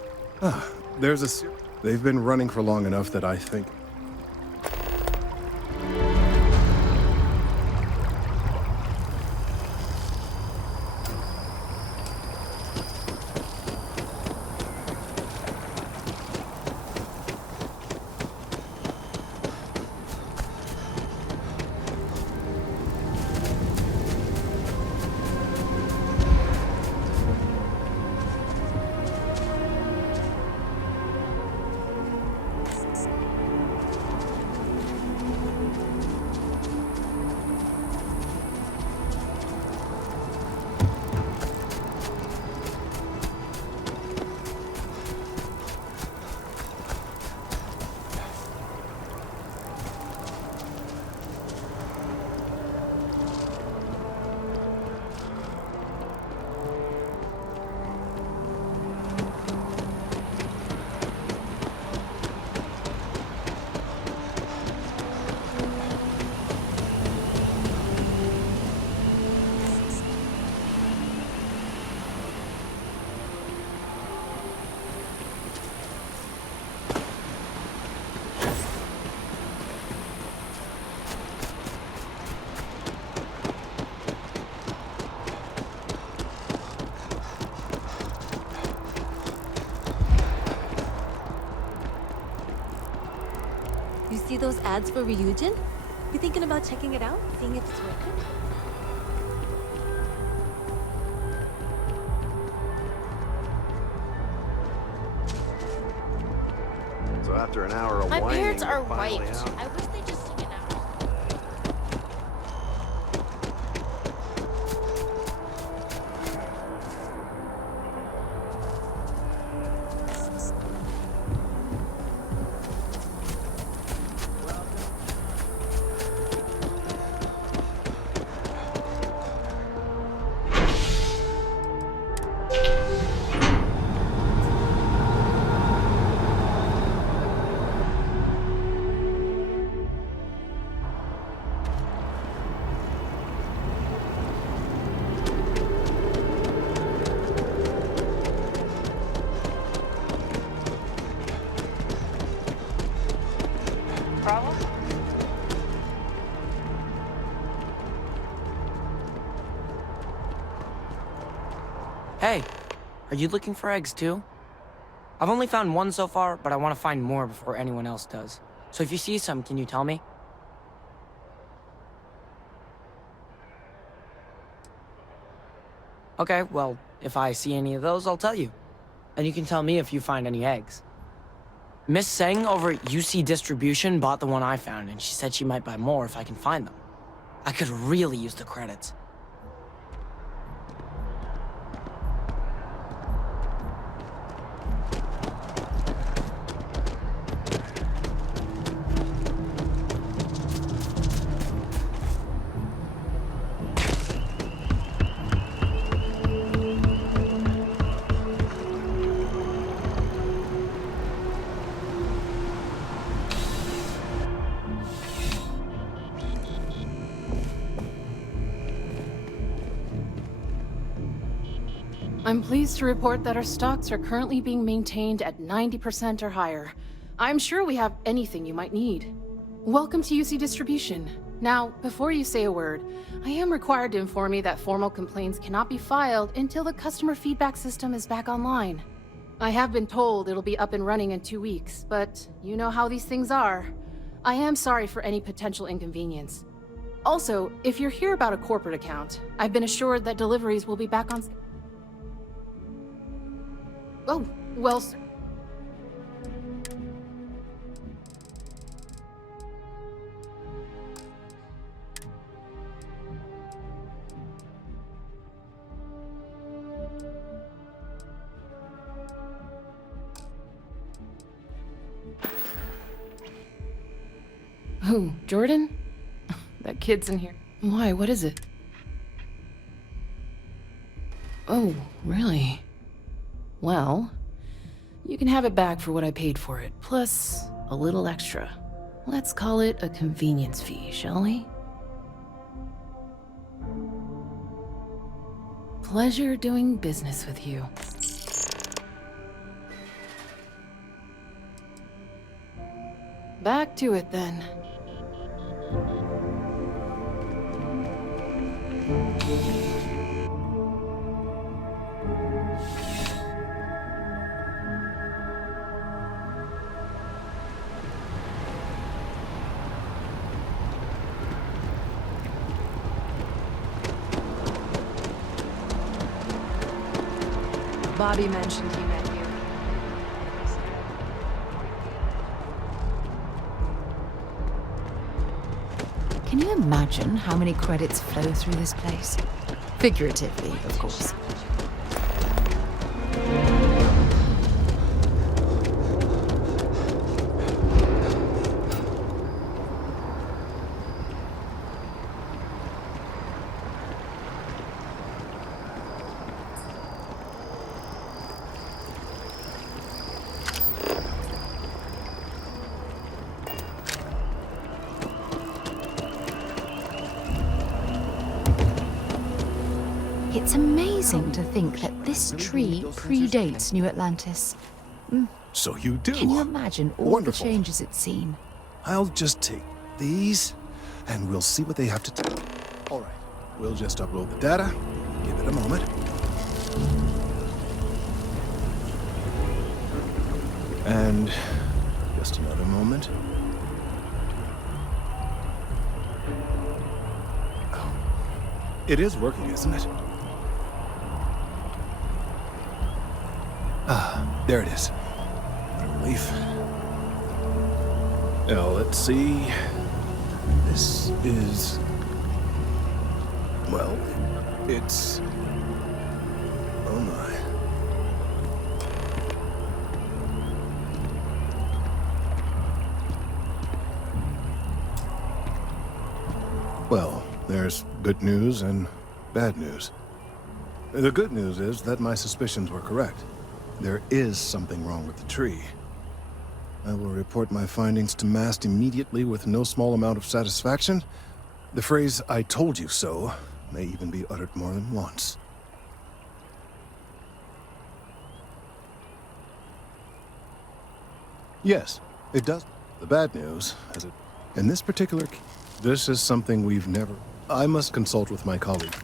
There's a... They've been running for long enough that I think... see those ads for Ryujin? You thinking about checking it out? Seeing if it's worth it? So after an hour of My whining, parents are you're finally white. out. I wish they just took it out. Problem? Hey, are you looking for eggs too? I've only found one so far, but I want to find more before anyone else does. So if you see some, can you tell me? Okay, well, if I see any of those, I'll tell you. And you can tell me if you find any eggs. Miss Seng over at UC Distribution bought the one I found, and she said she might buy more if I can find them. I could really use the credits. I'm pleased to report that our stocks are currently being maintained at 90% or higher. I'm sure we have anything you might need. Welcome to UC Distribution. Now, before you say a word, I am required to inform you that formal complaints cannot be filed until the customer feedback system is back online. I have been told it'll be up and running in 2 weeks, but you know how these things are. I am sorry for any potential inconvenience. Also, if you're here about a corporate account, I've been assured that deliveries will be back on... Oh, well... Who, Jordan? That kid's in here. Why, what is it? Oh, really? Well, you can have it back for what I paid for it, plus a little extra. Let's call it a convenience fee, shall we? Pleasure doing business with you. Back to it then. Bobby mentioned he met you. Can you imagine how many credits flow through this place? Figuratively, of course. It's amazing to think that this tree predates New Atlantis. So you do? Can you imagine all Wonderful. the changes it's seen? I'll just take these, and we'll see what they have to tell. All right, we'll just upload the data. Give it a moment. And just another moment. It is working, isn't it? Ah, there it is. What a relief. Now, let's see. This is... well, it's... oh my. Well, there's good news and bad news. The good news is that my suspicions were correct. There is something wrong with the tree. I will report my findings to MAST immediately with no small amount of satisfaction. The phrase, "I told you so," may even be uttered more than once. Yes, it does. The bad news, as it... in this particular case, this is something we've never... I must consult with my colleague.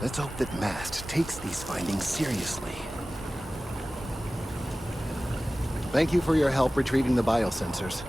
Let's hope that MAST takes these findings seriously. Thank you for your help retrieving the biosensors.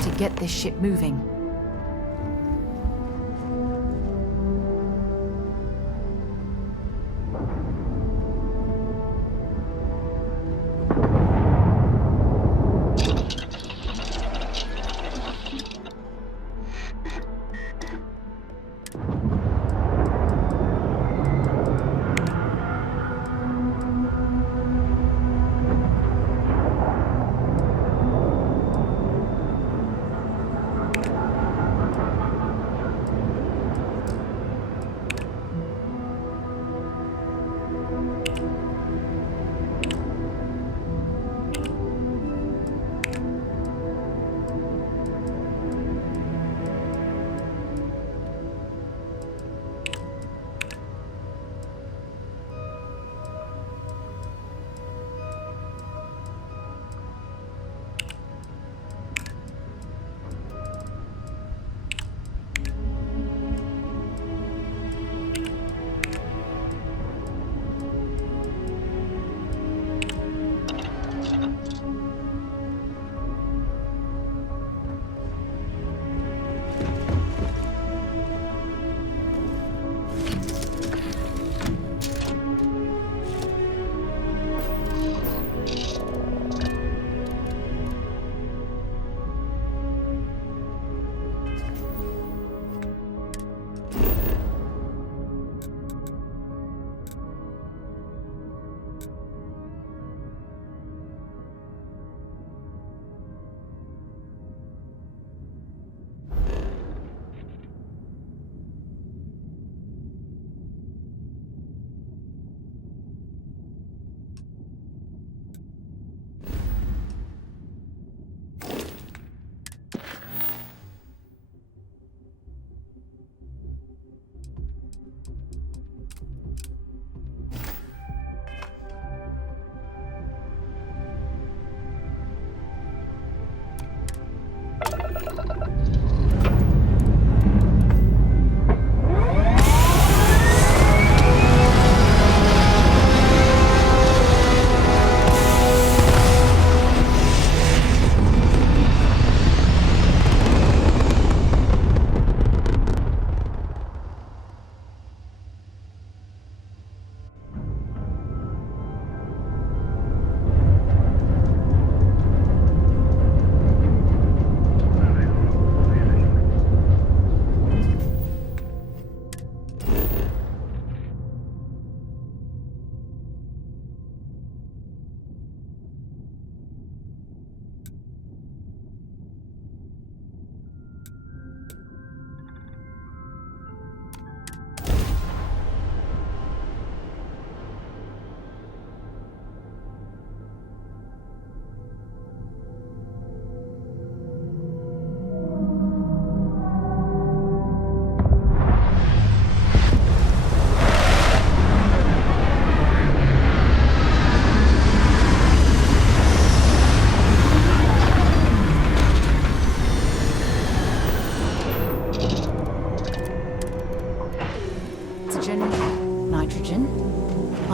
To get this ship moving.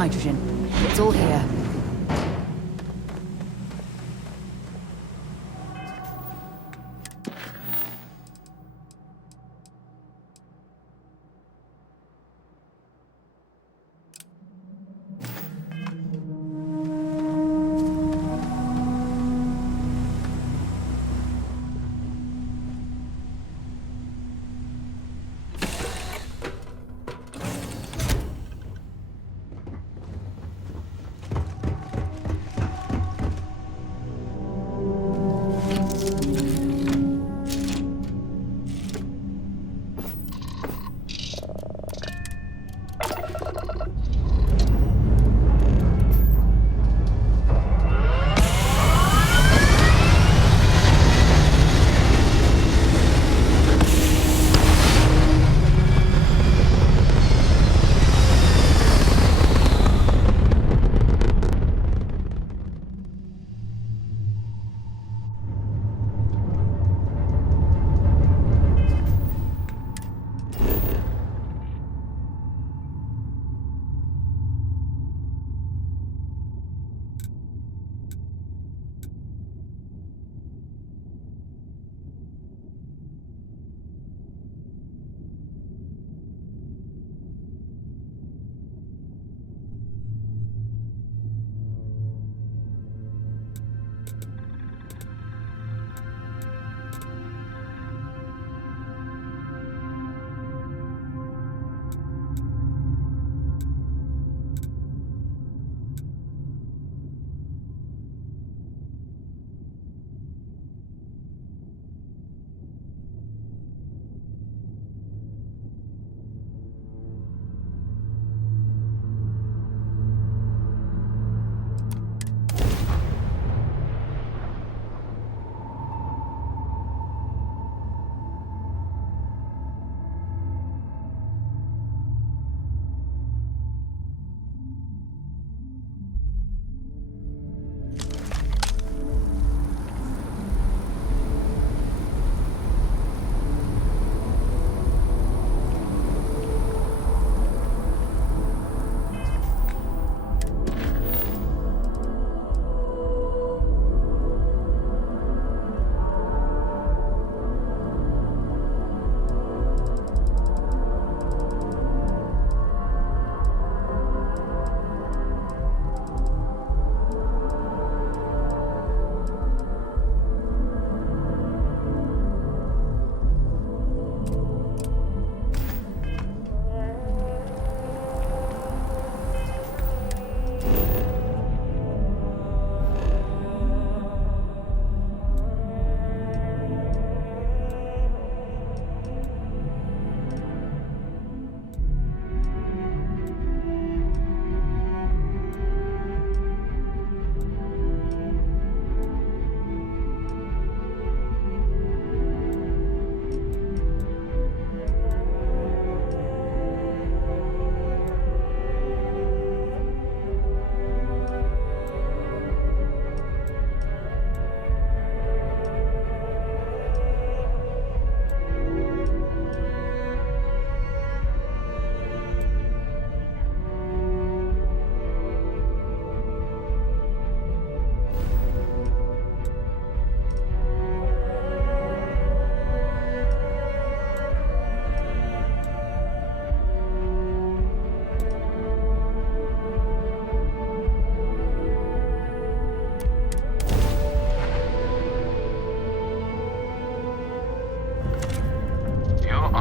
hydrogen. It's all here.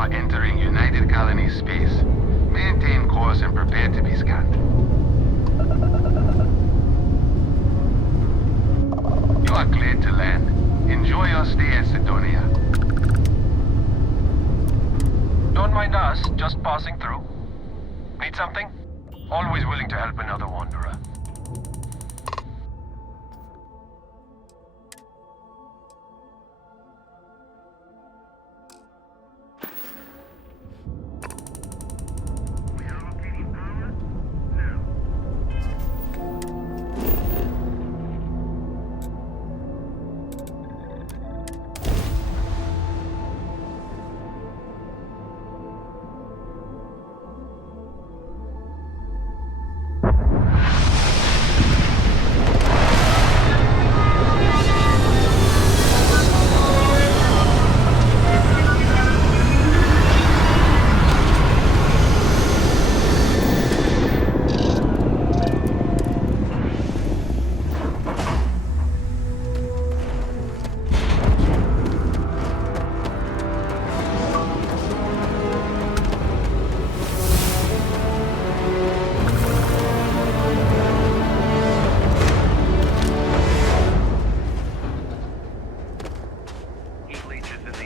are entering United Colony space. Maintain course and prepare to be scanned. You are cleared to land. Enjoy your stay at Sidonia. Don't mind us, just passing through. Need something? Always willing to help another wanderer.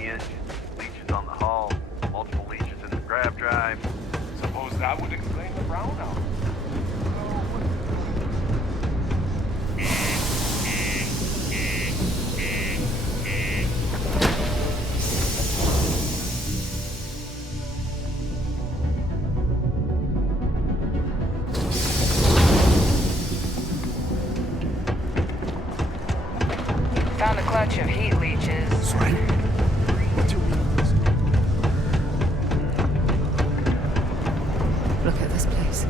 engine, leeches on the hull, multiple leeches in the grab drive. Suppose that would explain the brownout. Found a clutch of heat leeches. Sorry? Look at this place.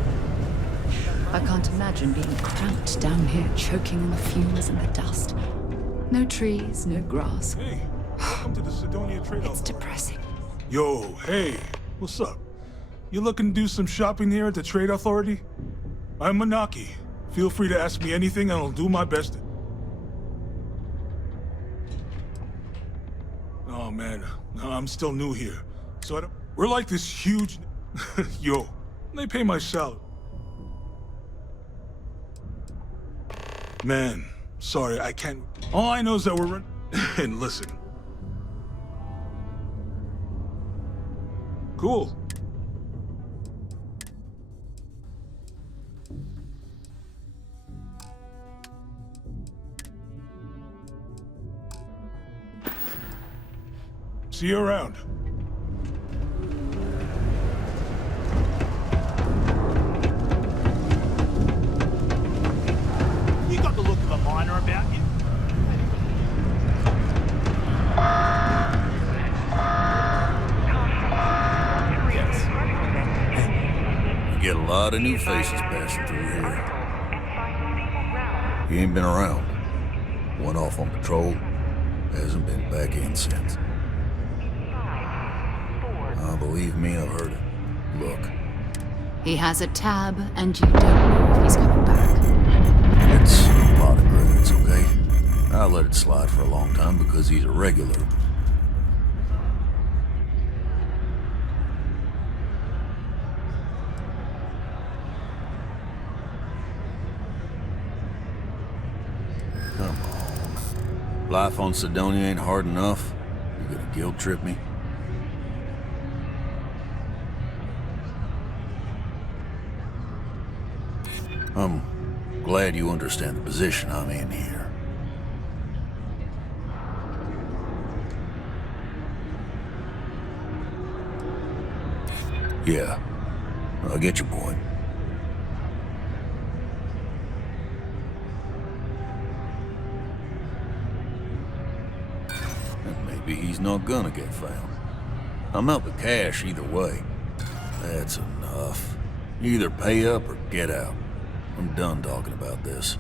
I can't imagine being cramped down here, choking on the fumes and the dust. No trees, no grass. Hey, welcome to the Sidonia Trade It's depressing. Yo, hey, what's up? You looking to do some shopping here at the Trade Authority? I'm Manaki. Feel free to ask me anything and I'll do my best. Oh man, I'm still new here. So we're like this huge... Yo, they pay my salary. Man, sorry, I can't... All I know is that we're... And listen. Cool. See you around. You got the look of a miner about you. You get a lot of new faces passing through here. He ain't been around. Went off on patrol. Hasn't been back in since. Believe me, I've heard it. Look. He has a tab, and you don't know if he's coming back. It's a lot of credits, okay? I let it slide for a long time because he's a regular. Come on. Life on Sidonia ain't hard enough. You gonna guilt trip me? I'm glad you understand the position I'm in here. Yeah, I get your point. And maybe he's not gonna get found. I'm out the cash either way. That's enough. You either pay up or get out. I'm done talking about this.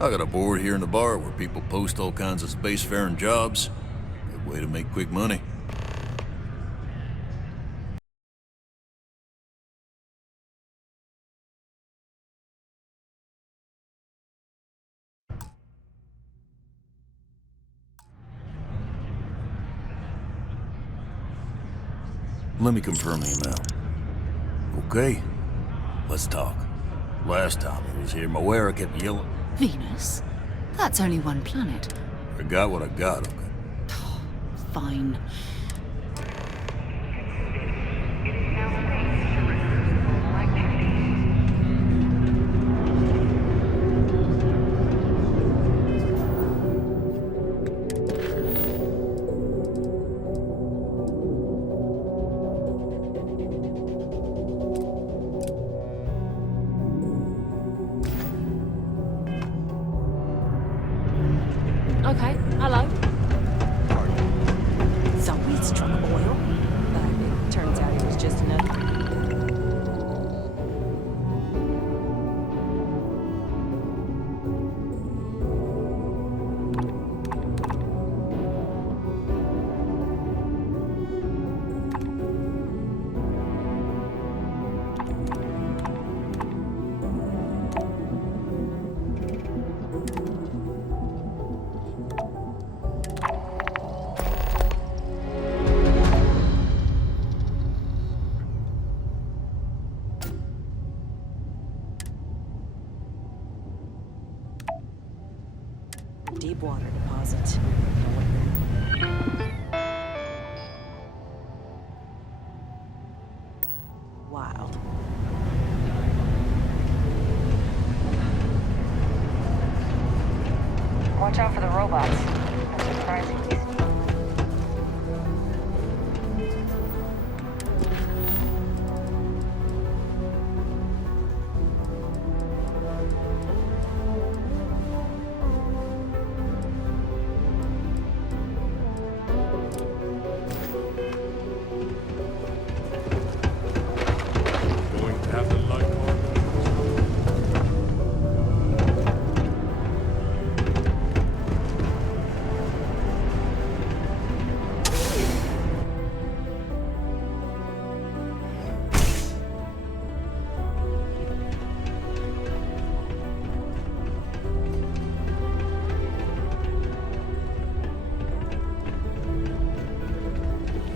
I got a board here in the bar where people post all kinds of spacefaring jobs. Good way to make quick money. Let me confirm the amount. Okay, let's talk. Last time he was here, Moera kept yelling. Venus? That's only one planet. I got what I got, okay? Fine. Okay, hello. Zoe's it. Wild. Watch out for the robots. They're surprisingly smart. Going to have the light on.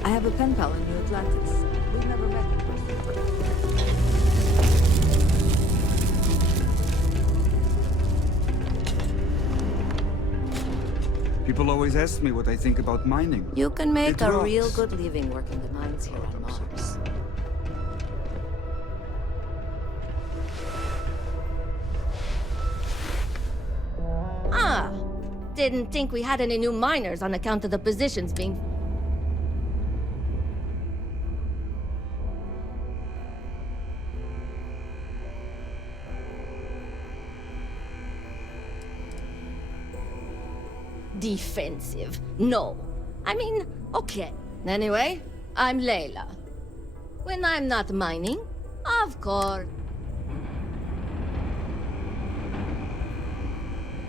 I have a pen pal in New Atlantis. We've never met. People always ask me what I think about mining. You can make It a rocks. real good living working the mines here on Mars. Ah, didn't think we had any new miners on account of the positions being... defensive. No. I mean, okay. Anyway, I'm Layla. When I'm not mining, of course.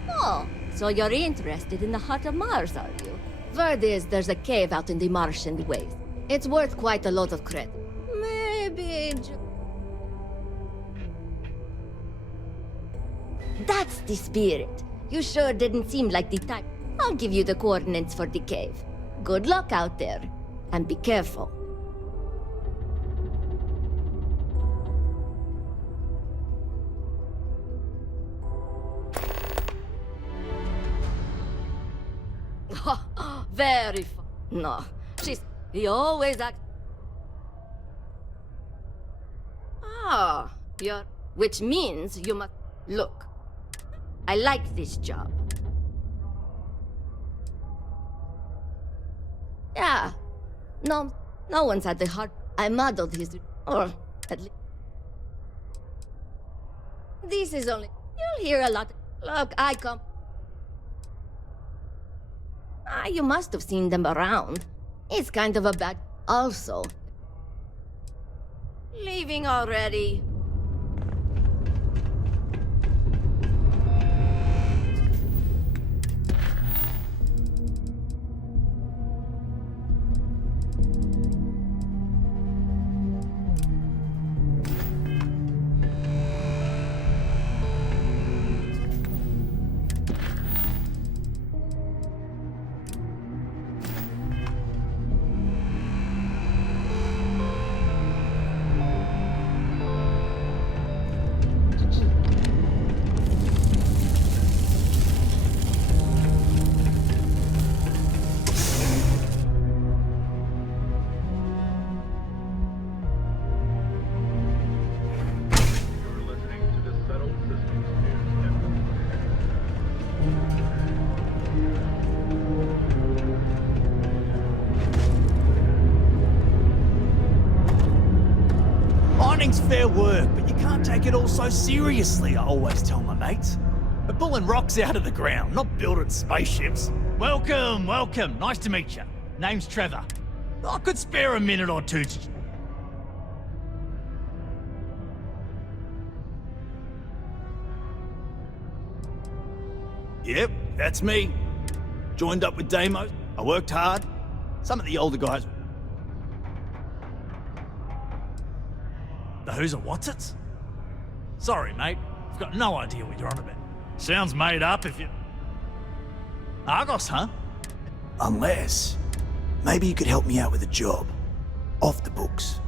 Oh, so you're interested in the heart of Mars, are you? Word is there's a cave out in the Martian waste. It's worth quite a lot of credit. Maybe... That's the spirit. You sure didn't seem like the type. I'll give you the coordinates for the cave. Good luck out there, and be careful. Very fun. No, he always act... Ah, you're... Which means you must... Look, I like this job. Yeah. No one's had the heart. I modeled his... Or, at least... This is only... You'll hear a lot... Look, I come... You must have seen them around. It's kind of a bad... Also... Leaving already? Mining's fair work, but you can't take it all so seriously, I always tell my mates. We're pulling rocks out of the ground, not building spaceships. Welcome, welcome. Nice to meet you. Name's Trevor. I could spare a minute or two to... Yep, that's me. Joined up with Damo. I worked hard. Some of the older guys... The who's and what's it? Sorry, mate. I've got no idea what you're on about. Sounds made up if you... Argos, huh? Unless... maybe you could help me out with a job. Off the books.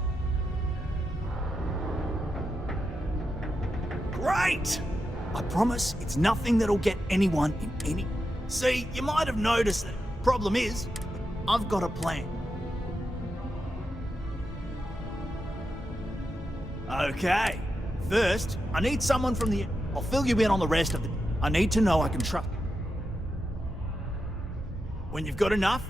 Great! I promise it's nothing that'll get anyone in any... See, you might have noticed that. Problem is, I've got a plan. Okay. First, I need someone from the... I'll fill you in on the rest of it. I need to know I can trust. When you've got enough,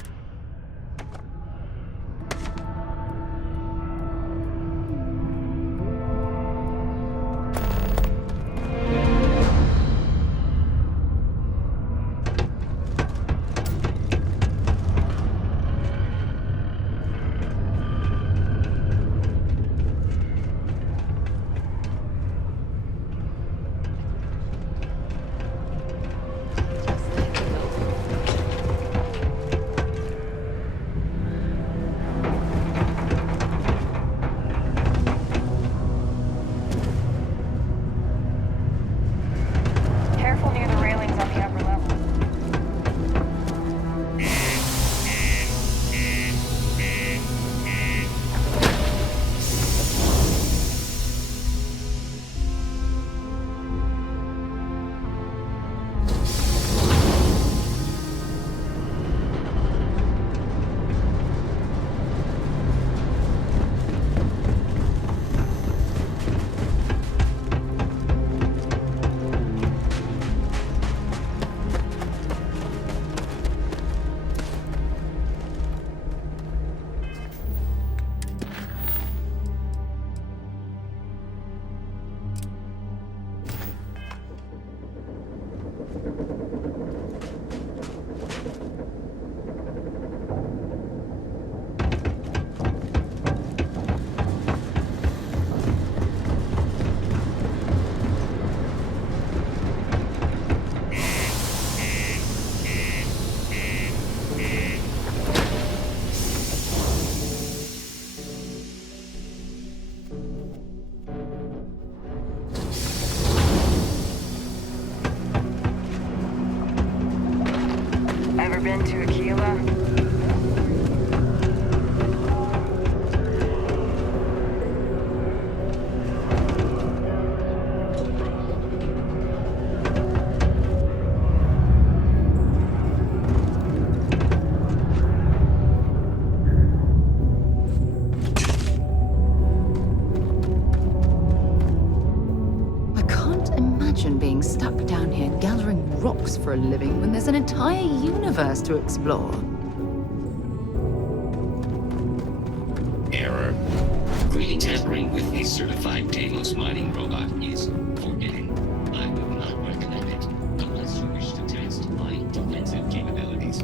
Careful near the railings on the upper level. Ever been to Aquila? I can't imagine being stuck down here gathering rocks for a living when there's an entire universe to explore. Error. Really tampering with a certified Deimos mining robot is forbidden. I would not recommend it unless you wish to test my defensive capabilities.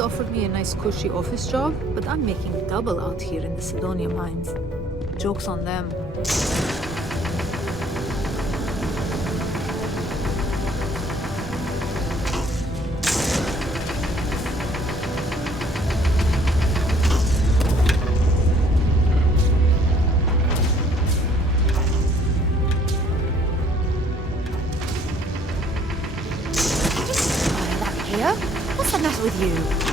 Offered me a nice cushy office job, but I'm making double out here in the Sidonia mines. Joke's on them. Here? What's the matter with you?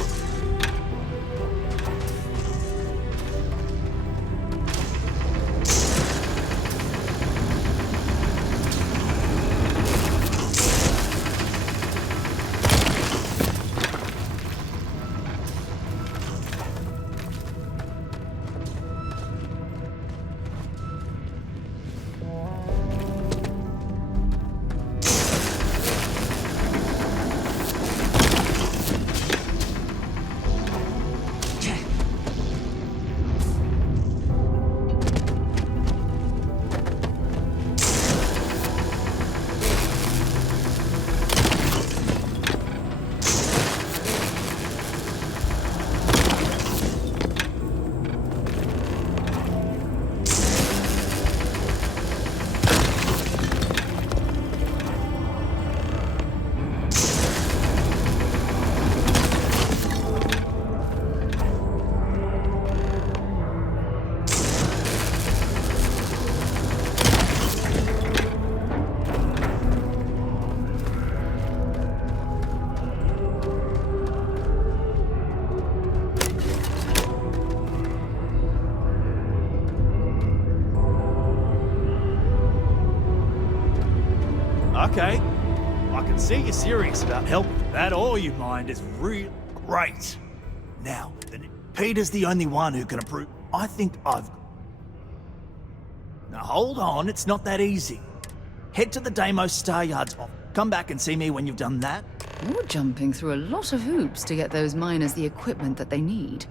Okay. I can see you're serious about helping. That all you mind is real great. Now, Peter's the only one who can approve. I think I've... Now hold on, it's not that easy. Head to the Deimos Star Yards office. Come back and see me when you've done that. You're jumping through a lot of hoops to get those miners the equipment that they need.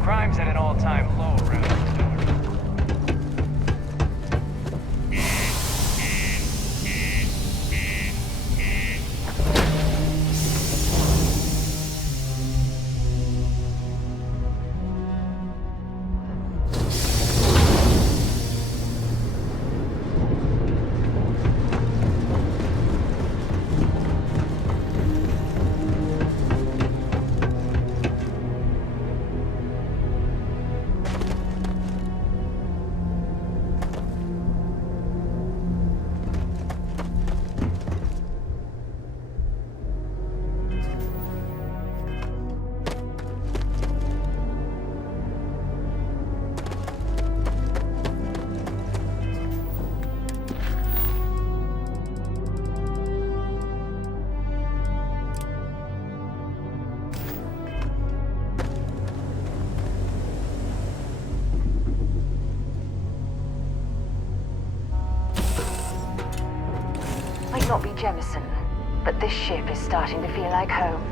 Crime's at an all-time low around here. Might not be Jemison, but this ship is starting to feel like home.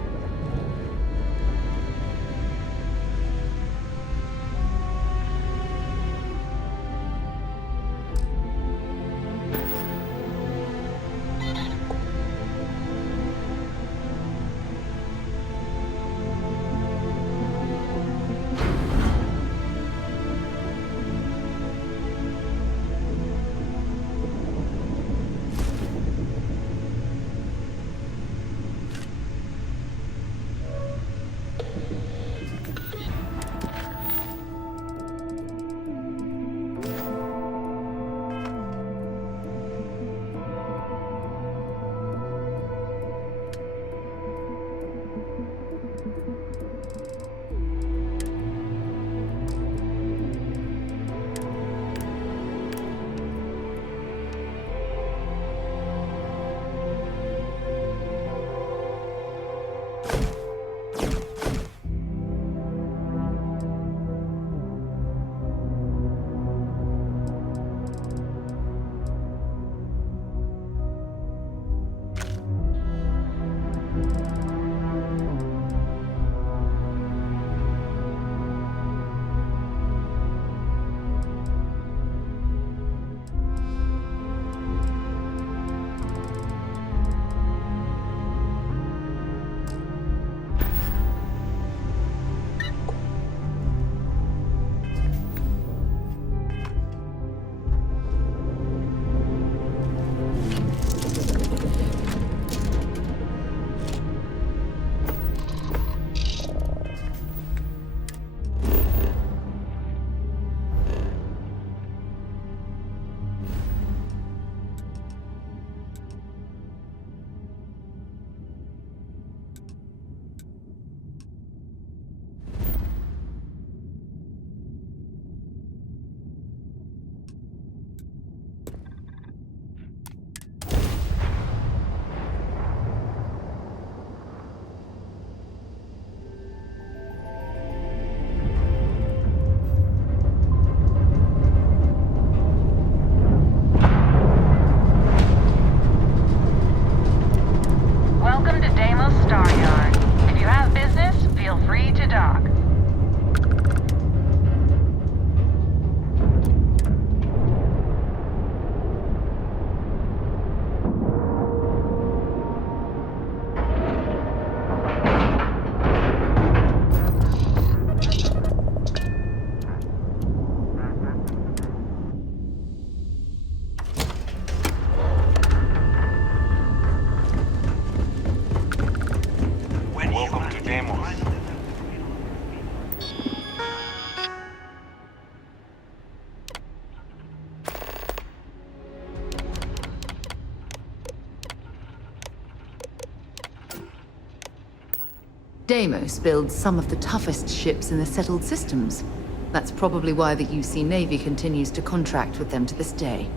Deimos builds some of the toughest ships in the settled systems. That's probably why the UC Navy continues to contract with them to this day.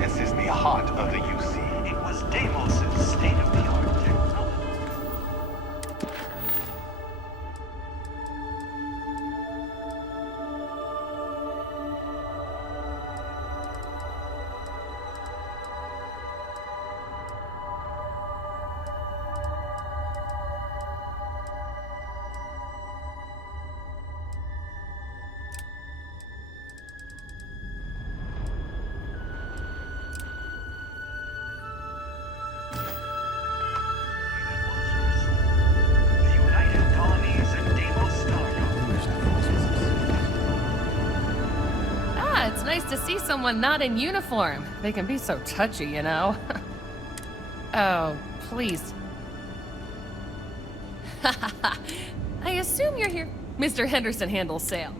This is the heart of the UC. It was Deimos' state-of-the-art technology. It's nice to see someone not in uniform. They can be so touchy, you know. Oh, please. I assume you're here. Mr. Henderson handles sale.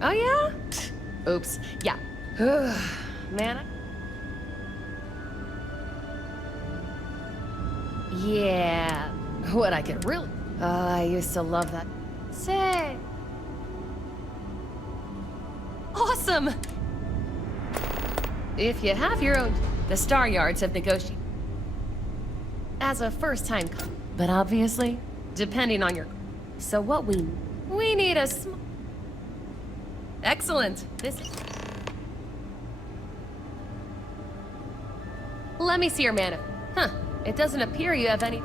Oh, yeah? Oops. Yeah. Man. Yeah. What I could really... I used to love that. Say. Awesome! If you have your own... The Star Yards have negotiated. As a first-time... But obviously, depending on your... So what we need a Excellent. This... Let me see your manifest. Huh. It doesn't appear you have any...